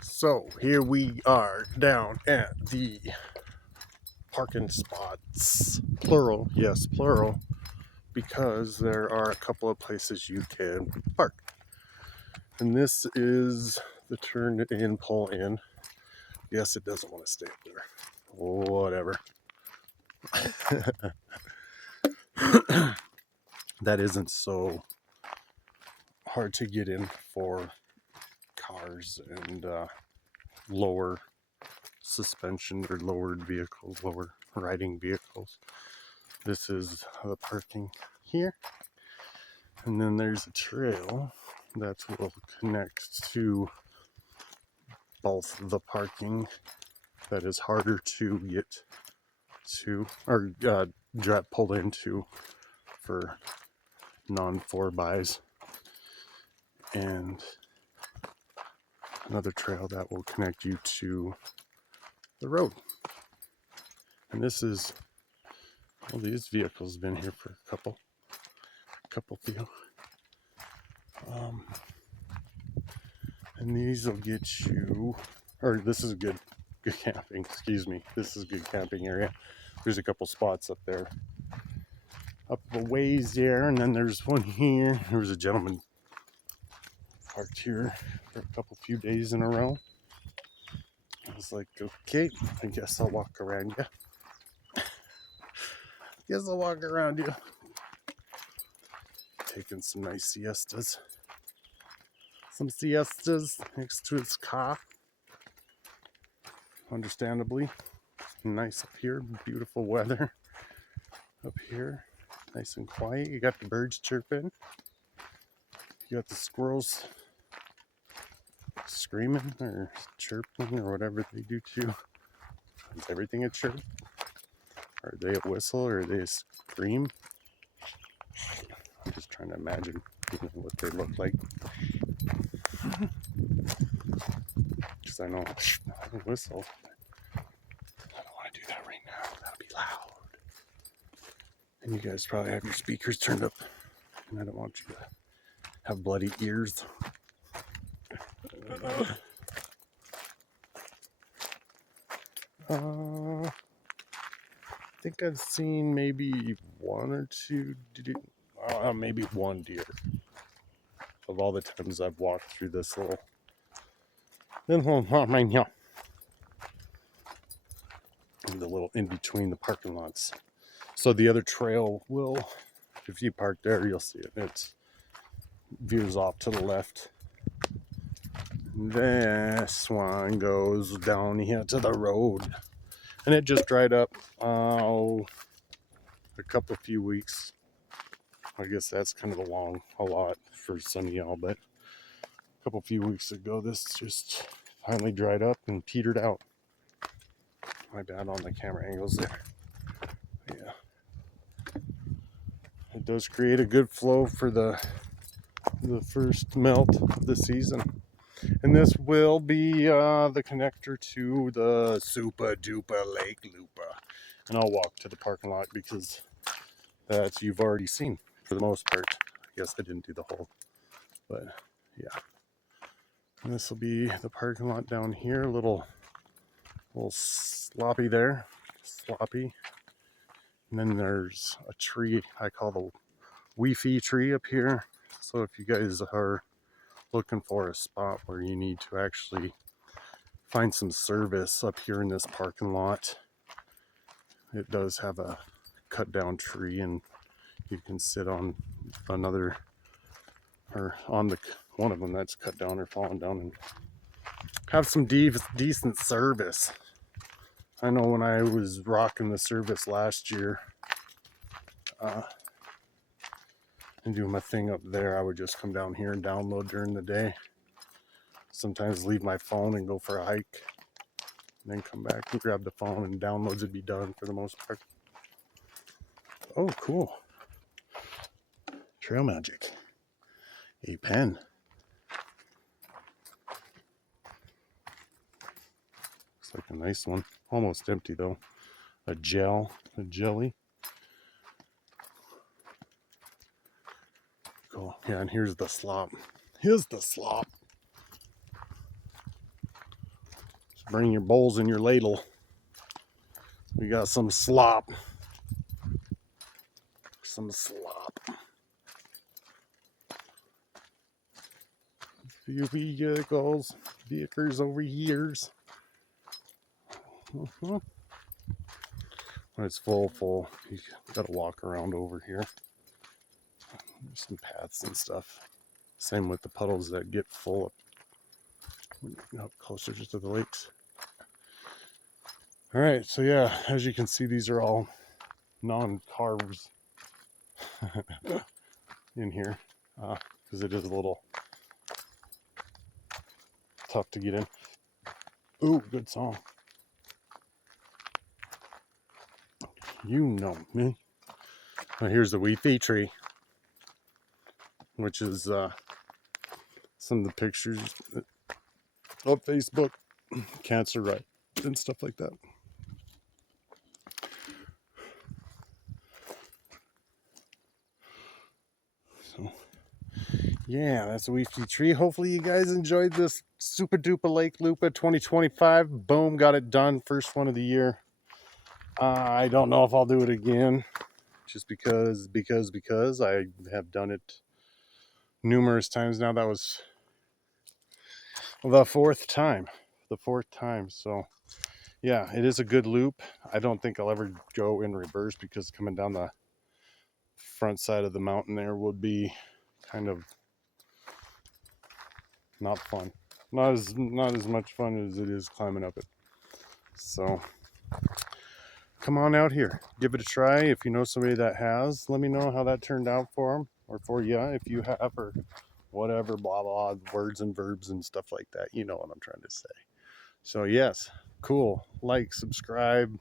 So here we are down at the parking spots, plural, yes, plural, because there are a couple of places you can park. And this is the turn in, pull in. Yes, it doesn't want to stay up there. Whatever. That isn't so hard to get in for cars and lower suspension or lowered vehicles, lower riding vehicles. This is the parking here. And then there's a trail that will connect to both the parking that is harder to get to or pull into for non-4x, and another trail that will connect you to the road. And this is, well, these vehicles have been here for a couple few. And these will get you, or this is good camping, excuse me. This is a good camping area. There's a couple spots up there, up the ways there, and then there's one here. There was a gentleman parked here for a few days in a row. I was like, okay, I guess I'll walk around you. Taking some nice siestas. Some siestas next to his car. Understandably. Nice up here, beautiful weather up here, nice and quiet. You got the birds chirping, you got the squirrels screaming or chirping or whatever they do to you. Is everything a chirp? Are they a whistle or are they a scream? I'm just trying to imagine what they look like. Because I know I whistle. I don't want to do that right now. That'll be loud. And you guys probably have your speakers turned up. And I don't want you to have bloody ears. I think I've seen maybe one or two, maybe one deer of all the times I've walked through this little the little in between the parking lots. So the other trail will, if you park there, you'll see it. It's views off to the left. This one goes down here to the road, and it just dried up a few weeks. I guess that's kind of a lot for some of y'all, but a few weeks ago this just finally dried up and petered out. My bad on the camera angles there. Yeah, it does create a good flow for the first melt of the season. And this will be the connector to the Supa-dupa Lake Loopa. And I'll walk to the parking lot because that you've already seen for the most part. I guess I didn't do the whole, but yeah. And this will be the parking lot down here. A little sloppy there. Sloppy. And then there's a tree I call the Wi-Fi tree up here. So if you guys are looking for a spot where you need to actually find some service up here in this parking lot, it does have a cut down tree, and you can sit on another or on the one of them that's cut down or fallen down and have some decent service. I know when I was rocking the service last year and doing my thing up there, I would just come down here and download during the day. Sometimes leave my phone and go for a hike, and then come back and grab the phone, and downloads would be done for the most part. Oh, cool. Trail magic. A pen. Looks like a nice one. Almost empty though. A jelly. Cool. Yeah, and here's the slop. Here's the slop. Just bring your bowls and your ladle. We got some slop. Some slop. Few vehicles over here. When it's full, you gotta walk around over here. There's some paths and stuff. Same with the puddles that get full up closer to the lakes. All right, so yeah, as you can see, these are all non-carves in here because it is a little tough to get in. Ooh, good song. You know me. Now here's the Wi-Fi tree, which is some of the pictures on Facebook, cancer right and stuff like that. So yeah, that's a Wi-Fi tree. Hopefully you guys enjoyed this Supa-dupa Lake Loopa 2025. Boom, got it done. First one of the year. I don't know if I'll do it again, just because I have done it numerous times now. That was the fourth time. So yeah, it is a good loop. I don't think I'll ever go in reverse because coming down the front side of the mountain there would be kind of not fun. Not as much fun as it is climbing up it. So come on out here, give it a try. If you know somebody that has, let me know how that turned out for them, or for you if you have, or whatever, blah blah, words and verbs and stuff like that. You know what I'm trying to say. So yes, cool. Like, subscribe,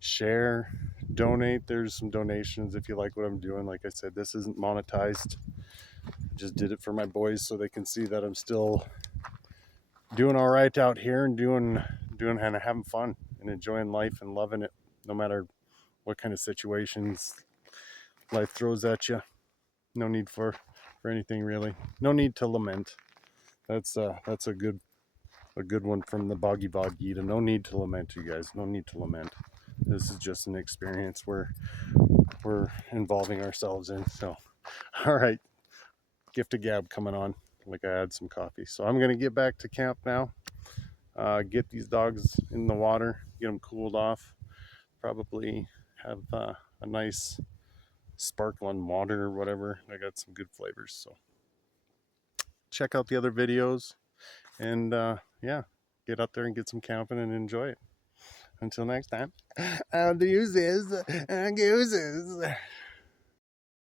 share, donate. There's some donations if you like what I'm doing. Like I said, this isn't monetized. I just did it for my boys so they can see that I'm still doing all right out here and doing and having fun and enjoying life and loving it, no matter what kind of situations life throws at you. No need for anything really. No need to lament. That's a good one from the Bhagavad Gita. No need to lament, you guys. No need to lament. This is just an experience where we're involving ourselves in. So, all right, gift of gab coming on. Like, I had some coffee, so I'm gonna get back to camp now. Get these dogs in the water, get them cooled off. Probably have a nice sparkling water or whatever. I got some good flavors, so check out the other videos, and yeah, get out there and get some camping and enjoy it. Until next time, deuces and gooses.